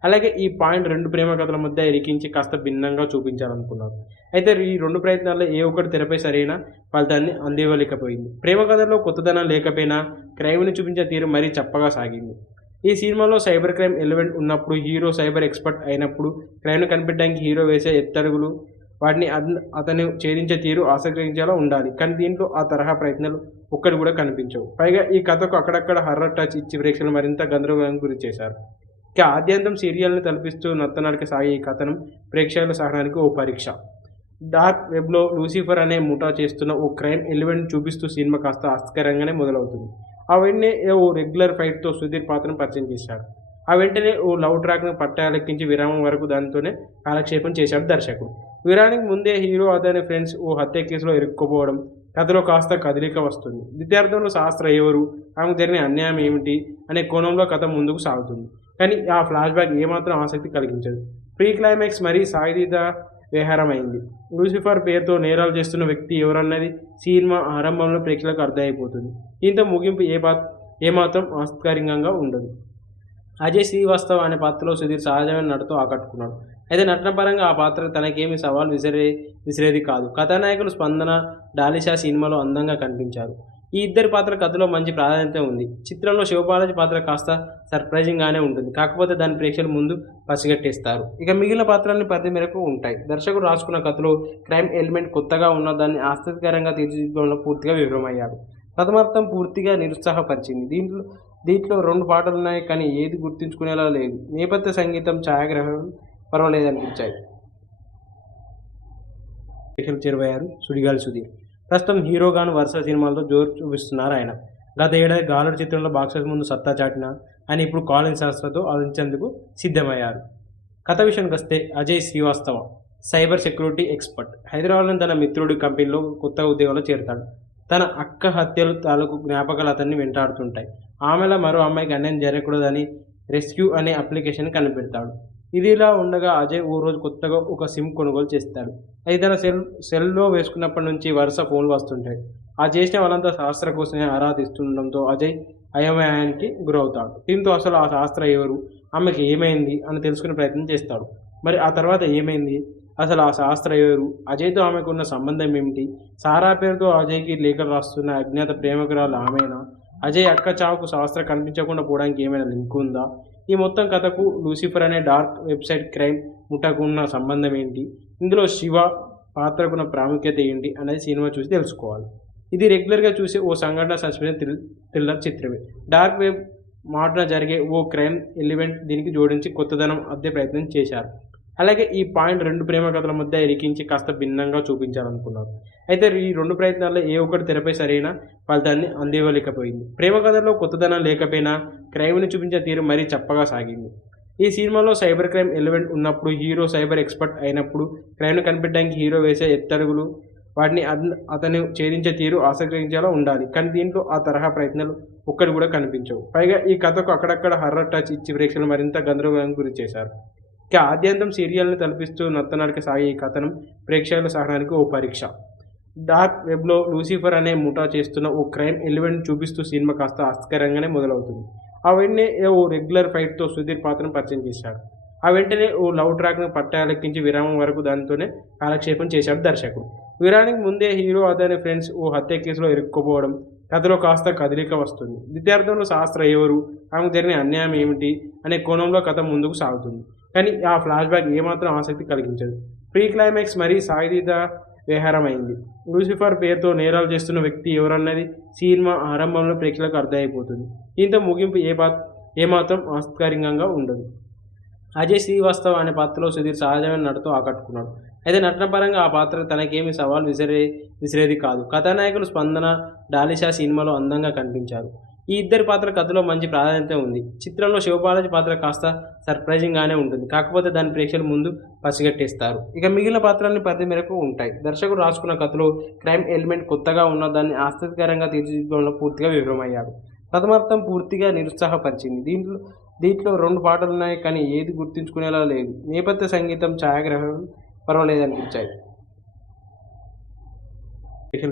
అలాగే ఈ పాయింట్ 2 ప్రేమ కథల మధ్య ఇరికించి కాస్త భిన్నంగా చూపించాలనుకున్నారు. అయితే ఈ 2 ప్రయత్నాల్లో ఏ ఒక్కటి తెరపై సరైన ఫలితాన్ని అందివ్వలేకపోయింది. ప్రేమ కథలో కొత్తదనం లేకపోయినా క్రైమ్ని చూపించే తీరు మరీ చప్పగా సాగింది. ఈ సినిమాలో సైబర్ క్రైమ్ ఎలిమెంట్ ఉన్నప్పుడు, హీరో సైబర్ ఎక్స్పర్ట్ అయినప్పుడు క్రైమ్ను కనిపెట్టడానికి హీరో వేసే ఎత్తడుగులు, వాటిని అతను ఛేదించే తీరు ఆసక్తించేలా ఉండాలి. కానీ దీంట్లో ఆ తరహా ప్రయత్నాలు ఒక్కటి కూడా కనిపించవు. పైగా ఈ కథకు అక్కడక్కడ హర్రర్ టచ్ ఇచ్చి ప్రేక్షకులు మరింత గందరగోళానికి గురి చేశారు. ఇక ఆద్యంతం సీరియల్ని తలపిస్తూ నత్తనడక సాగే ఈ కథనం ప్రేక్షకుల సహనానికి ఓ పరీక్ష. డార్క్ వెబ్లో లూసిఫర్ అనే ముఠా చేస్తున్న ఓ క్రైమ్ ఎలిమెంట్ చూపిస్తూ సినిమా కాస్త ఆసక్తికరంగానే మొదలవుతుంది. ఆ వెంటనే ఓ రెగ్యులర్ ఫైట్తో సుధీర్ పాత్రను పరిచయం చేశాడు. ఆ వెంటనే ఓ లవ్ ట్రాక్ను పట్టాలెక్కించి విరామం వరకు దానితోనే కాలక్షేపం చేశాడు దర్శకుడు. విరానికి ముందే హీరో అతని ఫ్రెండ్స్ ఓ హత్య కేసులో ఇరుక్కుపోవడం, కథలో కాస్త కదలిక వస్తుంది. ద్వితీయార్థంలో శాస్త్ర ఎవరు, ఆమెకు జరిగిన అన్యాయం ఏమిటి అనే కోణంలో కథ ముందుకు సాగుతుంది. కానీ ఆ ఫ్లాష్ బ్యాక్ ఏమాత్రం ఆసక్తి కలిగించదు. ప్రీ క్లైమాక్స్ మరీ సాగితీత వ్యవహారమైంది. లూసిఫర్ పేరుతో నేరాలు చేస్తున్న వ్యక్తి ఎవరన్నది సినిమా ఆరంభంలో ప్రేక్షకులకు అర్థమైపోతుంది. దీంతో ముగింపు ఏమాత్రం ఆసక్తికరంగా ఉండదు. అజయ్ శ్రీవాస్తవ్ అనే పాత్రలో సుధీర్ సహజమైన నటతో ఆకట్టుకున్నాడు. అయితే నటన పరంగా ఆ పాత్ర తనకేమీ సవాల్ విసిరేది కాదు. కథానాయకులు స్పందన, డాలిషా సినిమాలో అందంగా కనిపించారు. ఈ ఇద్దరి పాత్ర కథలో మంచి ప్రాధాన్యత ఉంది. చిత్రంలో శివబాలాజీ పాత్ర కాస్త సర్ప్రైజింగ్గానే ఉంటుంది. కాకపోతే దాన్ని ప్రేక్షకుల ముందు పసిగట్టేస్తారు. ఇక మిగిలిన పాత్రలన్నీ పరిధి మేరకు ఉంటాయి. దర్శకుడు రాసుకున్న కథలో క్రైమ్ ఎలిమెంట్ కొత్తగా ఉన్న దాన్ని ఆసక్తికరంగా తీర్చిదిద్దడంలో పూర్తిగా విఫలమయ్యాడు. ప్రథమార్థం పూర్తిగా నిరుత్సాహపరిచింది. దీంట్లో 2 పాటలున్నాయి, కానీ ఏది గుర్తుంచుకునేలా లేదు. నేపథ్య సంగీతం, ఛాయాగ్రహణం పర్వాలేదనిపించాయి. ప్రేక్షకులు చేరువయ్యారు సుడిగాలి సుధీర్. ప్రస్తుతం హీరోగాను వరుస సినిమాలతో జోరు చూపిస్తున్నారు ఆయన. గత ఏడాది గాలుడు చిత్రంలో బాక్సెస్ ముందు సత్తా చాటిన ఆయన ఇప్పుడు కాలింగ్ శాస్త్రతో ఆలోచించేందుకు సిద్ధమయ్యారు. కథ విషయానికి వస్తే Ajay Srivastava cyber security expert. హైదరాబాద్లోని తన మిత్రుడి కంపెనీలో కొత్త ఉద్యోగంలో చేరుతాడు. తన అక్క హత్యలు తాలూకు జ్ఞాపకాలు అతన్ని వెంటాడుతుంటాయి. ఆమెలో మరో అమ్మాయికి అన్యాయం జరగకూడదని రెస్క్యూ అనే అప్లికేషన్ కనిపెడతాడు. ఇదిలా ఉండగా అజయ్ ఓ రోజు కొత్తగా ఒక సిమ్ కొనుగోలు చేస్తాడు. అది తన సెల్లో వేసుకున్నప్పటి నుంచి వరుస ఫోన్లు వస్తుంటాయి. ఆ చేసిన వాళ్ళంతా శాస్త్ర కోసమే ఆరా తీస్తుండడంతో అజయ్ అయోమయానికి గురవుతాడు. దీంతో అసలు ఆ శాస్త్ర ఎవరు, ఆమెకి ఏమైంది అని తెలుసుకునే ప్రయత్నం చేస్తాడు. మరి ఆ తర్వాత ఏమైంది, అసలు ఆ శాస్త్ర ఎవరు, అజయ్తో ఆమెకు ఉన్న సంబంధం ఏమిటి, సారా పేరుతో అజయ్కి లేఖలు రాస్తున్న అజ్ఞాత ప్రేమికురాలు ఆమెనా, అజయ్ అక్క చావుకు శాస్త్ర కనిపించకుండా పోవడానికి ఏమైనా లింక్ ఉందా, ఈ మొత్తం కథకు లూసిఫర్ అనే డార్క్ వెబ్సైట్ క్రైమ్ ముఠాకు ఉన్న సంబంధం ఏంటి, ఇందులో శివ పాత్రకున్న ప్రాముఖ్యత ఏంటి అనేది సినిమా చూసి తెలుసుకోవాలి. ఇది రెగ్యులర్గా చూసే ఓ సంఘటన సస్పెన్స్ థ్రిల్లర్ చిత్రమే. డార్క్ వెబ్ మాటన జరిగే ఓ క్రైమ్ ఎలిమెంట్ దీనికి జోడించి కొత్తదనం అద్దే ప్రయత్నం చేశారు. అలాగే ఈ పాయింట్ 2 ప్రేమ కథల మధ్య ఇరికించి కాస్త భిన్నంగా చూపించాలనుకున్నారు. అయితే ఈ 2 ప్రయత్నాల్లో ఏ ఒక్కటి తెరపై సరైన ఫలితాన్ని అందివ్వలేకపోయింది. ప్రేమ కథలో కొత్తదనం లేకపోయినా క్రైమ్ని చూపించే తీరు మరీ చప్పగా సాగింది. ఈ సినిమాలో సైబర్ క్రైమ్ ఎలిమెంట్ ఉన్నప్పుడు, హీరో సైబర్ ఎక్స్పర్ట్ అయినప్పుడు క్రైమ్ను కనిపెట్టడానికి హీరో వేసే ఎత్తడుగులు, వాటిని అతను ఛేదించే తీరు ఆసక్తించేలా ఉండాలి. కానీ దీంట్లో ఆ తరహా ప్రయత్నాలు ఒక్కటి కూడా కనిపించవు. పైగా ఈ కథకు అక్కడక్కడ హర్రర్ టచ్ ఇచ్చి ప్రేక్షకులు మరింత గందరగోళానికి గురి చేశారు. ఇక ఆద్యంతం సీరియల్ని తలపిస్తూ నత్తనడక సాగే ఈ కథనం ప్రేక్షకుల సహనానికి ఓ పరీక్ష. డార్క్ వెబ్లో లూసిఫర్ అనే ముఠా చేస్తున్న ఓ క్రైమ్ ఎలిమెంట్ చూపిస్తూ సినిమా కాస్త ఆసక్తికరంగానే మొదలవుతుంది. ఆ వెంటనే ఓ రెగ్యులర్ ఫైట్తో సుధీర్ పాత్రను పరిచయం చేశారు. ఆ వెంటనే ఓ లవ్ ట్రాక్ను పట్టాలెక్కించి విరామం వరకు దానితోనే కాలక్షేపం చేశాడు దర్శకుడు. విరానికి ముందే హీరో అతని ఫ్రెండ్స్ ఓ హత్య కేసులో ఇరుక్కుపోవడం, కథలో కాస్త కదలిక వస్తుంది. ద్వితీయార్థంలో శాస్త్ర ఎవరు, ఆమెకు జరిగిన అన్యాయం ఏమిటి అనే కోణంలో కథ ముందుకు సాగుతుంది. కానీ ఆ ఫ్లాష్ బ్యాక్ ఏమాత్రం ఆసక్తి కలిగించదు. ప్రీ క్లైమాక్స్ మరీ సాయుధ వ్యవహారమైంది. లూసిఫర్ పేరుతో నేరాలు చేస్తున్న వ్యక్తి ఎవరన్నది సినిమా ఆరంభంలో ప్రేక్షకులకు అర్థమైపోతుంది. దీంతో ముగింపు ఏమాత్రం ఆసక్తికరంగా ఉండదు. అజయ్ శ్రీవాస్తవ్ అనే పాత్రలో సుధీర్ సహజమైన నటనతో ఆకట్టుకున్నాడు. అయితే నటనపరంగా ఆ పాత్ర తనకేమీ సవాల్ విసిరేది కాదు. కథానాయకులు స్పందన, డాలిషా సినిమాలో అందంగా కనిపించారు. ఈ ఇద్దరి పాత్ర కథలో మంచి ప్రాధాన్యత ఉంది. చిత్రంలో శివబాలాజీ పాత్ర కాస్త సర్ప్రైజింగ్గానే ఉంటుంది. కాకపోతే దాని ప్రేక్షకుల ముందు పసిగట్టేస్తారు. ఇక మిగిలిన పాత్రల్ని పరిధి మేరకు ఉంటాయి. దర్శకుడు రాసుకున్న కథలో క్రైమ్ ఎలిమెంట్ కొత్తగా ఉన్న దాన్ని ఆసక్తికరంగా తీర్చిదిద్దడంలో పూర్తిగా విఫలమయ్యాడు. ప్రథమార్థం పూర్తిగా నిరుత్సాహపరిచింది. దీంట్లో 2 పాటలున్నాయి, కానీ ఏది గుర్తుంచుకునేలా లేదు. నేపథ్య సంగీతం, ఛాయాగ్రహణం పర్వాలేదనిపించాయి.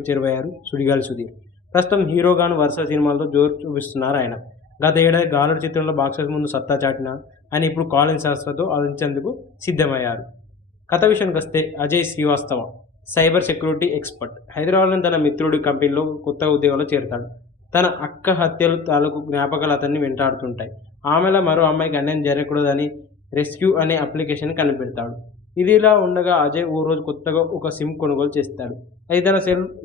చేరువయ్యారు సుడిగాలి సుధీర్. ప్రస్తుతం హీరోగాను వరుస సినిమాలతో జోరు చూపిస్తున్నారు ఆయన. గత ఏడాది గాలుడు చిత్రంలో బాక్సెస్ ముందు సత్తా చాటిన ఆయన ఇప్పుడు కాలింగ్ శాస్త్రతో ఆలోచించేందుకు సిద్ధమయ్యారు. కథ విషయానికి వస్తే Ajay Srivastava cyber security expert. హైదరాబాద్లోని తన మిత్రుడి కంపెనీలో కొత్త ఉద్యోగంలో చేరుతాడు. తన అక్క హత్యలు తాలూకు జ్ఞాపకాలు అతన్ని వెంటాడుతుంటాయి. ఆమెలో మరో అమ్మాయికి అన్యాయం జరగకూడదని రెస్క్యూ అనే అప్లికేషన్ కనిపెడతాడు. ఇదిలా ఉండగా అజయ్ ఓ రోజు కొత్తగా ఒక సిమ్ కొనుగోలు చేస్తాడు. అది తన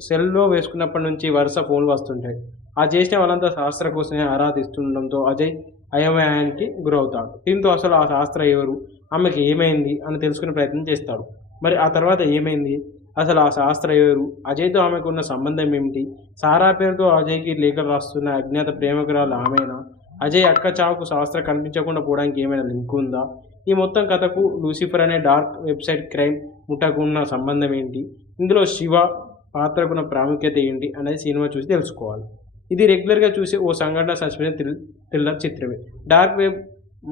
సెల్లో వేసుకున్నప్పటి నుంచి వరుస ఫోన్లు వస్తుంటాయి. ఆ చేసిన వాళ్ళంతా శాస్త్ర కోసమే ఆరాధిస్తుండడంతో అజయ్ అయోమయానికి గురవుతాడు. దీంతో అసలు ఆ శాస్త్ర ఎవరు, ఆమెకి ఏమైంది అని తెలుసుకునే ప్రయత్నం చేస్తాడు. మరి ఆ తర్వాత ఏమైంది, అసలు ఆ శాస్త్ర ఎవరు, అజయ్తో ఆమెకు ఉన్న సంబంధం ఏమిటి, సారా పేరుతో అజయ్కి లేఖలు రాస్తున్న అజ్ఞాత ప్రేమికురాలు ఆమెనా, అజయ్ అక్క చావుకు శాస్త్ర కనిపించకుండా పోవడానికి ఏమైనా లింక్ ఉందా, ఈ మొత్తం కథకు లూసిఫర్ అనే డార్క్ వెబ్సైట్ క్రైమ్ ముఠాకు ఉన్న సంబంధం ఏంటి, ఇందులో శివ పాత్రకున్న ప్రాముఖ్యత ఏంటి అనేది సినిమా చూసి తెలుసుకోవాలి. ఇది రెగ్యులర్గా చూసే ఓ సంఘటన సస్పెన్స్ థ్రిల్లర్ చిత్రమే. డార్క్ వెబ్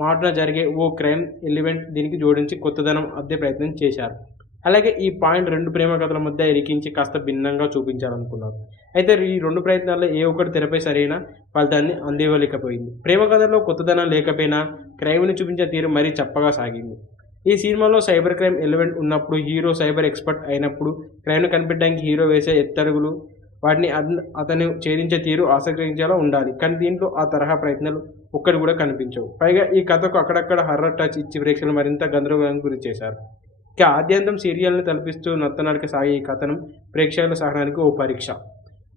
మాటన జరిగే ఓ క్రైమ్ ఎలిమెంట్ దీనికి జోడించి కొత్తదనం అద్దే ప్రయత్నం చేశారు. అలాగే ఈ పాయింట్ 2 ప్రేమ కథల మధ్య ఇరికించి కాస్త భిన్నంగా చూపించాలనుకున్నారు. అయితే ఈ 2 ప్రయత్నాల్లో ఏ ఒక్కటి తెరపై సరైన ఫలితాన్ని అందివ్వలేకపోయింది. ప్రేమ కథలో కొత్తదనం లేకపోయినా క్రైమ్ని చూపించే తీరు మరీ చప్పగా సాగింది. ఈ సినిమాలో సైబర్ క్రైమ్ ఎలిమెంట్ ఉన్నప్పుడు, హీరో సైబర్ ఎక్స్పర్ట్ అయినప్పుడు క్రైమ్ను కనిపెట్టడానికి హీరో వేసే ఎత్తడుగులు, వాటిని అతను ఛేదించే తీరు ఆసక్తించేలా ఉండాలి. కానీ దీంట్లో ఆ తరహా ప్రయత్నాలు ఒక్కటి కూడా కనిపించవు. పైగా ఈ కథకు అక్కడక్కడ హర్రర్ టచ్ ఇచ్చి ప్రేక్షకులు మరింత గందరగోళానికి గురి చేశారు. ఇక ఆద్యంతం సీరియల్ని తలపిస్తూ నత్తనడక సాగే ఈ కథనం ప్రేక్షకుల సహనానికి ఓ పరీక్ష.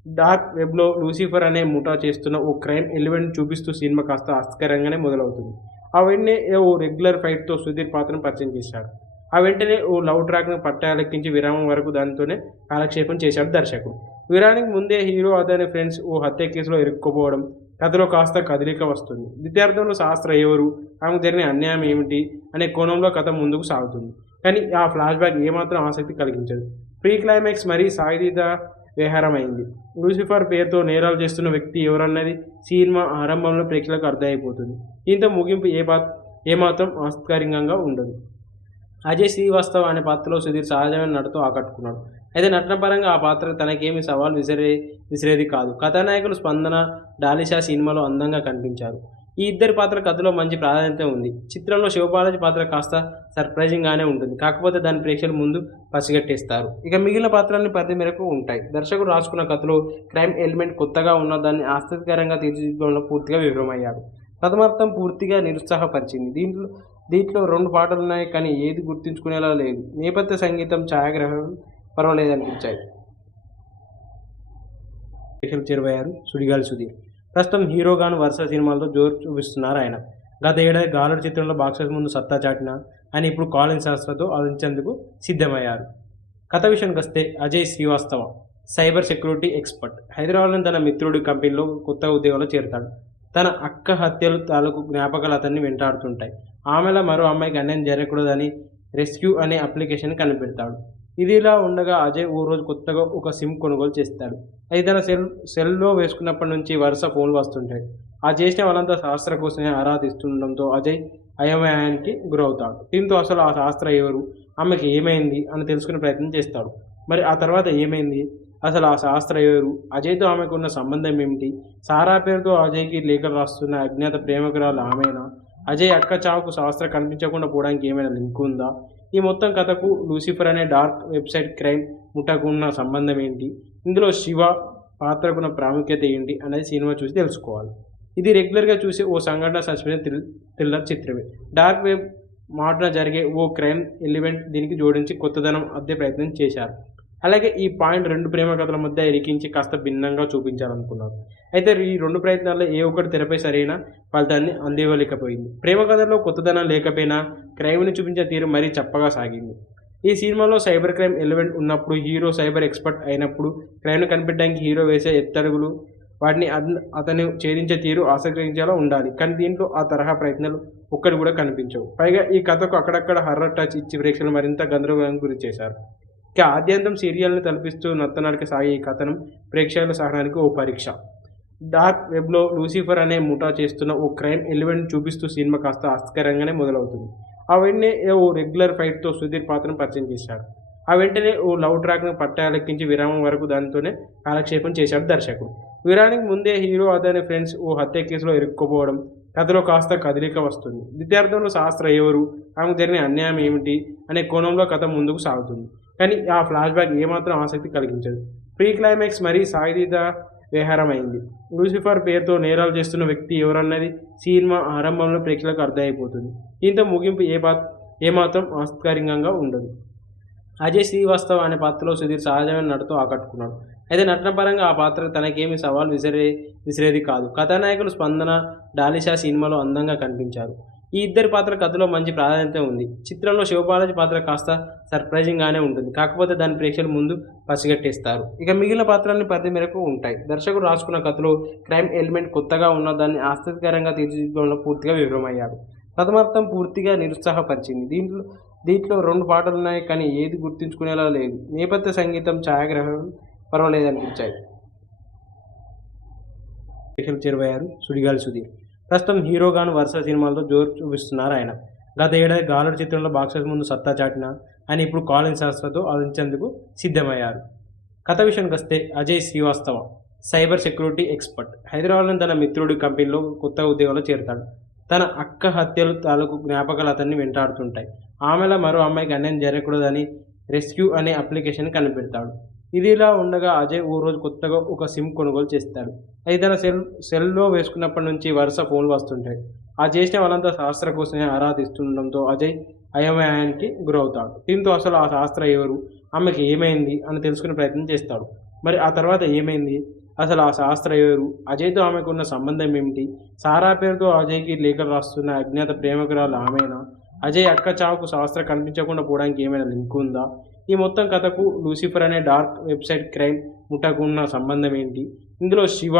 డార్క్ వెబ్లో లూసిఫర్ అనే ముఠా చేస్తున్న ఓ క్రైమ్ ఎలిమెంట్ చూపిస్తూ సినిమా కాస్త ఆసక్తికరంగానే మొదలవుతుంది. ఆ వెంటనే ఓ రెగ్యులర్ ఫైట్తో సుధీర్ పాత్రను పరిచయం చేశారు. ఆ వెంటనే ఓ లవ్ ట్రాక్ను పట్టాలెక్కించి విరామం వరకు దానితోనే కాలక్షేపం చేశాడు దర్శకుడు. విరానికి ముందే హీరో అతని ఫ్రెండ్స్ ఓ హత్య కేసులో ఇరుక్కుపోవడం, కథలో కాస్త కదలిక వస్తుంది. ద్వితీయార్థంలో శాస్త్ర ఎవరు, ఆమెకు జరిగిన అన్యాయం ఏమిటి అనే కోణంలో కథ ముందుకు సాగుతుంది. కానీ ఆ ఫ్లాష్ బ్యాక్ ఏమాత్రం ఆసక్తి కలిగించదు. ప్రీ క్లైమాక్స్ మరీ సాయుధ వ్యవహారమైంది. లూసిఫర్ పేరుతో నేరాలు చేస్తున్న వ్యక్తి ఎవరన్నది సినిమా ఆరంభంలో ప్రేక్షకులకు అర్థమైపోతుంది. దీంతో ముగింపు ఏమాత్రం ఆసక్తికరంగా ఉండదు. అజయ్ శ్రీవాస్తవ్ అనే పాత్రలో సుధీర్ సహజమైన నటనతో ఆకట్టుకున్నాడు. అయితే నటనపరంగా ఆ పాత్ర తనకేమీ సవాల్ విసిరేది కాదు. కథానాయకులు స్పందన, డాలిషా సినిమాలో అందంగా కనిపించారు. ఈ ఇద్దరి పాత్ర కథలో మంచి ప్రాధాన్యత ఉంది. చిత్రంలో శివబాలాజీ పాత్ర కాస్త సర్ప్రైజింగ్గానే ఉంటుంది. కాకపోతే దాని ప్రేక్షకుల ముందు పసిగట్టేస్తారు. ఇక మిగిలిన పాత్రల్ని పరిధి మేరకు ఉంటాయి. దర్శకుడు రాసుకున్న కథలో క్రైమ్ ఎలిమెంట్ కొత్తగా ఉన్న దాన్ని ఆసక్తికరంగా తీర్చిదిద్దడంలో పూర్తిగా విఫలమయ్యాడు. ప్రథమార్థం పూర్తిగా నిరుత్సాహపరిచింది. దీంట్లో 2 పాటలున్నాయి, కానీ ఏది గుర్తుంచుకునేలా లేదు. నేపథ్య సంగీతం, ఛాయాగ్రహణం పర్వాలేదనిపించాయి. చేరువయ్యారు సుడిగాలి సుధీర్. ప్రస్తుతం హీరోగాను వరుస సినిమాలతో జోరు చూపిస్తున్నారు ఆయన. గత ఏడాది గాలుడు చిత్రంలో బాక్సెస్ ముందు సత్తా చాటిన ఆయన ఇప్పుడు కాలింగ్ శాస్త్రతో ఆలోచించేందుకు సిద్ధమయ్యారు. కథ విషయానికి వస్తే Ajay Srivastava cyber security expert. హైదరాబాద్లోని తన మిత్రుడి కంపెనీలో కొత్త ఉద్యోగంలో చేరుతాడు. తన అక్క హత్యలు తాలూకు జ్ఞాపకాలు అతన్ని వెంటాడుతుంటాయి. ఆమెలో మరో అమ్మాయికి అన్యాయం జరగకూడదని రెస్క్యూ అనే అప్లికేషన్ కనిపెడతాడు. ఇదిలా ఉండగా అజయ్ ఓ రోజు కొత్తగా ఒక సిమ్ కొనుగోలు చేస్తాడు. అది తన సెల్‌లో వేసుకున్నప్పటి నుంచి వరుస ఫోన్‌లు వస్తుంటాయి. ఆ చేసిన వాళ్ళంతా శాస్త్ర కోసమే ఆరా తీస్తుండడంతో అజయ్ అయోమయానికి గురవుతాడు. దీంతో అసలు ఆ శాస్త్ర ఎవరు? ఆమెకి ఏమైంది? అని తెలుసుకునే ప్రయత్నం చేస్తాడు. మరి ఆ తర్వాత ఏమైంది? అసలు ఆ శాస్త్ర ఎవరు? అజయ్‌తో ఆమెకున్న సంబంధం ఏమిటి? సారా పేరుతో అజయ్‌కి లేఖలు రాస్తున్న అజ్ఞాత ప్రేమికురాలు ఆమేనా? అజయ్ అక్క చావుకు శాస్త్ర కనిపించకుండా పోవడానికి ఏమైనా లింక్ ఉందా? ఈ మొత్తం కథకు లూసిఫర్ అనే డార్క్ వెబ్‌సైట్ క్రైమ్ ముఠాకు ఉన్న సంబంధం ఏంటి? ఇందులో శివ పాత్రకున్న ప్రాముఖ్యత ఏంటి? అనేది సినిమా చూసి తెలుసుకోవాలి. ఇది రెగ్యులర్‌గా చూసే ఓ సంఘటన సస్పెన్స్ థ్రిల్లర్ చిత్రమే. డార్క్ వెబ్ మాటున జరిగే ఓ క్రైమ్ ఎలిమెంట్ దీనికి జోడించి కొత్తదనం అద్దే ప్రయత్నం చేశారు. అలాగే ఈ పాయింట్ 2 ప్రేమ కథల మధ్య ఇరికించి కాస్త భిన్నంగా చూపించాలనుకున్నారు. అయితే ఈ 2 ప్రయత్నాల్లో ఏ ఒక్కటి తెరపై సరైన ఫలితాన్ని అందివ్వలేకపోయింది. ప్రేమ కథల్లో కొత్తదనం లేకపోయినా క్రైమ్‌ని చూపించే తీరు మరీ చప్పగా సాగింది. ఈ సినిమాలో సైబర్ క్రైమ్ ఎలిమెంట్ ఉన్నప్పుడు, హీరో సైబర్ ఎక్స్‌పర్ట్ అయినప్పుడు, క్రైమ్‌ని కనిపెట్టడానికి హీరో వేసే ఎత్తడుగులు, వాటిని అతను ఛేదించే తీరు ఆసక్తికరంగా ఉండాలి. కానీ దీంట్లో ఆ తరహా ప్రయత్నాలు ఒక్కటి కూడా కనిపించవు. పైగా ఈ కథకు అక్కడక్కడ హర్రర్ టచ్ ఇచ్చి ప్రేక్షకులను మరింత గందరగోళానికి గురిచేశారు. ఇక ఆద్యంతం సీరియల్‌ని తలపిస్తూ నత్తనడక సాగే ఈ కథనం ప్రేక్షకుల సహనానికి ఓ పరీక్ష. డార్క్ వెబ్‌లో లూసిఫర్ అనే ముఠా చేస్తున్న ఓ క్రైమ్ ఎలిమెంట్ చూపిస్తూ సినిమా కాస్త ఆసక్తికరంగానే మొదలవుతుంది. ఆ వెంటనే ఓ రెగ్యులర్ ఫైట్‌తో సుధీర్ పాత్రను పరిచయం చేశాడు. ఆ వెంటనే ఓ లవ్ ట్రాక్‌ను పట్టాలెక్కించి విరామం వరకు దానితోనే కాలక్షేపం చేశాడు దర్శకుడు. విరామానికి ముందే హీరో అతని ఫ్రెండ్స్ ఓ హత్య కేసులో ఇరుక్కుపోవడం, కథలో కాస్త కదలిక వస్తుంది. ద్వితీయార్థంలో శాస్త్ర ఎవరు? ఆమెకు జరిగిన అన్యాయం ఏమిటి? అనే కోణంలో కథ ముందుకు సాగుతుంది. కానీ ఆ ఫ్లాష్‌బ్యాక్ ఏమాత్రం ఆసక్తి కలిగించదు. ప్రీ క్లైమాక్స్ మరీ సాగదీత వ్యవహారమైంది. లూసిఫర్ పేరుతో నేరాలు చేస్తున్న వ్యక్తి ఎవరన్నది సినిమా ఆరంభంలో ప్రేక్షకులకు అర్థమైపోతుంది. దీంతో ముగింపు ఏమాత్రం ఆసక్తికరంగా ఉండదు. అజయ్ శ్రీవాస్తవ్ అనే పాత్రలో సుధీర్ సహజమైన నటనతో ఆకట్టుకున్నాడు. అయితే నటన పరంగా ఆ పాత్ర తనకేమీ సవాల్ విసిరేది కాదు. కథానాయకులు స్పందన, డాలిషా సినిమాలో అందంగా కనిపించారు. ఈ ఇద్దరి పాత్ర కథలో మంచి ప్రాధాన్యత ఉంది. చిత్రంలో శివబాలాజీ పాత్ర కాస్త సర్ప్రైజింగ్‌గానే ఉంటుంది. కాకపోతే దాన్ని ప్రేక్షకుల ముందు పసిగట్టేస్తారు. ఇక మిగిలిన పాత్రలన్నీ పరిధి మేరకు ఉంటాయి. దర్శకుడు రాసుకున్న కథలో క్రైమ్ ఎలిమెంట్ కొత్తగా ఉన్న దాన్ని ఆసక్తికరంగా తీర్చిదిద్దడంలో పూర్తిగా విఫలమయ్యాడు. ప్రథమార్థం పూర్తిగా నిరుత్సాహపరిచింది. దీంట్లో 2 పాటలున్నాయి, కానీ ఏది గుర్తుంచుకునేలా లేదు. నేపథ్య సంగీతం, ఛాయాగ్రహణం పర్వాలేదనిపించాయి. ప్రేక్షకులకు చేరువయ్యారు సుడిగాలి సుధీర్. ప్రస్తుతం హీరోగాను వరుస సినిమాలతో జోరు చూపిస్తున్నారాయన. గత ఏడాది 'గాలుడు' చిత్రంలో బాక్సాఫీస్ ముందు సత్తా చాటిన ఆయన ఇప్పుడు కాలింగ్ శాస్త్రతో అలరించేందుకు సిద్ధమయ్యారు. కథ విషయానికొస్తే Ajay Srivastava cyber security expert. హైదరాబాద్లోని తన మిత్రుడి కంపెనీలో కొత్త ఉద్యోగంలో చేరతాడు. తన అక్క హత్యలు తాలూకు జ్ఞాపకాలు అతన్ని వెంటాడుతుంటాయి. ఆమెలా మరో అమ్మాయికి అన్యాయం జరగకూడదని రెస్క్యూ అనే అప్లికేషన్ కనిపెడతాడు. ఇదిలా ఉండగా అజయ్ ఓ రోజు కొత్తగా ఒక సిమ్ కొనుగోలు చేస్తాడు. అది తన సెల్‌లో వేసుకున్నప్పటి నుంచి వరుస ఫోన్‌లు వస్తుంటాయి. ఆ చేసిన వాళ్ళంతా శాస్త్ర కోసమే ఆరా తీస్తుండడంతో అజయ్ అయోమయానికి గురవుతాడు. దీంతో అసలు ఆ శాస్త్ర ఎవరు? ఆమెకి ఏమైంది? అని తెలుసుకునే ప్రయత్నం చేస్తాడు. మరి ఆ తర్వాత ఏమైంది? అసలు ఆ శాస్త్ర ఎవరు? అజయ్‌తో ఆమెకున్న సంబంధం ఏమిటి? సారా పేరుతో అజయ్‌కి లేఖలు రాస్తున్న అజ్ఞాత ప్రేమికురాలు ఆమేనా? అజయ్ అక్క చావుకు శాస్త్ర కనిపించకుండా పోవడానికి ఏమైనా లింక్ ఉందా? ఈ మొత్తం కథకు లూసిఫర్ అనే డార్క్ వెబ్‌సైట్ క్రైమ్ ముఠాకు ఉన్న సంబంధం ఏంటి? ఇందులో శివ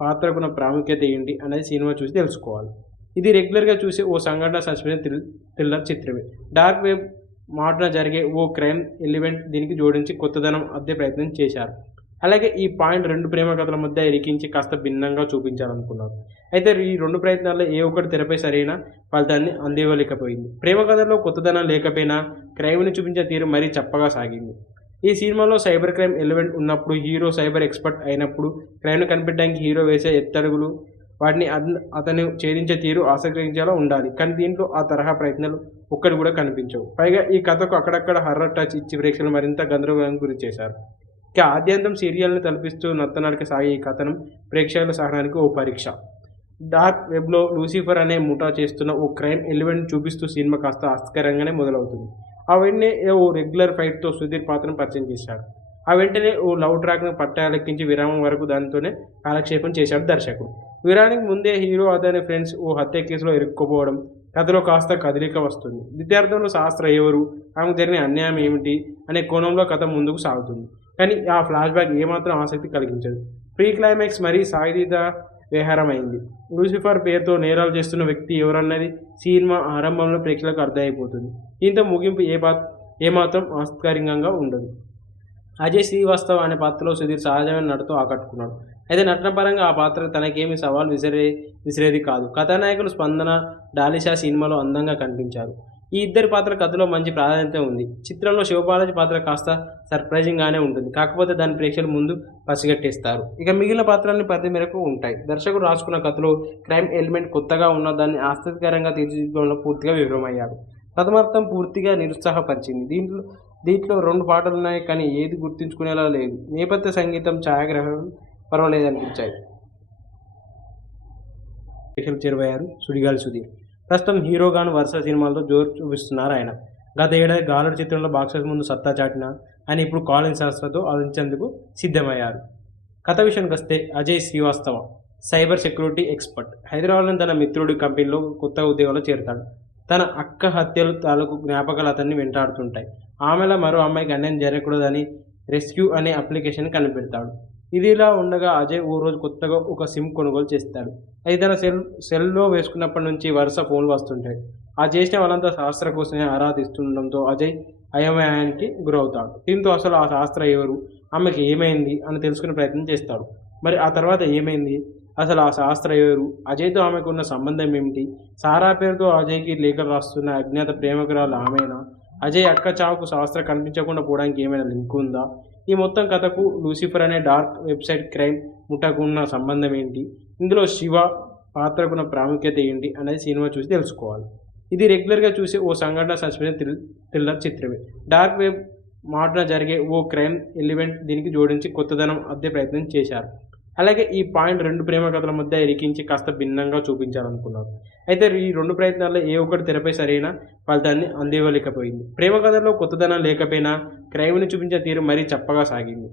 పాత్రకున్న ప్రాముఖ్యత ఏంటి? అనేది సినిమా చూసి తెలుసుకోవాలి. ఇది రెగ్యులర్‌గా చూసే ఓ సంఘటన సస్పెన్స్ థ్రిల్లర్ చిత్రమే. డార్క్ వెబ్ మాటున జరిగే ఓ క్రైమ్ ఎలిమెంట్ దీనికి జోడించి కొత్తదనం అద్దే ప్రయత్నం చేశారు. అలాగే ఈ పాయింట్ 2 ప్రేమ కథల మధ్య ఇరికించి కాస్త భిన్నంగా చూపించాలనుకున్నారు. అయితే ఈ 2 ప్రయత్నాల్లో ఏ ఒక్కటి తెరపై సరైన ఫలితాన్ని అందివ్వలేకపోయింది. ప్రేమ కథల్లో కొత్తదనం లేకపోయినా క్రైమ్‌ని చూపించే తీరు మరీ చప్పగా సాగింది. ఈ సినిమాలో సైబర్ క్రైమ్ ఎలిమెంట్ ఉన్నప్పుడు, హీరో సైబర్ ఎక్స్‌పర్ట్ అయినప్పుడు, క్రైమ్‌ని కనిపెట్టడానికి హీరో వేసే ఎత్తడుగులు, వాటిని అతను ఛేదించే తీరు ఆసక్తికరంగా ఉండాలి. కానీ దీంట్లో ఆ తరహా ప్రయత్నాలు ఒక్కటి కూడా కనిపించవు. పైగా ఈ కథకు అక్కడక్కడ హర్రర్ టచ్ ఇచ్చి ప్రేక్షకులను మరింత గందరగోళానికి గురిచేశారు. ఇక ఆద్యంతం సీరియల్‌ని తలపిస్తూ నత్తనడక సాగే ఈ కథనం ప్రేక్షకుల సహనానికి ఓ పరీక్ష. డార్క్ వెబ్‌లో లూసిఫర్ అనే ముఠా చేస్తున్న ఓ క్రైమ్ ఎలిమెంట్ చూపిస్తూ సినిమా కాస్త ఆసక్తికరంగానే మొదలవుతుంది. ఆ వెంటనే ఓ రెగ్యులర్ ఫైట్‌తో సుధీర్ పాత్రను పరిచయం చేశాడు. ఆ వెంటనే ఓ లవ్ ట్రాక్‌ను పట్టాలెక్కించి విరామం వరకు దానితోనే కాలక్షేపం చేశాడు దర్శకుడు. విరామానికి ముందే హీరో అతని ఫ్రెండ్స్ ఓ హత్య కేసులో ఇరుక్కుపోవడం, కథలో కాస్త కదలిక వస్తుంది. ద్వితీయార్థంలో శాస్త్ర ఎవరు? ఆమెకు జరిగిన అన్యాయం ఏమిటి? అనే కోణంలో కథ ముందుకు సాగుతుంది. కానీ ఆ ఫ్లాష్‌బ్యాక్ ఏమాత్రం ఆసక్తి కలిగించదు. ప్రీ క్లైమాక్స్ మరీ సాగదీత వ్యవహారమైంది. లూసిఫర్ పేరుతో నేరాలు చేస్తున్న వ్యక్తి ఎవరన్నది సినిమా ఆరంభంలో ప్రేక్షకులకు అర్థమైపోతుంది. దీంతో ముగింపు ఏమాత్రం ఆస్కారికంగా ఉండదు. అజయ్ శ్రీవాస్తవ్ అనే పాత్రలో సుధీర్ సహజమైన నటనతో ఆకట్టుకున్నాడు. అయితే నటన పరంగా ఆ పాత్ర తనకేమీ సవాల్ విసిరేది కాదు. కథానాయకులు స్పందన, డాలిషా సినిమాలో అందంగా కనిపించారు. ఈ ఇద్దరి పాత్ర కథలో మంచి ప్రాధాన్యత ఉంది. చిత్రంలో శివబాలాజీ పాత్ర కాస్త సర్ప్రైజింగ్గానే ఉంటుంది. కాకపోతే దాని ప్రేక్షకుల ముందు పసిగట్టేస్తారు. ఇక మిగిలిన పాత్రల్ని పరిధి మేరకు ఉంటాయి. దర్శకుడు రాసుకున్న కథలో క్రైమ్ ఎలిమెంట్ కొత్తగా ఉన్న దాన్ని ఆసక్తికరంగా తీర్చిదిద్దడంలో పూర్తిగా విఫలమయ్యాడు. ప్రథమార్థం పూర్తిగా నిరుత్సాహపరిచింది. దీంట్లో 2 పాటలున్నాయి, కానీ ఏది గుర్తుంచుకునేలా లేదు. నేపథ్య సంగీతం, ఛాయాగ్రహణం పర్వాలేదనిపించాయి. ప్రేక్షకులకు చేరువయ్యారు సుడిగాలి సుధీర్. ప్రస్తుతం హీరోగాను వరుస సినిమాలతో జోరు చూపిస్తున్నారు ఆయన. గత ఏడాది గాలుడు చిత్రంలో బాక్సాఫీస్ ముందు సత్తా చాటిన ఆయన ఇప్పుడు కాలింగ్ శాస్త్రతో ఆలోచించేందుకు సిద్ధమయ్యారు. కథ విషయానికి వస్తే Ajay Srivastava cyber security expert. హైదరాబాద్లోని తన మిత్రుడి కంపెనీలో కొత్త ఉద్యోగంలో చేరతాడు. తన అక్క హత్యలు తాలూకు జ్ఞాపకాలు అతన్ని వెంటాడుతుంటాయి. ఆమెలో మరో అమ్మాయికి అన్యాయం జరగకూడదని రెస్క్యూ అనే అప్లికేషన్ కనిపెడతాడు. ఇదిలా ఉండగా అజయ్ ఓ రోజు కొత్తగా ఒక సిమ్ కొనుగోలు చేస్తాడు. అది తన సెల్లో వేసుకున్నప్పటి నుంచి వరుస ఫోన్లు వస్తుంటాయి. ఆ చేసిన వాళ్ళంతా శాస్త్ర కోసమే ఆరాధిస్తుండడంతో అజయ్ అయోమయానికి గురవుతాడు. దీంతో అసలు ఆ శాస్త్ర ఎవరు, ఆమెకి ఏమైంది అని తెలుసుకునే ప్రయత్నం చేస్తాడు. మరి ఆ తర్వాత ఏమైంది, అసలు ఆ శాస్త్ర ఎవరు, అజయ్తో ఆమెకు ఉన్న సంబంధం ఏమిటి, సారా పేరుతో అజయ్కి లేఖలు రాస్తున్న అజ్ఞాత ప్రేమికురాలు ఆమెనా, అజయ్ అక్క చావుకు శాస్త్ర కనిపించకుండా పోవడానికి ఏమైనా లింక్ ఉందా, ఈ మొత్తం కథకు లూసిఫర్ అనే డార్క్ వెబ్సైట్ క్రైమ్ ముఠాకు ఉన్న సంబంధం ఏంటి, ఇందులో శివ పాత్రకున్న ప్రాముఖ్యత ఏంటి అనేది సినిమా చూసి తెలుసుకోవాలి. ఇది రెగ్యులర్గా చూసే ఓ సంఘటన సస్పెన్స్ థ్రిల్లర్ చిత్రమే. డార్క్ వెబ్ మాటన జరిగే ఓ క్రైమ్ ఎలిమెంట్ దీనికి జోడించి కొత్తదనం అద్దే ప్రయత్నం చేశారు. అలాగే ఈ పాయింట్ 2 ప్రేమ కథల మధ్య ఇరికించి కాస్త భిన్నంగా చూపించాలనుకున్నారు. అయితే ఈ 2 ప్రయత్నాల్లో ఏ ఒక్కటి తెరపై సరైన ఫలితాన్ని అందివ్వలేకపోయింది. ప్రేమ కథల్లో కొత్తదనం లేకపోయినా క్రైమ్ని చూపించే తీరు మరీ చప్పగా సాగింది.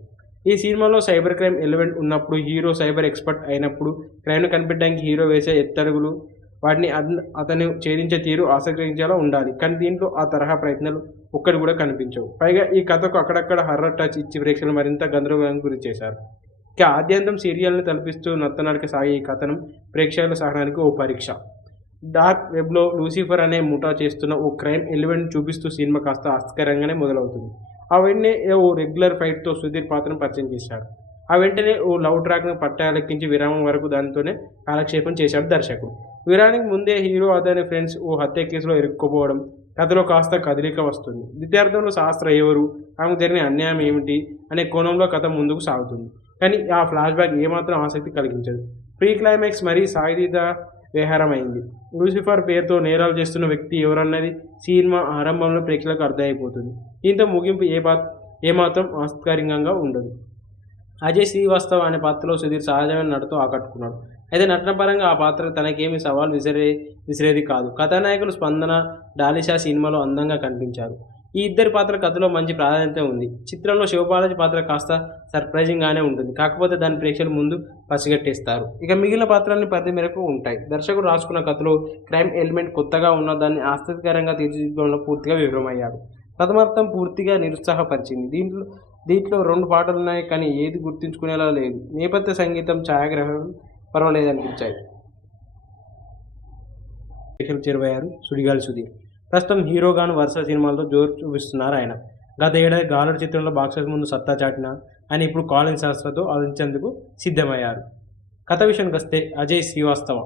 ఈ సినిమాలో సైబర్ క్రైమ్ ఎలిమెంట్ ఉన్నప్పుడు, హీరో సైబర్ ఎక్స్పర్ట్ అయినప్పుడు క్రైమ్ను కనిపెట్టడానికి హీరో వేసే ఎత్తడుగులు, వాటిని అతను ఛేదించే తీరు ఆసక్తించేలా ఉండాలి. కానీ దీంట్లో ఆ తరహా ప్రయత్నాలు ఒక్కటి కూడా కనిపించవు. పైగా ఈ కథకు అక్కడక్కడ హర్రర్ టచ్ ఇచ్చి ప్రేక్షకులు మరింత గందరగోళానికి గురి చేశారు. ఇక ఆద్యంతం సీరియల్ని తలపిస్తూ నత్తనడక సాగే ఈ కథనం ప్రేక్షకుల సహనానికి ఓ పరీక్ష. డార్క్ వెబ్లో లూసిఫర్ అనే ముఠా చేస్తున్న ఓ క్రైమ్ ఎలిమెంట్ చూపిస్తూ సినిమా కాస్త ఆసక్తికరంగానే మొదలవుతుంది. ఆ వెంటనే ఓ రెగ్యులర్ ఫైట్తో సుధీర్ పాత్రను పరిచయం చేశాడు. ఆ వెంటనే ఓ లవ్ ట్రాక్ను పట్టాలెక్కించి విరామం వరకు దానితోనే కాలక్షేపం చేశాడు దర్శకుడు. విరానికి ముందే హీరో అతని ఫ్రెండ్స్ ఓ హత్య కేసులో ఇరుక్కుపోవడం, కథలో కాస్త కదలిక వస్తుంది. ద్వితీయార్థంలో శాస్త్ర ఎవరు, ఆమెకు జరిగిన అన్యాయం ఏమిటి అనే కోణంలో కథ ముందుకు సాగుతుంది. కానీ ఆ ఫ్లాష్ బ్యాక్ ఏమాత్రం ఆసక్తి కలిగించదు. ప్రీ క్లైమాక్స్ మరీ సాయుధ విహారమైంది. లూసిఫర్ పేరుతో నేరాలు చేస్తున్న వ్యక్తి ఎవరన్నది సినిమా ఆరంభంలో ప్రేక్షకులకు అర్థమైపోతుంది. దీంతో ముగింపు ఏమాత్రం ఆసక్తికరంగా ఉండదు. అజయ్ శ్రీవాస్తవ్ అనే పాత్రలో సుధీర్ సహజమైన నటనతో ఆకట్టుకున్నాడు. అయితే నటన పరంగా ఆ పాత్ర తనకేమీ సవాల్ విసిరేది కాదు. కథానాయకులు స్పందన, డాలిషా సినిమాలో అందంగా కనిపించారు. ఈ ఇద్దరి పాత్ర కథలో మంచి ప్రాధాన్యత ఉంది. చిత్రంలో శివబాలాజీ పాత్ర కాస్త సర్ప్రైజింగ్గానే ఉంటుంది. కాకపోతే దాని ప్రేక్షకుల ముందు పసిగట్టేస్తారు. ఇక మిగిలిన పాత్రల్ని పరిధి మేరకు ఉంటాయి. దర్శకుడు రాసుకున్న కథలో క్రైమ్ ఎలిమెంట్ కొత్తగా ఉన్న దాన్ని ఆసక్తికరంగా తీర్చిదిద్దడంలో పూర్తిగా విఫలమయ్యాడు. ప్రథమార్థం పూర్తిగా నిరుత్సాహపరిచింది. దీంట్లో 2 పాటలున్నాయి, కానీ ఏది గుర్తుంచుకునేలా లేదు. నేపథ్య సంగీతం, ఛాయాగ్రహణం పర్వాలేదనిపించాయి. ప్రేక్షకులకు చేరువయ్యారు సుడిగాలి సుధీర్. ప్రస్తుతం హీరోగాను వరుస సినిమాలతో జోరు చూపిస్తున్నారు ఆయన. గత ఏడాది గాలుడు చిత్రంలో బాక్సాఫీస్ ముందు సత్తా చాటిన ఆయన ఇప్పుడు కాలింగ్ శాస్త్రతో ఆలోచించేందుకు సిద్ధమయ్యారు. కథ విషయానికి వస్తే Ajay Srivastava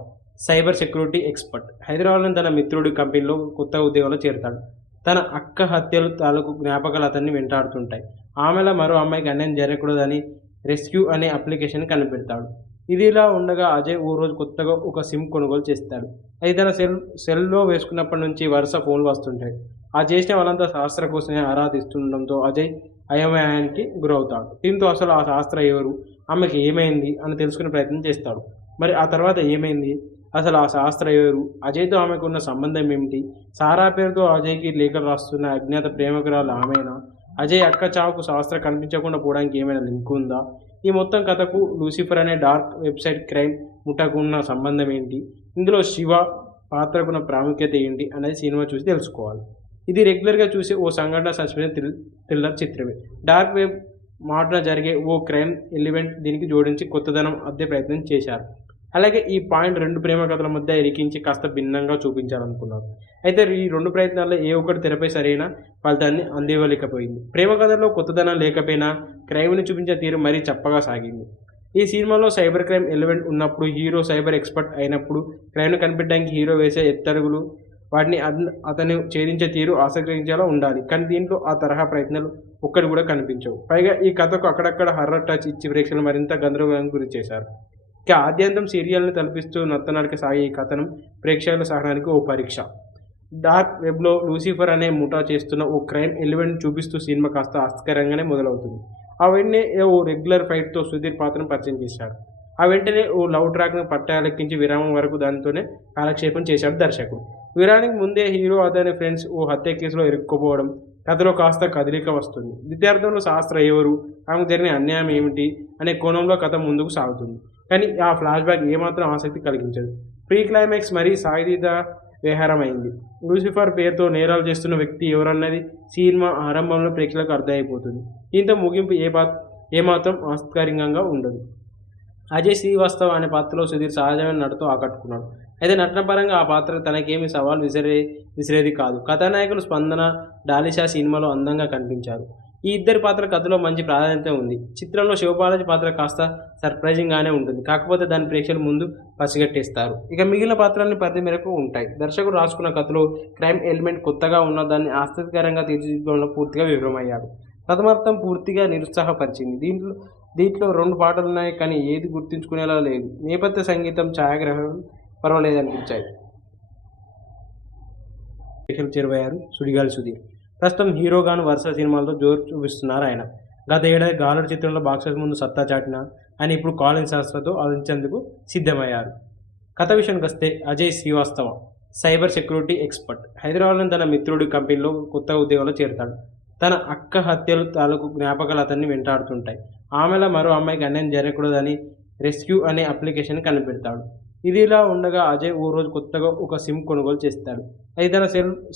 cyber security expert. హైదరాబాద్లోని తన మిత్రుడి కంపెనీలో కొత్త ఉద్యోగంలో చేరతాడు. తన అక్క హత్యలు తాలూకు జ్ఞాపకాలు అతన్ని వెంటాడుతుంటాయి. ఆమెలో మరో అమ్మాయికి అన్యాయం జరగకూడదని రెస్క్యూ అనే అప్లికేషన్ కనిపెడతాడు. ఇదిలా ఉండగా అజయ్ ఓ రోజు కొత్తగా ఒక సిమ్ కొనుగోలు చేస్తాడు. అది తన సెల్లో వేసుకున్నప్పటి నుంచి వరుస ఫోన్లు వస్తుంటాయి. ఆ చేసిన వాళ్ళంతా శాస్త్ర కోసమే ఆరాధిస్తుండడంతో అజయ్ అయోమయానికి గురవుతాడు. దీంతో అసలు ఆ శాస్త్ర ఎవరు, ఆమెకి ఏమైంది అని తెలుసుకునే ప్రయత్నం చేస్తాడు. మరి ఆ తర్వాత ఏమైంది, అసలు ఆ శాస్త్ర ఎవరు, అజయ్తో ఆమెకు ఉన్న సంబంధం ఏమిటి, సారా పేరుతో అజయ్కి లేఖలు రాస్తున్న అజ్ఞాత ప్రేమికురాలు ఆమెనా, అజయ్ అక్క చావుకు శాస్త్ర కనిపించకుండా పోవడానికి ఏమైనా లింక్ ఉందా, ఈ మొత్తం కథకు లూసిఫర్ అనే డార్క్ వెబ్సైట్ క్రైమ్ ముఠాకు ఉన్న సంబంధం ఏంటి, ఇందులో శివ పాత్రకున్న ప్రాముఖ్యత ఏంటి అనేది సినిమా చూసి తెలుసుకోవాలి. ఇది రెగ్యులర్గా చూసే ఓ సంఘటన సస్పెన్స్ థ్రిల్లర్ చిత్రమే. డార్క్ వెబ్ మాటన జరిగే ఓ క్రైమ్ ఎలిమెంట్ దీనికి జోడించి కొత్తదనం అద్దే ప్రయత్నం చేశారు. అలాగే ఈ పాయింట్ రెండు ప్రేమ కథల మధ్య ఇరికించి కాస్త భిన్నంగా చూపించాలనుకున్నారు. అయితే ఈ రెండు ప్రయత్నాల్లో ఏ ఒక్కటి తెరపై సరైన ఫలితాన్ని అందివ్వలేకపోయింది. ప్రేమ కథలో కొత్తదనం లేకపోయినా క్రైమ్ని చూపించే తీరు మరీ చప్పగా సాగింది. ఈ సినిమాలో సైబర్ క్రైమ్ ఎలిమెంట్ ఉన్నప్పుడు, హీరో సైబర్ ఎక్స్పర్ట్ అయినప్పుడు, క్రైమ్ను కనిపెట్టడానికి హీరో వేసే ఎత్తడుగులు, వాటిని అతను ఛేదించే తీరు ఆసక్తికరంగా ఉండాలి. కానీ దీంట్లో ఆ తరహా ప్రయత్నాలు ఒక్కటి కూడా కనిపించవు. పైగా ఈ కథకు అక్కడక్కడ హర్రర్ టచ్ ఇచ్చి ప్రేక్షకులు మరింత గందరగోళానికి గురి చేశారు. ఇక ఆద్యంతం సీరియల్ని తలపిస్తూ నత్తనడక సాగే ఈ కథనం ప్రేక్షకుల సహనానికి ఓ పరీక్ష. డార్క్ వెబ్లో లూసిఫర్ అనే ముఠా చేస్తున్న ఓ క్రైమ్ ఎలిమెంట్ చూపిస్తూ సినిమా కాస్త ఆసక్తికరంగానే మొదలవుతుంది. ఆ వెంటనే ఓ రెగ్యులర్ ఫైట్తో సుధీర్ పాత్రను పరిచయం చేశారు. ఆ వెంటనే ఓ లవ్ ట్రాక్ను పట్టాలెక్కించి విరామం వరకు దానితోనే కాలక్షేపం చేశాడు దర్శకుడు. విరానికి ముందే హీరో అతని ఫ్రెండ్స్ ఓ హత్య కేసులో ఇరుక్కుపోవడం, కథలో కాస్త కదలిక వస్తుంది. ద్వితీయార్థంలో శాస్త్ర ఎవరు, ఆమెకు జరిగిన అన్యాయం ఏమిటి అనే కోణంలో కథ ముందుకు సాగుతుంది. కానీ ఆ ఫ్లాష్ బ్యాక్ ఏమాత్రం ఆసక్తి కలిగించదు. ప్రీ క్లైమాక్స్ మరీ సాయుధ వ్యవహారమైంది. లూసిఫర్ పేరుతో నేరాలు చేస్తున్న వ్యక్తి ఎవరన్నది సినిమా ఆరంభంలో ప్రేక్షకులకు అర్థమైపోతుంది. దీంతో ముగింపు ఏమాత్రం ఆసక్తికరంగా ఉండదు. అజయ్ శ్రీవాస్తవ్ అనే పాత్రలో సుధీర్ సహజమైన నటనతో ఆకట్టుకున్నాడు. అయితే నటన పరంగా ఆ పాత్ర తనకేమీ సవాల్ విసిరేది కాదు. కథానాయకులు స్పందన, డాలిషా సినిమాలో అందంగా కనిపించారు. ఈ ఇద్దరి పాత్ర కథలో మంచి ప్రాధాన్యత ఉంది. చిత్రంలో శివబాలాజీ పాత్ర కాస్త సర్ప్రైజింగ్గానే ఉంటుంది. కాకపోతే దాని ప్రేక్షకుల ముందు పసిగట్టేస్తారు. ఇక మిగిలిన పాత్రల్ని పరిధి మేరకు ఉంటాయి. దర్శకుడు రాసుకున్న కథలో క్రైమ్ ఎలిమెంట్ కొత్తగా ఉన్న దాన్ని ఆసక్తికరంగా తీర్చిదిద్దడంలో పూర్తిగా విఫలమయ్యాడు. ప్రథమార్థం పూర్తిగా నిరుత్సాహపరిచింది. దీంట్లో 2 పాటలున్నాయి, కానీ ఏది గుర్తుంచుకునేలా లేదు. నేపథ్య సంగీతం, ఛాయాగ్రహణం పర్వాలేదనిపించాయి. ప్రేక్షకులు చేరువయ్యారు సుడిగాలి సుధీర్. ప్రస్తుతం హీరోగాను వరుస సినిమాలతో జోరు చూపిస్తున్నారు ఆయన. గత ఏడాది గాలుడు చిత్రంలో బాక్సాఫీస్ ముందు సత్తా చాటిన ఆయన ఇప్పుడు కాలింగ్ శాస్త్రతో అందించేందుకు సిద్ధమయ్యారు. కథ విషయానికి వస్తే Ajay Srivastava cyber security expert. హైదరాబాద్లోని తన మిత్రుడి కంపెనీలో కొత్త ఉద్యోగంలో చేరుతాడు. తన అక్క హత్యలు తాలూకు జ్ఞాపకాలు అతన్ని వెంటాడుతుంటాయి. ఆమెలో మరో అమ్మాయికి అన్యాయం జరగకూడదని రెస్క్యూ అనే అప్లికేషన్ కనిపెడతాడు. ఇదిలా ఉండగా అజయ్ ఓ రోజు కొత్తగా ఒక సిమ్ కొనుగోలు చేస్తాడు. అది తన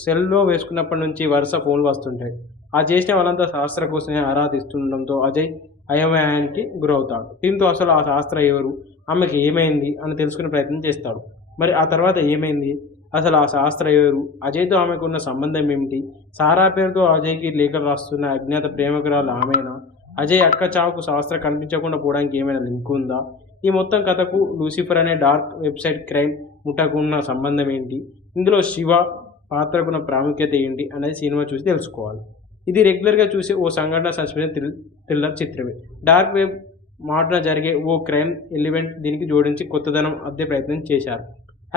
సెల్లో వేసుకున్నప్పటి నుంచి వరుస ఫోన్లు వస్తుంటాయి. ఆ చేసిన వాళ్ళంతా శాస్త్ర కోసమే ఆరా తీస్తుండడంతో అజయ్ అయోమయానికి గురవుతాడు. దీంతో అసలు ఆ శాస్త్ర ఎవరు, ఆమెకి ఏమైంది అని తెలుసుకునే ప్రయత్నం చేస్తాడు. మరి ఆ తర్వాత ఏమైంది, అసలు ఆ శాస్త్ర ఎవరు, అజయ్తో ఆమెకు ఉన్న సంబంధం ఏమిటి, సారా పేరుతో అజయ్కి లేఖలు రాస్తున్న అజ్ఞాత ప్రేమికురాలు ఆమెనా, అజయ్ అక్క చావుకు శాస్త్ర కనిపించకుండా పోవడానికి ఏమైనా లింక్ ఉందా, ఈ మొత్తం కథకు లూసిఫర్ అనే డార్క్ వెబ్సైట్ క్రైమ్ ముఠాకు ఉన్న సంబంధం ఏంటి, ఇందులో శివ పాత్రకున్న ప్రాముఖ్యత ఏంటి అనేది సినిమా చూసి తెలుసుకోవాలి. ఇది రెగ్యులర్గా చూసే ఓ సంఘటన సస్పెన్స్ థ్రిల్లర్ చిత్రమే. డార్క్ వెబ్ మాటన జరిగే ఓ క్రైమ్ ఎలిమెంట్ దీనికి జోడించి కొత్తదనం అద్దే ప్రయత్నం చేశారు.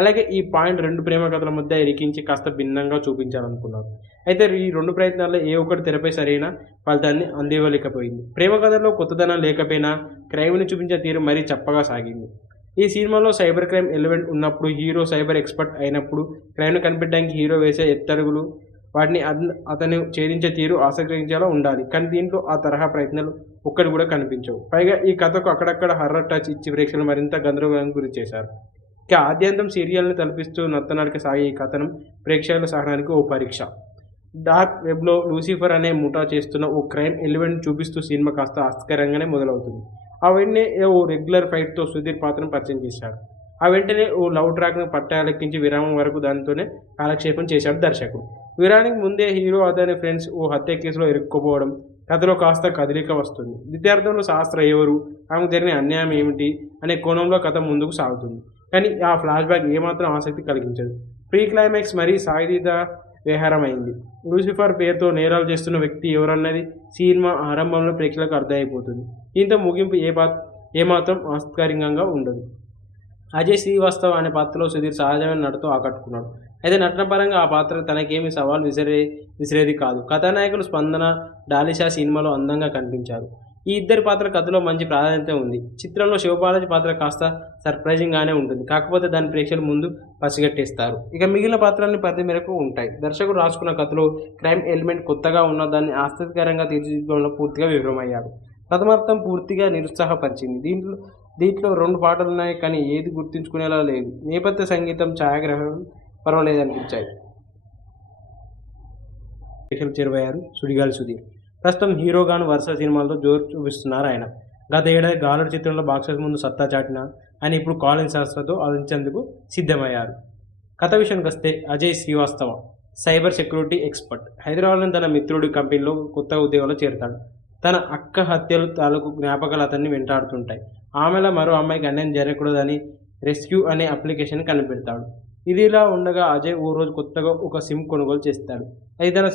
అలాగే ఈ పాయింట్ రెండు ప్రేమ కథల మధ్య ఇరికించి కాస్త భిన్నంగా చూపించాలనుకున్నారు. అయితే ఈ రెండు ప్రయత్నాల్లో ఏ ఒక్కటి తెరపై సరైన ఫలితాన్ని అందివ్వలేకపోయింది. ప్రేమ కథలో కొత్తదనం లేకపోయినా క్రైమ్ని చూపించే తీరు మరీ చప్పగా సాగింది. ఈ సినిమాలో సైబర్ క్రైమ్ ఎలిమెంట్ ఉన్నప్పుడు, హీరో సైబర్ ఎక్స్పర్ట్ అయినప్పుడు, క్రైమ్ను కనిపెట్టడానికి హీరో వేసే ఎత్తడుగులు, వాటిని అతను ఛేదించే తీరు ఆసక్తికరంగా ఉండాలి. కానీ దీంట్లో ఆ తరహా ప్రయత్నాలు ఒక్కటి కూడా కనిపించవు. పైగా ఈ కథకు అక్కడక్కడ హర్రర్ టచ్ ఇచ్చి ప్రేక్షకులు మరింత గందరగోళానికి గురి చేశారు. ఇక ఆద్యంతం సీరియల్ని తలపిస్తూ నత్తనడక సాగే ఈ కథనం ప్రేక్షకుల సహనానికి ఓ పరీక్ష. డార్క్ వెబ్లో లూసిఫర్ అనే ముఠా చేస్తున్న ఓ క్రైమ్ ఎలిమెంట్ చూపిస్తూ సినిమా కాస్త ఆసక్తికరంగానే మొదలవుతుంది. ఆ వెంటనే ఓ రెగ్యులర్ ఫైట్తో సుధీర్ పాత్రను పరిచయం చేశారు. ఆ వెంటనే ఓ లవ్ ట్రాక్ను పట్టాలెక్కించి విరామం వరకు దానితోనే కాలక్షేపం చేశాడు దర్శకుడు. విరానికి ముందే హీరో అతని ఫ్రెండ్స్ ఓ హత్య కేసులో ఇరుక్కుపోవడం, కథలో కాస్త కదలిక వస్తుంది. ద్వితీయార్థంలో శాస్త్ర ఎవరు, ఆమెకు జరిగిన అన్యాయం ఏమిటి అనే కోణంలో కథ ముందుకు సాగుతుంది. కానీ ఆ ఫ్లాష్ బ్యాక్ ఏమాత్రం ఆసక్తి కలిగించదు. ప్రీ క్లైమాక్స్ మరీ సాయుధ వ్యవహారమైంది. లూసిఫర్ పేరుతో నేరాలు చేస్తున్న వ్యక్తి ఎవరన్నది సినిమా ఆరంభంలో ప్రేక్షకులకు అర్థమైపోతుంది. దీంతో ముగింపు ఏమాత్రం ఆసక్తికరంగా ఉండదు. అజయ్ శ్రీవాస్తవ్ అనే పాత్రలో సుధీర్ సహజమైన నటనతో ఆకట్టుకున్నాడు. అయితే నటన పరంగా ఆ పాత్ర తనకేమీ సవాల్ విసిరేది కాదు. కథానాయకులు స్పందన, డాలిషా సినిమాలో అందంగా కనిపించారు. ఈ ఇద్దరి పాత్ర కథలో మంచి ప్రాధాన్యత ఉంది. చిత్రంలో శివబాలాజీ పాత్ర కాస్త సర్ప్రైజింగ్గానే ఉంటుంది. కాకపోతే దాని ప్రేక్షకుల ముందు పసిగట్టేస్తారు. ఇక మిగిలిన పాత్రల్ని పరిధి మేరకు ఉంటాయి. దర్శకుడు రాసుకున్న కథలో క్రైమ్ ఎలిమెంట్ కొత్తగా ఉన్న దాన్ని ఆసక్తికరంగా తీర్చిదిద్దడంలో పూర్తిగా విఫలమయ్యాడు. ప్రథమార్థం పూర్తిగా నిరుత్సాహపరిచింది. దీంట్లో 2 పాటలున్నాయి, కానీ ఏది గుర్తుంచుకునేలా లేదు. నేపథ్య సంగీతం, ఛాయాగ్రహణం పర్వాలేదనిపించాయి. ప్రేక్షకులు చేరువయ్యారు సుడిగాలి సుధీర్. ప్రస్తుతం హీరోగాను వరుస సినిమాలతో జోరు చూపిస్తున్నారు ఆయన. గత ఏడాది గాలుడు చిత్రంలో బాక్సాఫీస్ ముందు సత్తా చాటిన అని ఇప్పుడు కాలింగ్ శాస్త్రతో అందించేందుకు సిద్ధమయ్యారు. కథ విషయానికి వస్తే Ajay Srivastava cyber security expert. హైదరాబాద్లోని తన మిత్రుడి కంపెనీలో కొత్త ఉద్యోగంలో చేరతాడు. తన అక్క హత్యలు తాలూకు జ్ఞాపకాలు అతన్ని వెంటాడుతుంటాయి. ఆమెలో మరో అమ్మాయికి అన్యాయం జరగకూడదని రెస్క్యూ అనే అప్లికేషన్ కనిపెడతాడు. ఇదిలా ఉండగా అజయ్ ఓ రోజు కొత్తగా ఒక సిమ్ కొనుగోలు చేస్తాడు. అది తన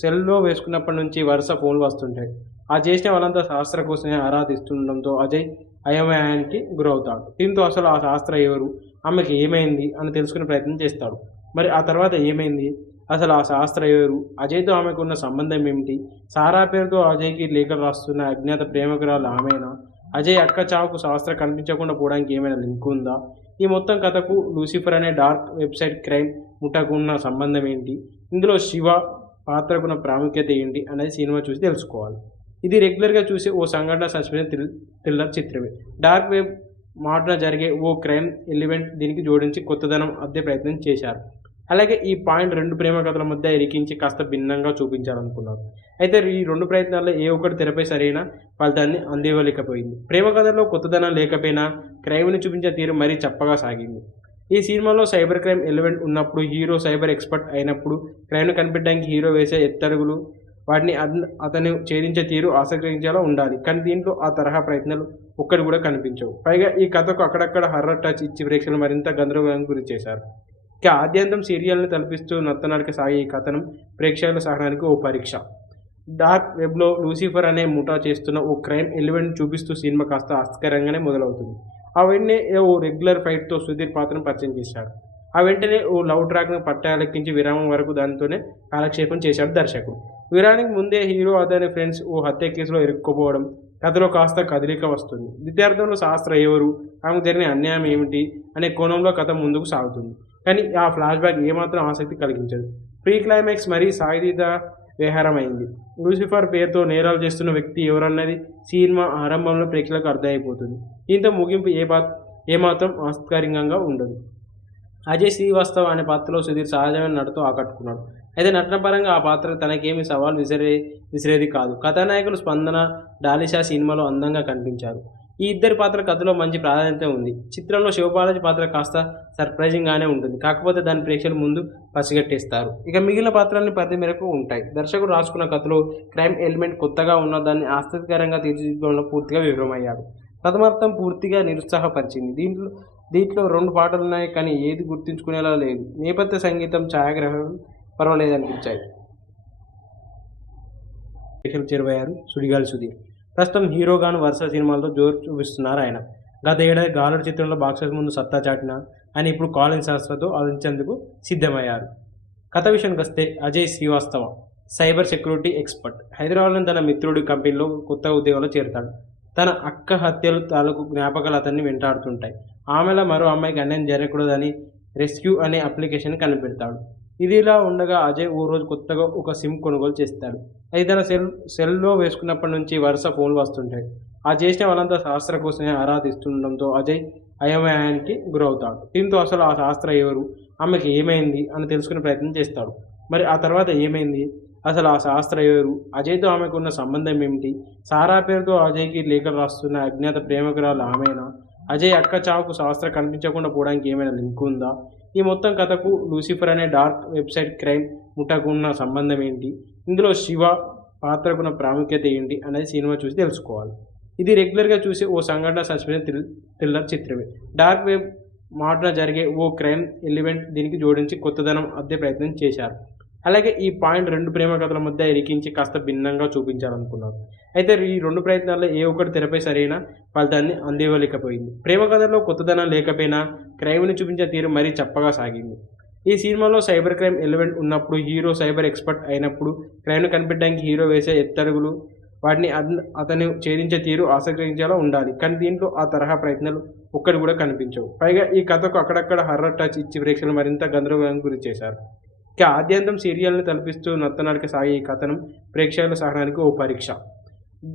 సెల్లో వేసుకున్నప్పటి నుంచి వరుస ఫోన్లు వస్తుంటాయి. ఆ చేసిన వాళ్ళంతా శాస్త్ర కోసమే ఆరా తీస్తుండడంతో అజయ్ అయోమయానికి గురవుతాడు. దీంతో అసలు ఆ శాస్త్ర ఎవరు, ఆమెకి ఏమైంది అని తెలుసుకునే ప్రయత్నం చేస్తాడు. మరి ఆ తర్వాత ఏమైంది, అసలు ఆ శాస్త్ర ఎవరు, అజయ్తో ఆమెకున్న సంబంధం ఏమిటి, సారా పేరుతో అజయ్కి లేఖలు రాస్తున్న అజ్ఞాత ప్రేమికురాలు ఆమెనా, అజయ్ అక్క చావుకు శాస్త్ర కనిపించకుండా పోవడానికి ఏమైనా లింక్ ఉందా, ఈ మొత్తం కథకు లూసిఫర్ అనే డార్క్ వెబ్సైట్ క్రైమ్ ముఠాకు ఉన్న సంబంధం ఏంటి, ఇందులో శివ పాత్రకున్న ప్రాముఖ్యత ఏంటి అనేది సినిమా చూసి తెలుసుకోవాలి. ఇది రెగ్యులర్గా చూసే ఓ సంఘటన సస్పెన్స్ థ్రిల్లర్ చిత్రమే. డార్క్ వెబ్ మాటన జరిగే ఓ క్రైమ్ ఎలిమెంట్ దీనికి జోడించి కొత్తదనం అద్దే ప్రయత్నం చేశారు. అలాగే ఈ పాయింట్ రెండు ప్రేమ కథల మధ్య ఇరికించి కాస్త భిన్నంగా చూపించాలనుకున్నారు. అయితే ఈ రెండు ప్రయత్నాల్లో ఏ ఒక్కటి తెరపై సరైన ఫలితాన్ని అందివ్వలేకపోయింది. ప్రేమ కథల్లో కొత్తదనం లేకపోయినా క్రైమ్ని చూపించే తీరు మరీ చప్పగా సాగింది. ఈ సినిమాలో సైబర్ క్రైమ్ ఎలిమెంట్ ఉన్నప్పుడు, హీరో సైబర్ ఎక్స్పర్ట్ అయినప్పుడు, క్రైమ్ను కనిపెట్టడానికి హీరో వేసే ఎత్తడుగులు, వాటిని అతను ఛేదించే తీరు ఆసక్తించేలా ఉండాలి. కానీ దీంట్లో ఆ తరహా ప్రయత్నాలు ఒక్కటి కూడా కనిపించవు. పైగా ఈ కథకు అక్కడక్కడ హర్రర్ టచ్ ఇచ్చి ప్రేక్షకులు మరింత గందరగోళానికి గురి చేశారు. ఇక ఆద్యంతం సీరియల్ని తలపిస్తూ నత్తనడక సాగే ఈ కథనం ప్రేక్షకుల సహనానికి ఓ పరీక్ష. డార్క్ వెబ్లో లూసిఫర్ అనే ముఠా చేస్తున్న ఓ క్రైమ్ ఎలిమెంట్ చూపిస్తూ సినిమా కాస్త ఆసక్తికరంగానే మొదలవుతుంది. ఆ వెంటనే ఓ రెగ్యులర్ ఫైట్తో సుధీర్ పాత్రను పరిచయం చేశాడు. ఆ వెంటనే ఓ లవ్ ట్రాక్ను పట్టాలెక్కించి విరామం వరకు దానితోనే కాలక్షేపం చేశాడు దర్శకుడు. విరానికి ముందే హీరో అతని ఫ్రెండ్స్ ఓ హత్య కేసులో ఇరుక్కుపోవడం, కథలో కాస్త కదలిక వస్తుంది. ద్వితీయార్థంలో శాస్త్ర ఎవరు, ఆమెకు జరిగిన అన్యాయం ఏమిటి అనే కోణంలో కథ ముందుకు సాగుతుంది. కానీ ఆ ఫ్లాష్ బ్యాక్ ఏమాత్రం ఆసక్తి కలిగించదు. ప్రీ క్లైమాక్స్ మరీ సాయుధ వ్యవహారమైంది. లూసిఫర్ పేరుతో నేరాలు చేస్తున్న వ్యక్తి ఎవరన్నది సినిమా ఆరంభంలో ప్రేక్షకులకు అర్థమైపోతుంది. దీంతో ముగింపు ఏమాత్రం ఆసక్తికరంగా ఉండదు. అజయ్ శ్రీవాస్తవ్ అనే పాత్రలో సుధీర్ సహజమైన నటతో ఆకట్టుకున్నాడు. అయితే నటన పరంగా ఆ పాత్ర తనకేమీ సవాల్ విసిరేది కాదు. కథానాయకులు స్పందన, డాలిషా సినిమాలో అందంగా కనిపించారు. ఈ ఇద్దరి పాత్ర కథలో మంచి ప్రాధాన్యత ఉంది. చిత్రంలో శివబాలాజీ పాత్ర కాస్త సర్ప్రైజింగ్గానే ఉంటుంది. కాకపోతే దాని ప్రేక్షకుల ముందు పసిగట్టేస్తారు. ఇక మిగిలిన పాత్రలన్నీ పరిధి మేరకు ఉంటాయి. దర్శకుడు రాసుకున్న కథలో క్రైమ్ ఎలిమెంట్ కొత్తగా ఉన్న దాన్ని ఆసక్తికరంగా తీర్చిదిద్దడంలో పూర్తిగా విఫలమయ్యాడు. ప్రథమార్థం పూర్తిగా నిరుత్సాహపరిచింది. దీంట్లో రెండు పాటలున్నాయి, కానీ ఏది గుర్తుంచుకునేలా లేదు. నేపథ్య సంగీతం, ఛాయాగ్రహణం పర్వాలేదనిపించాయి. చేరువయ్యారు సుడిగాలి సుధీర్. ప్రస్తుతం హీరోగాను వరుస సినిమాలతో జోరు చూపిస్తున్నారు ఆయన. గత ఏడాది గాలుడు చిత్రంలో బాక్సెస్ ముందు సత్తా చాటిన ఆయన ఇప్పుడు కాలింగ్ శాస్త్రతో అందించేందుకు సిద్ధమయ్యారు. కథ విషయానికి వస్తే Ajay Srivastava cyber security expert. హైదరాబాద్లోని తన మిత్రుడి కంపెనీలో కొత్త ఉద్యోగంలో చేరతాడు. తన అక్క హత్యలు తాలూకు జ్ఞాపకాలు అతన్ని వెంటాడుతుంటాయి. ఆమెలో మరో అమ్మాయికి అన్యాయం జరగకూడదని రెస్క్యూ అనే అప్లికేషన్ కనిపెడతాడు. ఇదిలా ఉండగా అజయ్ ఓ రోజు కొత్తగా ఒక సిమ్ కొనుగోలు చేస్తాడు. అది తన సెల్లో వేసుకున్నప్పటి నుంచి వరుస ఫోన్లు వస్తుంటాయి. ఆ చేసిన వాళ్ళంతా శాస్త్ర కోసమే ఆరా తీస్తుండడంతో అజయ్ అయోమయానికి గురవుతాడు. దీంతో అసలు ఆ శాస్త్ర ఎవరు, ఆమెకి ఏమైంది అని తెలుసుకునే ప్రయత్నం చేస్తాడు. మరి ఆ తర్వాత ఏమైంది, అసలు ఆ శాస్త్ర ఎవరు, అజయ్తో ఆమెకున్న సంబంధం ఏమిటి, సారా పేరుతో అజయ్కి లేఖలు రాస్తున్న అజ్ఞాత ప్రేమికురాలు ఆమెనా, అజయ్ అక్క చావుకు శాస్త్ర కనిపించకుండా పోవడానికి ఏమైనా లింక్ ఉందా, ఈ మొత్తం కథకు లూసిఫర్ అనే డార్క్ వెబ్సైట్ క్రైమ్ ముఠాకు ఉన్న సంబంధం ఏంటి, ఇందులో శివ పాత్రకున్న ప్రాముఖ్యత ఏంటి అనేది సినిమా చూసి తెలుసుకోవాలి. ఇది రెగ్యులర్గా చూసే ఓ సంఘటన సస్పెన్స్ థ్రిల్లర్ చిత్రమే. డార్క్ వెబ్ మాటన జరిగే ఓ క్రైమ్ ఎలిమెంట్ దీనికి జోడించి కొత్తదనం అద్దే ప్రయత్నం చేశారు. అలాగే ఈ పాయింట్ రెండు ప్రేమ కథల మధ్య ఇరికించి కాస్త భిన్నంగా చూపించాలనుకున్నారు. అయితే ఈ రెండు ప్రయత్నాల్లో ఏ ఒక్కటి తెరపై సరైన ఫలితాన్ని అందివ్వలేకపోయింది. ప్రేమ కథల్లో కొత్తదనం లేకపోయినా క్రైమ్ని చూపించే తీరు మరీ చప్పగా సాగింది. ఈ సినిమాలో సైబర్ క్రైమ్ ఎలిమెంట్ ఉన్నప్పుడు, హీరో సైబర్ ఎక్స్పర్ట్ అయినప్పుడు, క్రైమ్ను కనిపెట్టడానికి హీరో వేసే ఎత్తడుగులు, వాటిని అతను ఛేదించే తీరు ఆసక్తించేలా ఉండాలి. కానీ దీంట్లో ఆ తరహా ప్రయత్నాలు ఒక్కటి కూడా కనిపించవు. పైగా ఈ కథకు అక్కడక్కడ హర్రర్ టచ్ ఇచ్చి ప్రేక్షకులు మరింత గందరగోళానికి గురి చేశారు. ఇక ఆద్యంతం సీరియల్ని తలపిస్తూ నత్తనడక సాగే ఈ కథనం ప్రేక్షకుల సహనానికి ఓ పరీక్ష.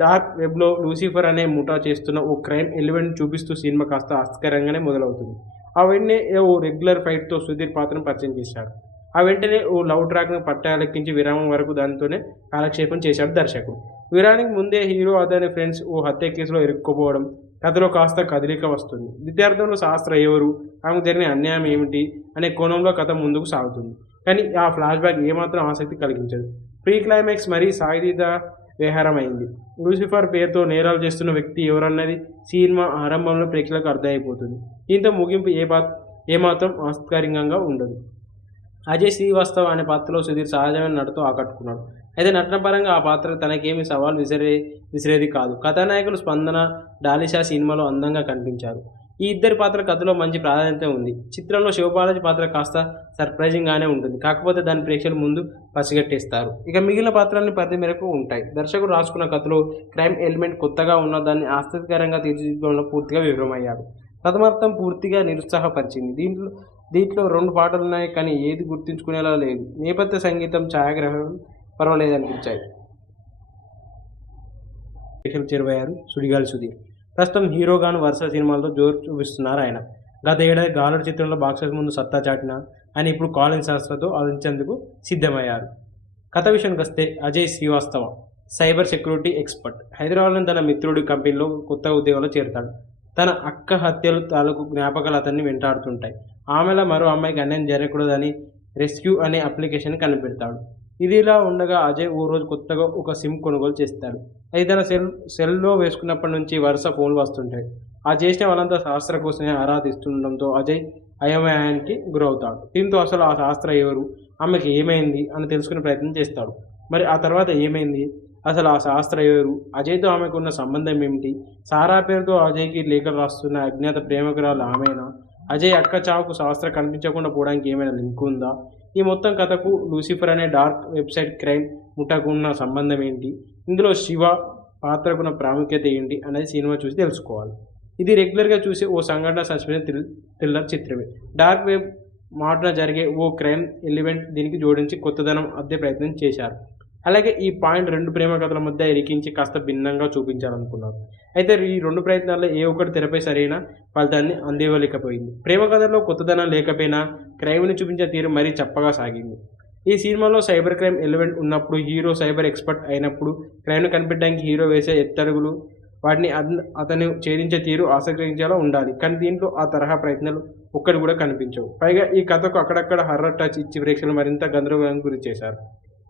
డార్క్ వెబ్లో లూసిఫర్ అనే ముఠా చేస్తున్న ఓ క్రైమ్ ఎలిమెంట్ చూపిస్తూ సినిమా కాస్త ఆసక్తికరంగానే మొదలవుతుంది. ఆ వెంటనే ఓ రెగ్యులర్ ఫైట్తో సుధీర్ పాత్రను పరిచయం చేశాడు. ఆ వెంటనే ఓ లవ్ ట్రాక్ను పట్టాలెక్కించి విరామం వరకు దానితోనే కాలక్షేపం చేశాడు దర్శకుడు. విరానికి ముందే హీరో అతని ఫ్రెండ్స్ ఓ హత్య కేసులో ఇరుక్కుపోవడం, కథలో కాస్త కదలిక వస్తుంది. ద్వితీయార్థంలో శాస్త్ర ఎవరు, ఆమెకు జరిగిన అన్యాయం ఏమిటి అనే కోణంలో కథ ముందుకు సాగుతుంది. కానీ ఆ ఫ్లాష్ బ్యాక్ ఏమాత్రం ఆసక్తి కలిగించదు. ప్రీ క్లైమాక్స్ మరీ సాయుధ వ్యవహారమైంది. లూసిఫర్ పేరుతో నేరాలు చేస్తున్న వ్యక్తి ఎవరన్నది సినిమా ఆరంభంలో ప్రేక్షకులకు అర్థమైపోతుంది. దీంతో ముగింపు ఏమాత్రం ఆసక్తికరంగా ఉండదు. అజయ్ శ్రీవాస్తవ్ అనే పాత్రలో సుధీర్ సహజమైన నటనతో ఆకట్టుకున్నాడు. అయితే నటనపరంగా ఆ పాత్ర తనకేమీ సవాల్ విసిరేది కాదు. కథానాయకులు స్పందన, డాలిషా సినిమాలో అందంగా కనిపించారు. ఈ ఇద్దరి పాత్ర కథలో మంచి ప్రాధాన్యత ఉంది. చిత్రంలో శివబాలాజీ పాత్ర కాస్త సర్ప్రైజింగ్గానే ఉంటుంది. కాకపోతే దాని ప్రేక్షకుల ముందు పసిగట్టేస్తారు. ఇక మిగిలిన పాత్రల్ని పరిధి మేరకు ఉంటాయి. దర్శకుడు రాసుకున్న కథలో క్రైమ్ ఎలిమెంట్ కొత్తగా ఉన్న దాన్ని ఆసక్తికరంగా తీర్చిదిద్దడంలో పూర్తిగా విఫలమయ్యాడు. ప్రథమార్థం పూర్తిగా నిరుత్సాహపరిచింది. దీంట్లో 2 పాటలున్నాయి, కానీ ఏది గుర్తుంచుకునేలా లేదు. నేపథ్య సంగీతం, ఛాయాగ్రహణం పర్వాలేదనిపించాయి. ప్రేక్షకులు చేరువయ్యారు సుడిగాలి సుధీర్. ప్రస్తుతం హీరోగాను వరుస సినిమాలతో జోరు చూపిస్తున్నారు ఆయన. గత ఏడాది గాలుడు చిత్రంలో బాక్సెస్ ముందు సత్తా చాటిన ఆయన ఇప్పుడు కాలింగ్ శాస్త్రతో ఆలోచించేందుకు సిద్ధమయ్యారు. కథ విషయానికి వస్తే Ajay Srivastava cyber security expert. హైదరాబాద్లోని తన మిత్రుడి కంపెనీలో కొత్త ఉద్యోగంలో చేరతాడు. తన అక్క హత్యలు తాలూకు జ్ఞాపకాలు అతన్ని వెంటాడుతుంటాయి. ఆమెలో మరో అమ్మాయికి అన్యాయం జరగకూడదని రెస్క్యూ అనే అప్లికేషన్ కనిపెడతాడు. ఇదిలా ఉండగా అజయ్ ఓ రోజు కొత్తగా ఒక సిమ్ కొనుగోలు చేస్తాడు. అది తన సెల్లో వేసుకున్నప్పటి నుంచి వరుస ఫోన్లు వస్తుంటాయి. ఆ చేసిన వాళ్ళంతా శాస్త్ర కోసమే ఆరా తీస్తుండడంతో అజయ్ అయోమయానికి గురవుతాడు. దీంతో అసలు ఆ శాస్త్ర ఎవరు, ఆమెకి ఏమైంది అని తెలుసుకునే ప్రయత్నం చేస్తాడు. మరి ఆ తర్వాత ఏమైంది, అసలు ఆ శాస్త్ర ఎవరు, అజయ్తో ఆమెకు ఉన్న సంబంధం ఏమిటి, సారా పేరుతో అజయ్కి లేఖలు రాస్తున్న అజ్ఞాత ప్రేమికురాలు ఆమెనా, అజయ్ అక్క చావుకు శాస్త్ర కనిపించకుండా పోవడానికి ఏమైనా లింక్ ఉందా, ఈ మొత్తం కథకు లూసిఫర్ అనే డార్క్ వెబ్సైట్ క్రైమ్ ముఠాకు ఉన్న సంబంధం ఏంటి, ఇందులో శివ పాత్రకున్న ప్రాముఖ్యత ఏంటి అనేది సినిమా చూసి తెలుసుకోవాలి. ఇది రెగ్యులర్గా చూసే ఓ సంఘటన సస్పెన్స్ థ్రిల్లర్ చిత్రమే. డార్క్ వెబ్ మాటన జరిగే ఓ క్రైమ్ ఎలిమెంట్ దీనికి జోడించి కొత్తదనం అద్దే ప్రయత్నం చేశారు. అలాగే ఈ పాయింట్ 2 ప్రేమ కథల మధ్య ఇరికించి కాస్త భిన్నంగా చూపించాలనుకున్నారు. అయితే ఈ 2 ప్రయత్నాల్లో ఏ ఒక్కటి తెరపై సరైన ఫలితాన్ని అందివ్వలేకపోయింది. ప్రేమ కథల్లో కొత్తదనం లేకపోయినా క్రైమ్ని చూపించే తీరు మరీ చప్పగా సాగింది. ఈ సినిమాలో సైబర్ క్రైమ్ ఎలిమెంట్ ఉన్నప్పుడు, హీరో సైబర్ ఎక్స్పర్ట్ అయినప్పుడు క్రైమ్ను కనిపెట్టడానికి హీరో వేసే ఎత్తడుగులు, వాటిని అతను ఛేదించే తీరు ఆసక్తించేలా ఉండాలి. కానీ దీంట్లో ఆ తరహా ప్రయత్నాలు ఒక్కటి కూడా కనిపించవు. పైగా ఈ కథకు అక్కడక్కడ హర్రర్ టచ్ ఇచ్చి ప్రేక్షకులు మరింత గందరగోళానికి గురి చేశారు.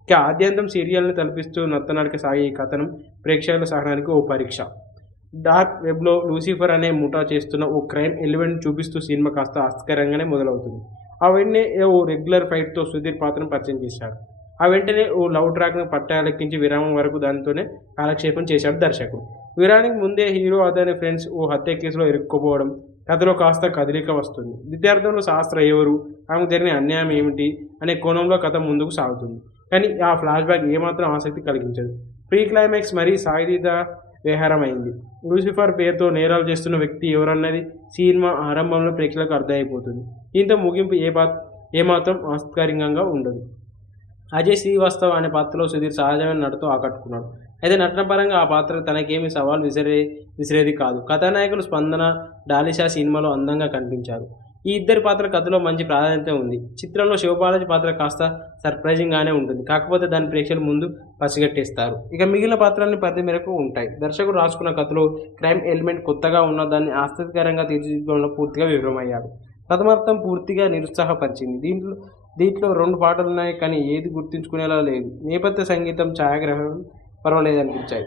ఇక ఆద్యంతం సీరియల్ని తలపిస్తూ నత్తనడక సాగే ఈ కథనం ప్రేక్షకుల సహనానికి ఓ పరీక్ష. డార్క్ వెబ్లో లూసిఫర్ అనే ముఠా చేస్తున్న ఓ క్రైమ్ ఎలిమెంట్ చూపిస్తూ సినిమా కాస్త ఆసక్తికరంగానే మొదలవుతుంది. ఆ వెంటనే ఓ రెగ్యులర్ ఫైట్తో సుధీర్ పాత్రను పరిచయం చేశాడు. ఆ వెంటనే ఓ లవ్ ట్రాక్ను పట్టాలెక్కించి విరామం వరకు దానితోనే కాలక్షేపం చేశాడు దర్శకుడు. విరానికి ముందే హీరో అతని ఫ్రెండ్స్ ఓ హత్య కేసులో ఇరుక్కుపోవడం, కథలో కాస్త కదలిక వస్తుంది. ద్వితీయార్థంలో శాస్త్ర ఎవరు, ఆమెకు జరిగిన అన్యాయం ఏమిటి అనే కోణంలో కథ ముందుకు సాగుతుంది. కానీ ఆ ఫ్లాష్ బ్యాక్ ఏమాత్రం ఆసక్తి కలిగించదు. ప్రీ క్లైమాక్స్ మరీ సాయుధ వ్యవహారమైంది. లూసిఫర్ పేరుతో నేరాలు చేస్తున్న వ్యక్తి ఎవరన్నది సినిమా ఆరంభంలో ప్రేక్షకులకు అర్థమైపోతుంది. దీంతో ముగింపు ఏమాత్రం ఆసక్తికరంగా ఉండదు. అజయ్ శ్రీవాస్తవ్ అనే పాత్రలో సుధీర్ సహజమైన నటనతో ఆకట్టుకున్నాడు. అయితే నటనపరంగా ఆ పాత్ర తనకేమీ సవాల్ విసిరేది కాదు. కథానాయకులు స్పందన, డాలిషా సినిమాలో అందంగా కనిపించారు. ఈ ఇద్దరి పాత్ర కథలో మంచి ప్రాధాన్యత ఉంది. చిత్రంలో శివబాలాజీ పాత్ర కాస్త సర్ప్రైజింగ్గానే ఉంటుంది. కాకపోతే దాని ప్రేక్షకుల ముందు పసిగట్టేస్తారు. ఇక మిగిలిన పాత్రల్ని పరిధి మేరకు ఉంటాయి. దర్శకుడు రాసుకున్న కథలో క్రైమ్ ఎలిమెంట్ కొత్తగా ఉన్న దాన్ని ఆసక్తికరంగా తీర్చిదిద్దడంలో పూర్తిగా విఫలమయ్యాడు. ప్రథమార్థం పూర్తిగా నిరుత్సాహపరిచింది. దీంట్లో 2 పాటలున్నాయి, కానీ ఏది గుర్తుంచుకునేలా లేదు. నేపథ్య సంగీతం, ఛాయాగ్రహణం పర్వాలేదనిపించాయి.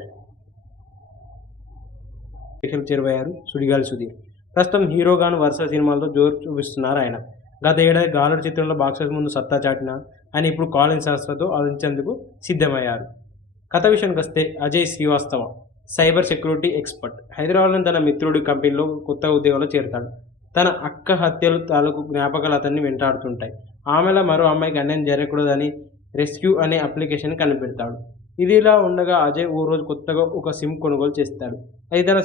ప్రేక్షకులు చేరువయ్యారు సుడిగాలి సుధీర్. ప్రస్తుతం హీరోగాను వరుస సినిమాలతో జోరు చూపిస్తున్నారు ఆయన. గత ఏడాది గాలుడు చిత్రంలో బాక్సెస్ ముందు సత్తా చాటిన ఆయన ఇప్పుడు కాలింగ్ శాస్త్రతో ఆలోచించేందుకు సిద్ధమయ్యారు. కథ విషయానికి వస్తే Ajay Srivastava cyber security expert. హైదరాబాద్లోని తన మిత్రుడి కంపెనీలో కొత్త ఉద్యోగంలో చేరతాడు. తన అక్క హత్యలు తాలూకు జ్ఞాపకాలు అతన్ని వెంటాడుతుంటాయి. ఆమెలో మరో అమ్మాయికి అన్యాయం జరగకూడదని రెస్క్యూ అనే అప్లికేషన్ కనిపెడతాడు. ఇదిలా ఉండగా అజయ్ ఓ రోజు కొత్తగా ఒక సిమ్ కొనుగోలు చేస్తాడు. అది తన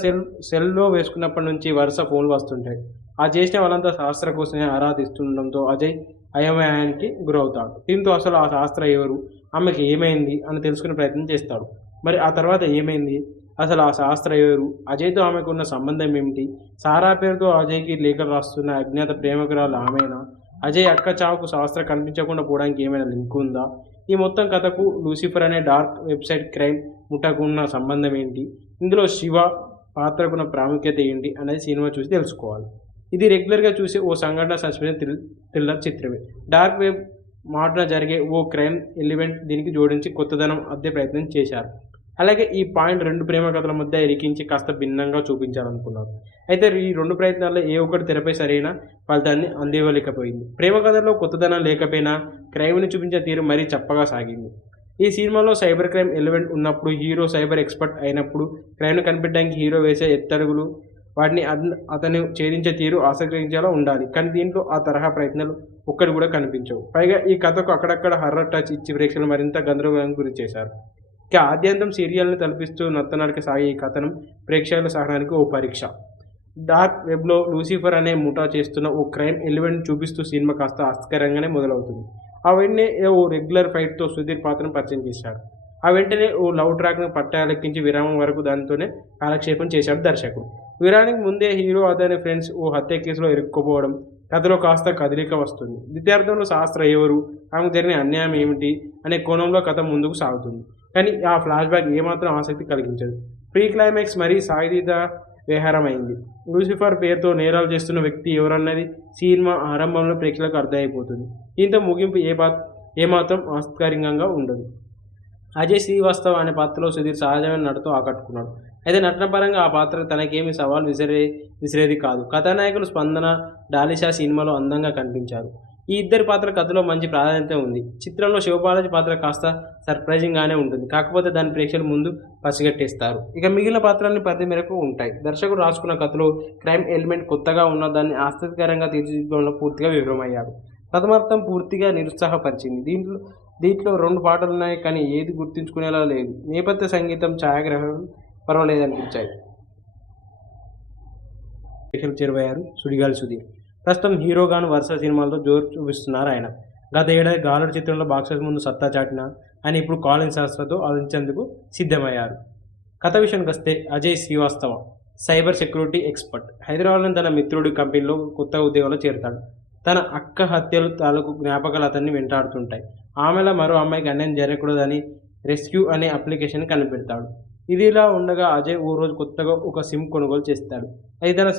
సెల్లో వేసుకున్నప్పటి నుంచి వరుస ఫోన్లు వస్తుంటాయి. ఆ చేసిన వాళ్ళంతా శాస్త్ర కోసమే ఆరా తీస్తుండడంతో అజయ్ అయోమయానికి గురవుతాడు. దీంతో అసలు ఆ శాస్త్ర ఎవరు, ఆమెకి ఏమైంది అని తెలుసుకునే ప్రయత్నం చేస్తాడు. మరి ఆ తర్వాత ఏమైంది, అసలు ఆ శాస్త్ర ఎవరు, అజయ్తో ఆమెకు ఉన్న సంబంధం ఏమిటి, సారా పేరుతో అజయ్కి లేఖలు రాస్తున్న అజ్ఞాత ప్రేమికురాలు ఆమెనా, అజయ్ అక్క చావుకు శాస్త్ర కనిపించకుండా పోవడానికి ఏమైనా లింక్ ఉందా, ఈ మొత్తం కథకు లూసిఫర్ అనే డార్క్ వెబ్సైట్ క్రైమ్ ముఠాకు ఉన్న సంబంధం ఏంటి, ఇందులో శివ పాత్రకున్న ప్రాముఖ్యత ఏంటి అనేది సినిమా చూసి తెలుసుకోవాలి. ఇది రెగ్యులర్గా చూసే ఓ సంఘటన సస్పెన్స్ థ్రిల్లర్ చిత్రమే. డార్క్ వెబ్ మాటున జరిగే ఓ క్రైమ్ ఎలిమెంట్ దీనికి జోడించి కొత్తదనం అద్దే ప్రయత్నం చేశారు. అలాగే ఈ పాయింట్ రెండు ప్రేమ కథల మధ్య ఇరికించి కాస్త భిన్నంగా చూపించాలనుకున్నారు. అయితే ఈ రెండు ప్రయత్నాల్లో ఏ ఒక్కటి తెరపై సరైన ఫలితాన్ని అందివ్వలేకపోయింది. ప్రేమ కథల్లో కొత్తదనం లేకపోయినా క్రైమ్ని చూపించే తీరు మరీ చప్పగా సాగింది. ఈ సినిమాలో సైబర్ క్రైమ్ ఎలిమెంట్ ఉన్నప్పుడు, హీరో సైబర్ ఎక్స్పర్ట్ అయినప్పుడు, క్రైమ్ను కనిపెట్టడానికి హీరో వేసే ఎత్తడుగులు, వాటిని అతను ఛేదించే తీరు ఆసక్తించేలా ఉండాలి. కానీ దీంట్లో ఆ తరహా ప్రయత్నాలు ఒక్కటి కూడా కనిపించవు. పైగా ఈ కథకు అక్కడక్కడ హర్రర్ టచ్ ఇచ్చి ప్రేక్షకులు మరింత గందరగోళానికి గురి చేశారు. ఇక ఆద్యంతం సీరియల్ని తలపిస్తూ నత్తనడక సాగే ఈ కథనం ప్రేక్షకుల సహనానికి ఓ పరీక్ష. డార్క్ వెబ్లో లూసిఫర్ అనే ముఠా చేస్తున్న ఓ క్రైమ్ ఎలిమెంట్ చూపిస్తూ సినిమా కాస్త ఆసక్తికరంగానే మొదలవుతుంది. ఆ వెంటనే ఓ రెగ్యులర్ ఫైట్తో సుధీర్ పాత్రను పరిచయం చేశాడు. ఆ వెంటనే ఓ లవ్ ట్రాక్ను పట్టాలెక్కించి విరామం వరకు దానితోనే కాలక్షేపం చేశాడు దర్శకుడు. విరానికి ముందే హీరో అతని ఫ్రెండ్స్ ఓ హత్య కేసులో ఇరుక్కుపోవడం, కథలో కాస్త కదలిక వస్తుంది. ద్వితీయార్థంలో శాస్త్ర ఎవరు, ఆమెకు జరిగిన అన్యాయం ఏమిటి అనే కోణంలో కథ ముందుకు సాగుతుంది. కానీ ఆ ఫ్లాష్ బ్యాక్ ఏమాత్రం ఆసక్తి కలిగించదు. ప్రీ క్లైమాక్స్ మరీ సాయుధ విహారమైంది. లూసిఫర్ పేరుతో నేరాలు చేస్తున్న వ్యక్తి ఎవరన్నది సినిమా ఆరంభంలో ప్రేక్షకులకు అర్థమైపోతుంది. దీంతో ముగింపు ఏమాత్రం ఆసక్తికరంగా ఉండదు. అజయ్ శ్రీవాస్తవ్ అనే పాత్రలో సుధీర్ సహజమైన నటతో ఆకట్టుకున్నాడు. అయితే నటనపరంగా ఆ పాత్ర తనకేమీ సవాల్ విసిరేది కాదు. కథానాయకులు స్పందన, డాలిషా సినిమాలో అందంగా కనిపించారు. ఈ ఇద్దరి పాత్ర కథలో మంచి ప్రాధాన్యత ఉంది. చిత్రంలో శివబాలాజీ పాత్ర కాస్త సర్ప్రైజింగ్గానే ఉంటుంది. కాకపోతే దాని ప్రేక్షకుల ముందు పసిగట్టేస్తారు. ఇక మిగిలిన పాత్రల్ని పరిధి మేరకు ఉంటాయి. దర్శకుడు రాసుకున్న కథలో క్రైమ్ ఎలిమెంట్ కొత్తగా ఉన్న దాన్ని ఆసక్తికరంగా తీర్చిదిద్దడంలో పూర్తిగా విఫలమయ్యాడు. ప్రథమార్థం పూర్తిగా నిరుత్సాహపరిచింది. దీంట్లో రెండు పాటలున్నాయి, కానీ ఏది గుర్తుంచుకునేలా లేదు. నేపథ్య సంగీతం, ఛాయాగ్రహణం పర్వాలేదనిపించాయి. చేరువయ్యారు సుడిగాలి సుధీర్. ప్రస్తుతం హీరోగాను వరుస సినిమాలతో జోరు చూపిస్తున్నారు ఆయన. గత ఏడాది గాలుడు చిత్రంలో బాక్సెస్ ముందు సత్తా చాటిన ఆయన ఇప్పుడు కాలింగ్ శాస్త్రతో ఆలోచించేందుకు సిద్ధమయ్యారు. కథ విషయానికి వస్తే Ajay Srivastava cyber security expert. హైదరాబాద్లోని తన మిత్రుడి కంపెనీలో కొత్త ఉద్యోగంలో చేరతాడు. తన అక్క హత్యలు తాలూకు జ్ఞాపకాలు అతన్ని వెంటాడుతుంటాయి. ఆమెలో మరో అమ్మాయికి అన్యాయం జరగకూడదని రెస్క్యూ అనే అప్లికేషన్ కనిపెడతాడు. ఇదిలా ఉండగా అజయ్ ఓ రోజు కొత్తగా ఒక సిమ్ కొనుగోలు చేస్తాడు. అది తన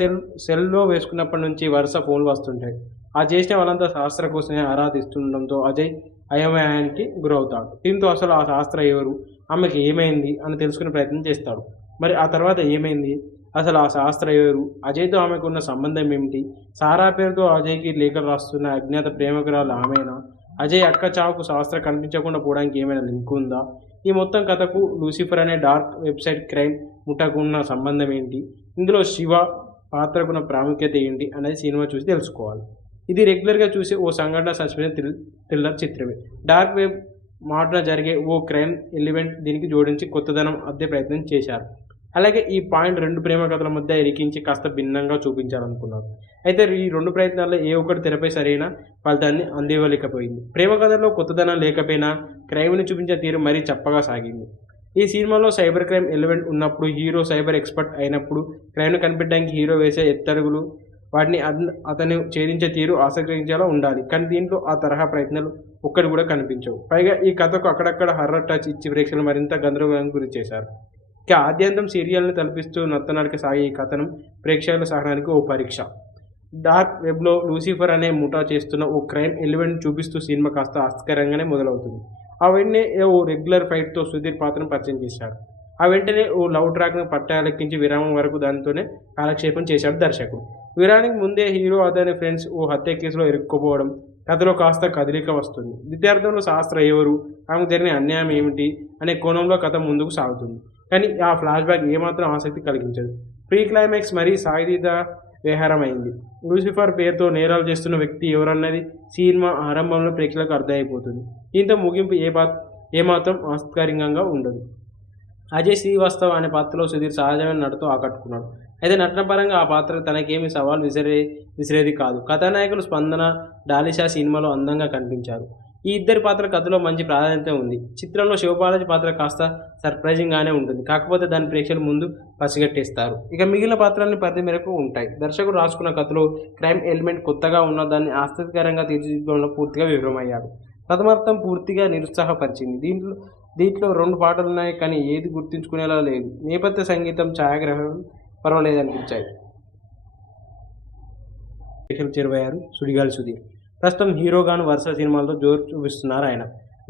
సెల్లో వేసుకున్నప్పటి నుంచి వరుస ఫోన్లు వస్తుంటాయి. ఆ చేసిన వాళ్ళంతా శాస్త్ర కోసమే ఆరా తీస్తుండడంతో అజయ్ అయోమయానికి గురవుతాడు. దీంతో అసలు ఆ శాస్త్ర ఎవరు, ఆమెకి ఏమైంది అని తెలుసుకునే ప్రయత్నం చేస్తాడు. మరి ఆ తర్వాత ఏమైంది, అసలు ఆ శాస్త్ర ఎవరు, అజయ్తో ఆమెకు ఉన్న సంబంధం ఏమిటి, సారా పేరుతో అజయ్కి లేఖలు రాస్తున్న అజ్ఞాత ప్రేమికురాలు ఆమెనా, అజయ్ అక్క చావుకు శాస్త్ర కనిపించకుండా పోవడానికి ఏమైనా లింక్ ఉందా, ఈ మొత్తం కథకు లూసిఫర్ అనే డార్క్ వెబ్సైట్ క్రైమ్ ముఠాకు ఉన్న సంబంధం ఏంటి, ఇందులో శివ పాత్రకున్న ప్రాముఖ్యత ఏంటి అనేది సినిమా చూసి తెలుసుకోవాలి. ఇది రెగ్యులర్గా చూసే ఓ సంఘటన సస్పెన్స్ థ్రిల్లర్ చిత్రమే. డార్క్ వెబ్ మాటున జరిగే ఓ క్రైమ్ ఎలిమెంట్ దీనికి జోడించి కొత్తదనం అద్దే ప్రయత్నం చేశారు. అలాగే ఈ పాయింట్ రెండు ప్రేమ కథల మధ్య ఇరికించి కాస్త భిన్నంగా చూపించాలనుకున్నారు. అయితే ఈ రెండు ప్రయత్నాల్లో ఏ ఒక్కటి తెరపై సరైన ఫలితాన్ని అందివ్వలేకపోయింది. ప్రేమ కథల్లో కొత్తదనం లేకపోయినా క్రైమ్ని చూపించే తీరు మరీ చప్పగా సాగింది. ఈ సినిమాలో సైబర్ క్రైమ్ ఎలిమెంట్ ఉన్నప్పుడు, హీరో సైబర్ ఎక్స్పర్ట్ అయినప్పుడు, క్రైమ్ను కనిపెట్టడానికి హీరో వేసే ఎత్తడుగులు, వాటిని అతను ఛేదించే తీరు ఆసక్తించేలా ఉండాలి. కానీ దీంట్లో ఆ తరహా ప్రయత్నాలు ఒక్కటి కూడా కనిపించవు. పైగా ఈ కథకు అక్కడక్కడ హర్రర్ టచ్ ఇచ్చి ప్రేక్షకులు మరింత గందరగోళానికి గురి చేశారు. ఇక ఆద్యంతం సీరియల్ని తలపిస్తూ నత్తనడక సాగే ఈ కథనం ప్రేక్షకుల సహనానికి ఓ పరీక్ష. డార్క్ వెబ్లో లూసిఫర్ అనే ముఠా చేస్తున్న ఓ క్రైమ్ ఎలిమెంట్ చూపిస్తూ సినిమా కాస్త ఆసక్తికరంగానే మొదలవుతుంది. ఆ వెంటనే ఓ రెగ్యులర్ ఫైట్తో సుధీర్ పాత్రను పరిచయం చేశాడు. ఆ వెంటనే ఓ లవ్ ట్రాక్ను పట్టాలెక్కించి విరామం వరకు దానితోనే కాలక్షేపం చేశాడు దర్శకుడు. విరానికి ముందే హీరో అతని ఫ్రెండ్స్ ఓ హత్య కేసులో ఇరుక్కుపోవడం, కథలో కాస్త కదలిక వస్తుంది. ద్వితీయార్థంలో శాస్త్ర ఎవరు, ఆమెకు జరిగిన అన్యాయం ఏమిటి అనే కోణంలో కథ ముందుకు సాగుతుంది. కానీ ఆ ఫ్లాష్ బ్యాక్ ఏమాత్రం ఆసక్తి కలిగించదు. ప్రీ క్లైమాక్స్ మరీ సాయుధ విహారమైంది. లూసిఫర్ పేరుతో నేరాలు చేస్తున్న వ్యక్తి ఎవరన్నది సినిమా ఆరంభంలో ప్రేక్షకులకు అర్థమైపోతుంది. దీంతో ముగింపు ఏమాత్రం ఆసక్తికరంగా ఉండదు. అజయ్ శ్రీవాస్తవ్ అనే పాత్రలో సుధీర్ సహజమైన నటతో ఆకట్టుకున్నాడు. అయితే నటనపరంగా ఆ పాత్ర తనకేమీ సవాల్ విసిరేది కాదు. కథానాయకులు స్పందన, డాలిషా సినిమాలో అందంగా కనిపించారు. ఈ ఇద్దరి పాత్ర కథలో మంచి ప్రాధాన్యత ఉంది. చిత్రంలో శివబాలాజీ పాత్ర కాస్త సర్ప్రైజింగ్గానే ఉంటుంది. కాకపోతే దాని ప్రేక్షకుల ముందు పసిగట్టేస్తారు. ఇక మిగిలిన పాత్రల్ని పరిధి మేరకు ఉంటాయి. దర్శకుడు రాసుకున్న కథలో క్రైమ్ ఎలిమెంట్ కొత్తగా ఉన్న దాన్ని ఆసక్తికరంగా తీర్చిదిద్దడంలో పూర్తిగా విఫలమయ్యాడు. ప్రథమార్థం పూర్తిగా నిరుత్సాహపరిచింది. దీంట్లో రెండు పాటలున్నాయి, కానీ ఏది గుర్తుంచుకునేలా లేదు. నేపథ్య సంగీతం, ఛాయాగ్రహణం పర్వాలేదనిపించాయి. ప్రేక్షకులు చేరువయ్యారు సుడిగాలి సుధీర్. ప్రస్తుతం హీరోగాను వరుస సినిమాలతో జోరు చూపిస్తున్నారు ఆయన.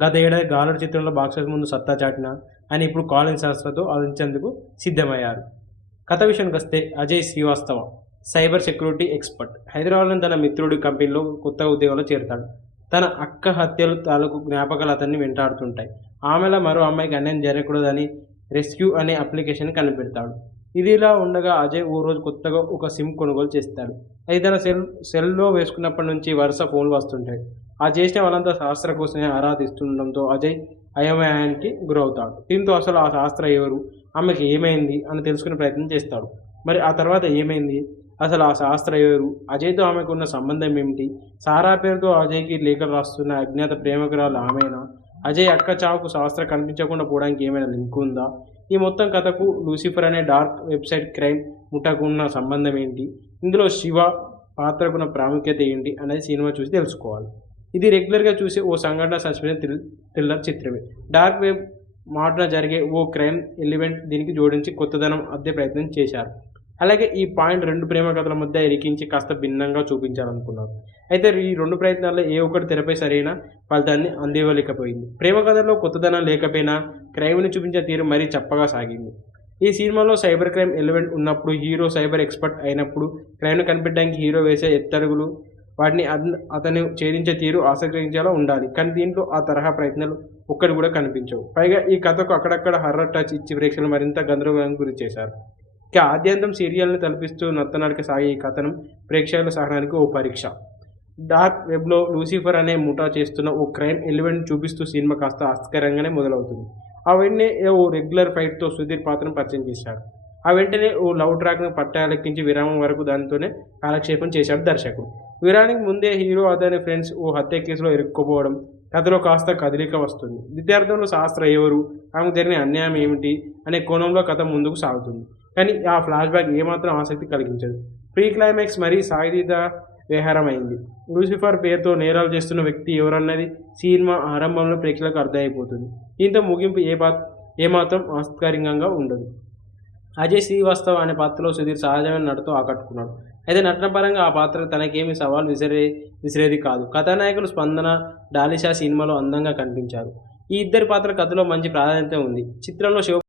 గత ఏడాది గాలుడు చిత్రంలో బాక్సాఫీస్ ముందు సత్తా చాటిన ఆయన ఇప్పుడు కాలింగ్ శాస్త్రతో ఆలోచించేందుకు సిద్ధమయ్యారు. కథ విషయానికి వస్తే Ajay Srivastava cyber security expert. హైదరాబాద్లోని తన మిత్రుడి కంపెనీలో కొత్త ఉద్యోగంలో చేరుతాడు. తన అక్క హత్యలు తాలూకు జ్ఞాపకాలు అతన్ని వెంటాడుతుంటాయి. ఆమెలా మరో అమ్మాయికి అన్యాయం జరగకూడదని రెస్క్యూ అనే అప్లికేషన్ కనిపెడతాడు. ఇదిలా ఉండగా అజయ్ ఓ రోజు కొత్తగా ఒక సిమ్ కొనుగోలు చేస్తాడు. అది తన సెల్లో వేసుకున్నప్పటి నుంచి వరుస ఫోన్లు వస్తుంటాయి. ఆ చేసిన వాళ్ళంతా శాస్త్ర కోసమే ఆరా తీస్తుండడంతో అజయ్ అయోమయానికి గురవుతాడు. దీంతో అసలు ఆ శాస్త్ర ఎవరు, ఆమెకి ఏమైంది అని తెలుసుకునే ప్రయత్నం చేస్తాడు. మరి ఆ తర్వాత ఏమైంది, అసలు ఆ శాస్త్ర ఎవరు, అజయ్తో ఆమెకు ఉన్న సంబంధం ఏమిటి, సారా పేరుతో అజయ్కి లేఖలు రాస్తున్న అజ్ఞాత ప్రేమికురాలు ఆమెనా, అజయ్ అక్క చావుకు శాస్త్ర కనిపించకుండా పోవడానికి ఏమైనా లింక్ ఉందా, ఈ మొత్తం కథకు లూసిఫర్ అనే డార్క్ వెబ్సైట్ క్రైమ్ ముఠాకు ఉన్న సంబంధం ఏంటి, ఇందులో శివ పాత్రకున్న ప్రాముఖ్యత ఏంటి అనేది సినిమా చూసి తెలుసుకోవాలి. ఇది రెగ్యులర్గా చూసే ఓ సంఘటన సస్పెన్స్ థ్రిల్లర్ చిత్రమే. డార్క్ వెబ్ మాటన జరిగే ఓ క్రైమ్ ఎలిమెంట్ దీనికి జోడించి కొత్తదనం అద్దే ప్రయత్నం చేశారు. అలాగే ఈ పాయింట్ రెండు ప్రేమ కథల మధ్య ఇరికించి కాస్త భిన్నంగా చూపించాలనుకున్నారు. అయితే ఈ రెండు ప్రయత్నాల్లో ఏ ఒక్కటి తెరపై సరైన ఫలితాన్ని అందివ్వలేకపోయింది. ప్రేమ కథల్లో కొత్తదనం లేకపోయినా క్రైమ్ని చూపించే తీరు మరీ చప్పగా సాగింది. ఈ సినిమాలో సైబర్ క్రైమ్ ఎలిమెంట్ ఉన్నప్పుడు, హీరో సైబర్ ఎక్స్పర్ట్ అయినప్పుడు క్రైమ్ను కనిపెట్టడానికి హీరో వేసే ఎత్తడుగులు, వాటిని అతను ఛేదించే తీరు ఆసక్తించేలా ఉండాలి. కానీ దీంట్లో ఆ తరహా ప్రయత్నాలు ఒక్కటి కూడా కనిపించవు. పైగా ఈ కథకు అక్కడక్కడ హర్రర్ టచ్ ఇచ్చి ప్రేక్షకులు మరింత గందరగోళానికి గురి చేశారు. ఇక ఆద్యంతం సీరియల్ని తలపిస్తూ నత్తనడక సాగే ఈ కథనం ప్రేక్షకుల సహనానికి ఓ పరీక్ష. డార్క్ వెబ్లో లూసిఫర్ అనే ముఠా చేస్తున్న ఓ క్రైమ్ ఎలిమెంట్ చూపిస్తూ సినిమా కాస్త ఆసక్తికరంగానే మొదలవుతుంది. ఆ వెంటనే ఓ రెగ్యులర్ ఫైట్తో సుధీర్ పాత్రను పరిచయం చేశాడు. ఆ వెంటనే ఓ లవ్ ట్రాక్ను పట్టాలెక్కించి విరామం వరకు దానితోనే కాలక్షేపం చేశాడు దర్శకుడు. విరానికి ముందే హీరో అతని ఫ్రెండ్స్ ఓ హత్య కేసులో ఇరుక్కుపోవడం, కథలో కాస్త కదలిక వస్తుంది. ద్వితీయార్థంలో శాస్త్ర ఎవరు, ఆమెకు జరిగిన అన్యాయం ఏమిటి అనే కోణంలో కథ ముందుకు సాగుతుంది. కానీ ఆ ఫ్లాష్ బ్యాక్ ఏమాత్రం ఆసక్తి కలిగించదు. ప్రీ క్లైమాక్స్ మరీ సాయుధ విహారమైంది. లూసిఫర్ పేరుతో నేరాలు చేస్తున్న వ్యక్తి ఎవరన్నది సినిమా ఆరంభంలో ప్రేక్షకులకు అర్థమైపోతుంది. దీంతో ముగింపు ఏమాత్రం ఆసక్తికరంగా ఉండదు. అజయ్ శ్రీవాస్తవ అనే పాత్రలో సుధీర్ సహజమైన నటతో ఆకట్టుకున్నాడు. అయితే నటన పరంగా ఆ పాత్ర తనకేమీ సవాల్ విసిరేది కాదు. కథానాయకులు స్పందన, డాలిషా సినిమాలో అందంగా కనిపించారు. ఈ ఇద్దరి పాత్ర కథలో మంచి ప్రాధాన్యత ఉంది. చిత్రంలో శివ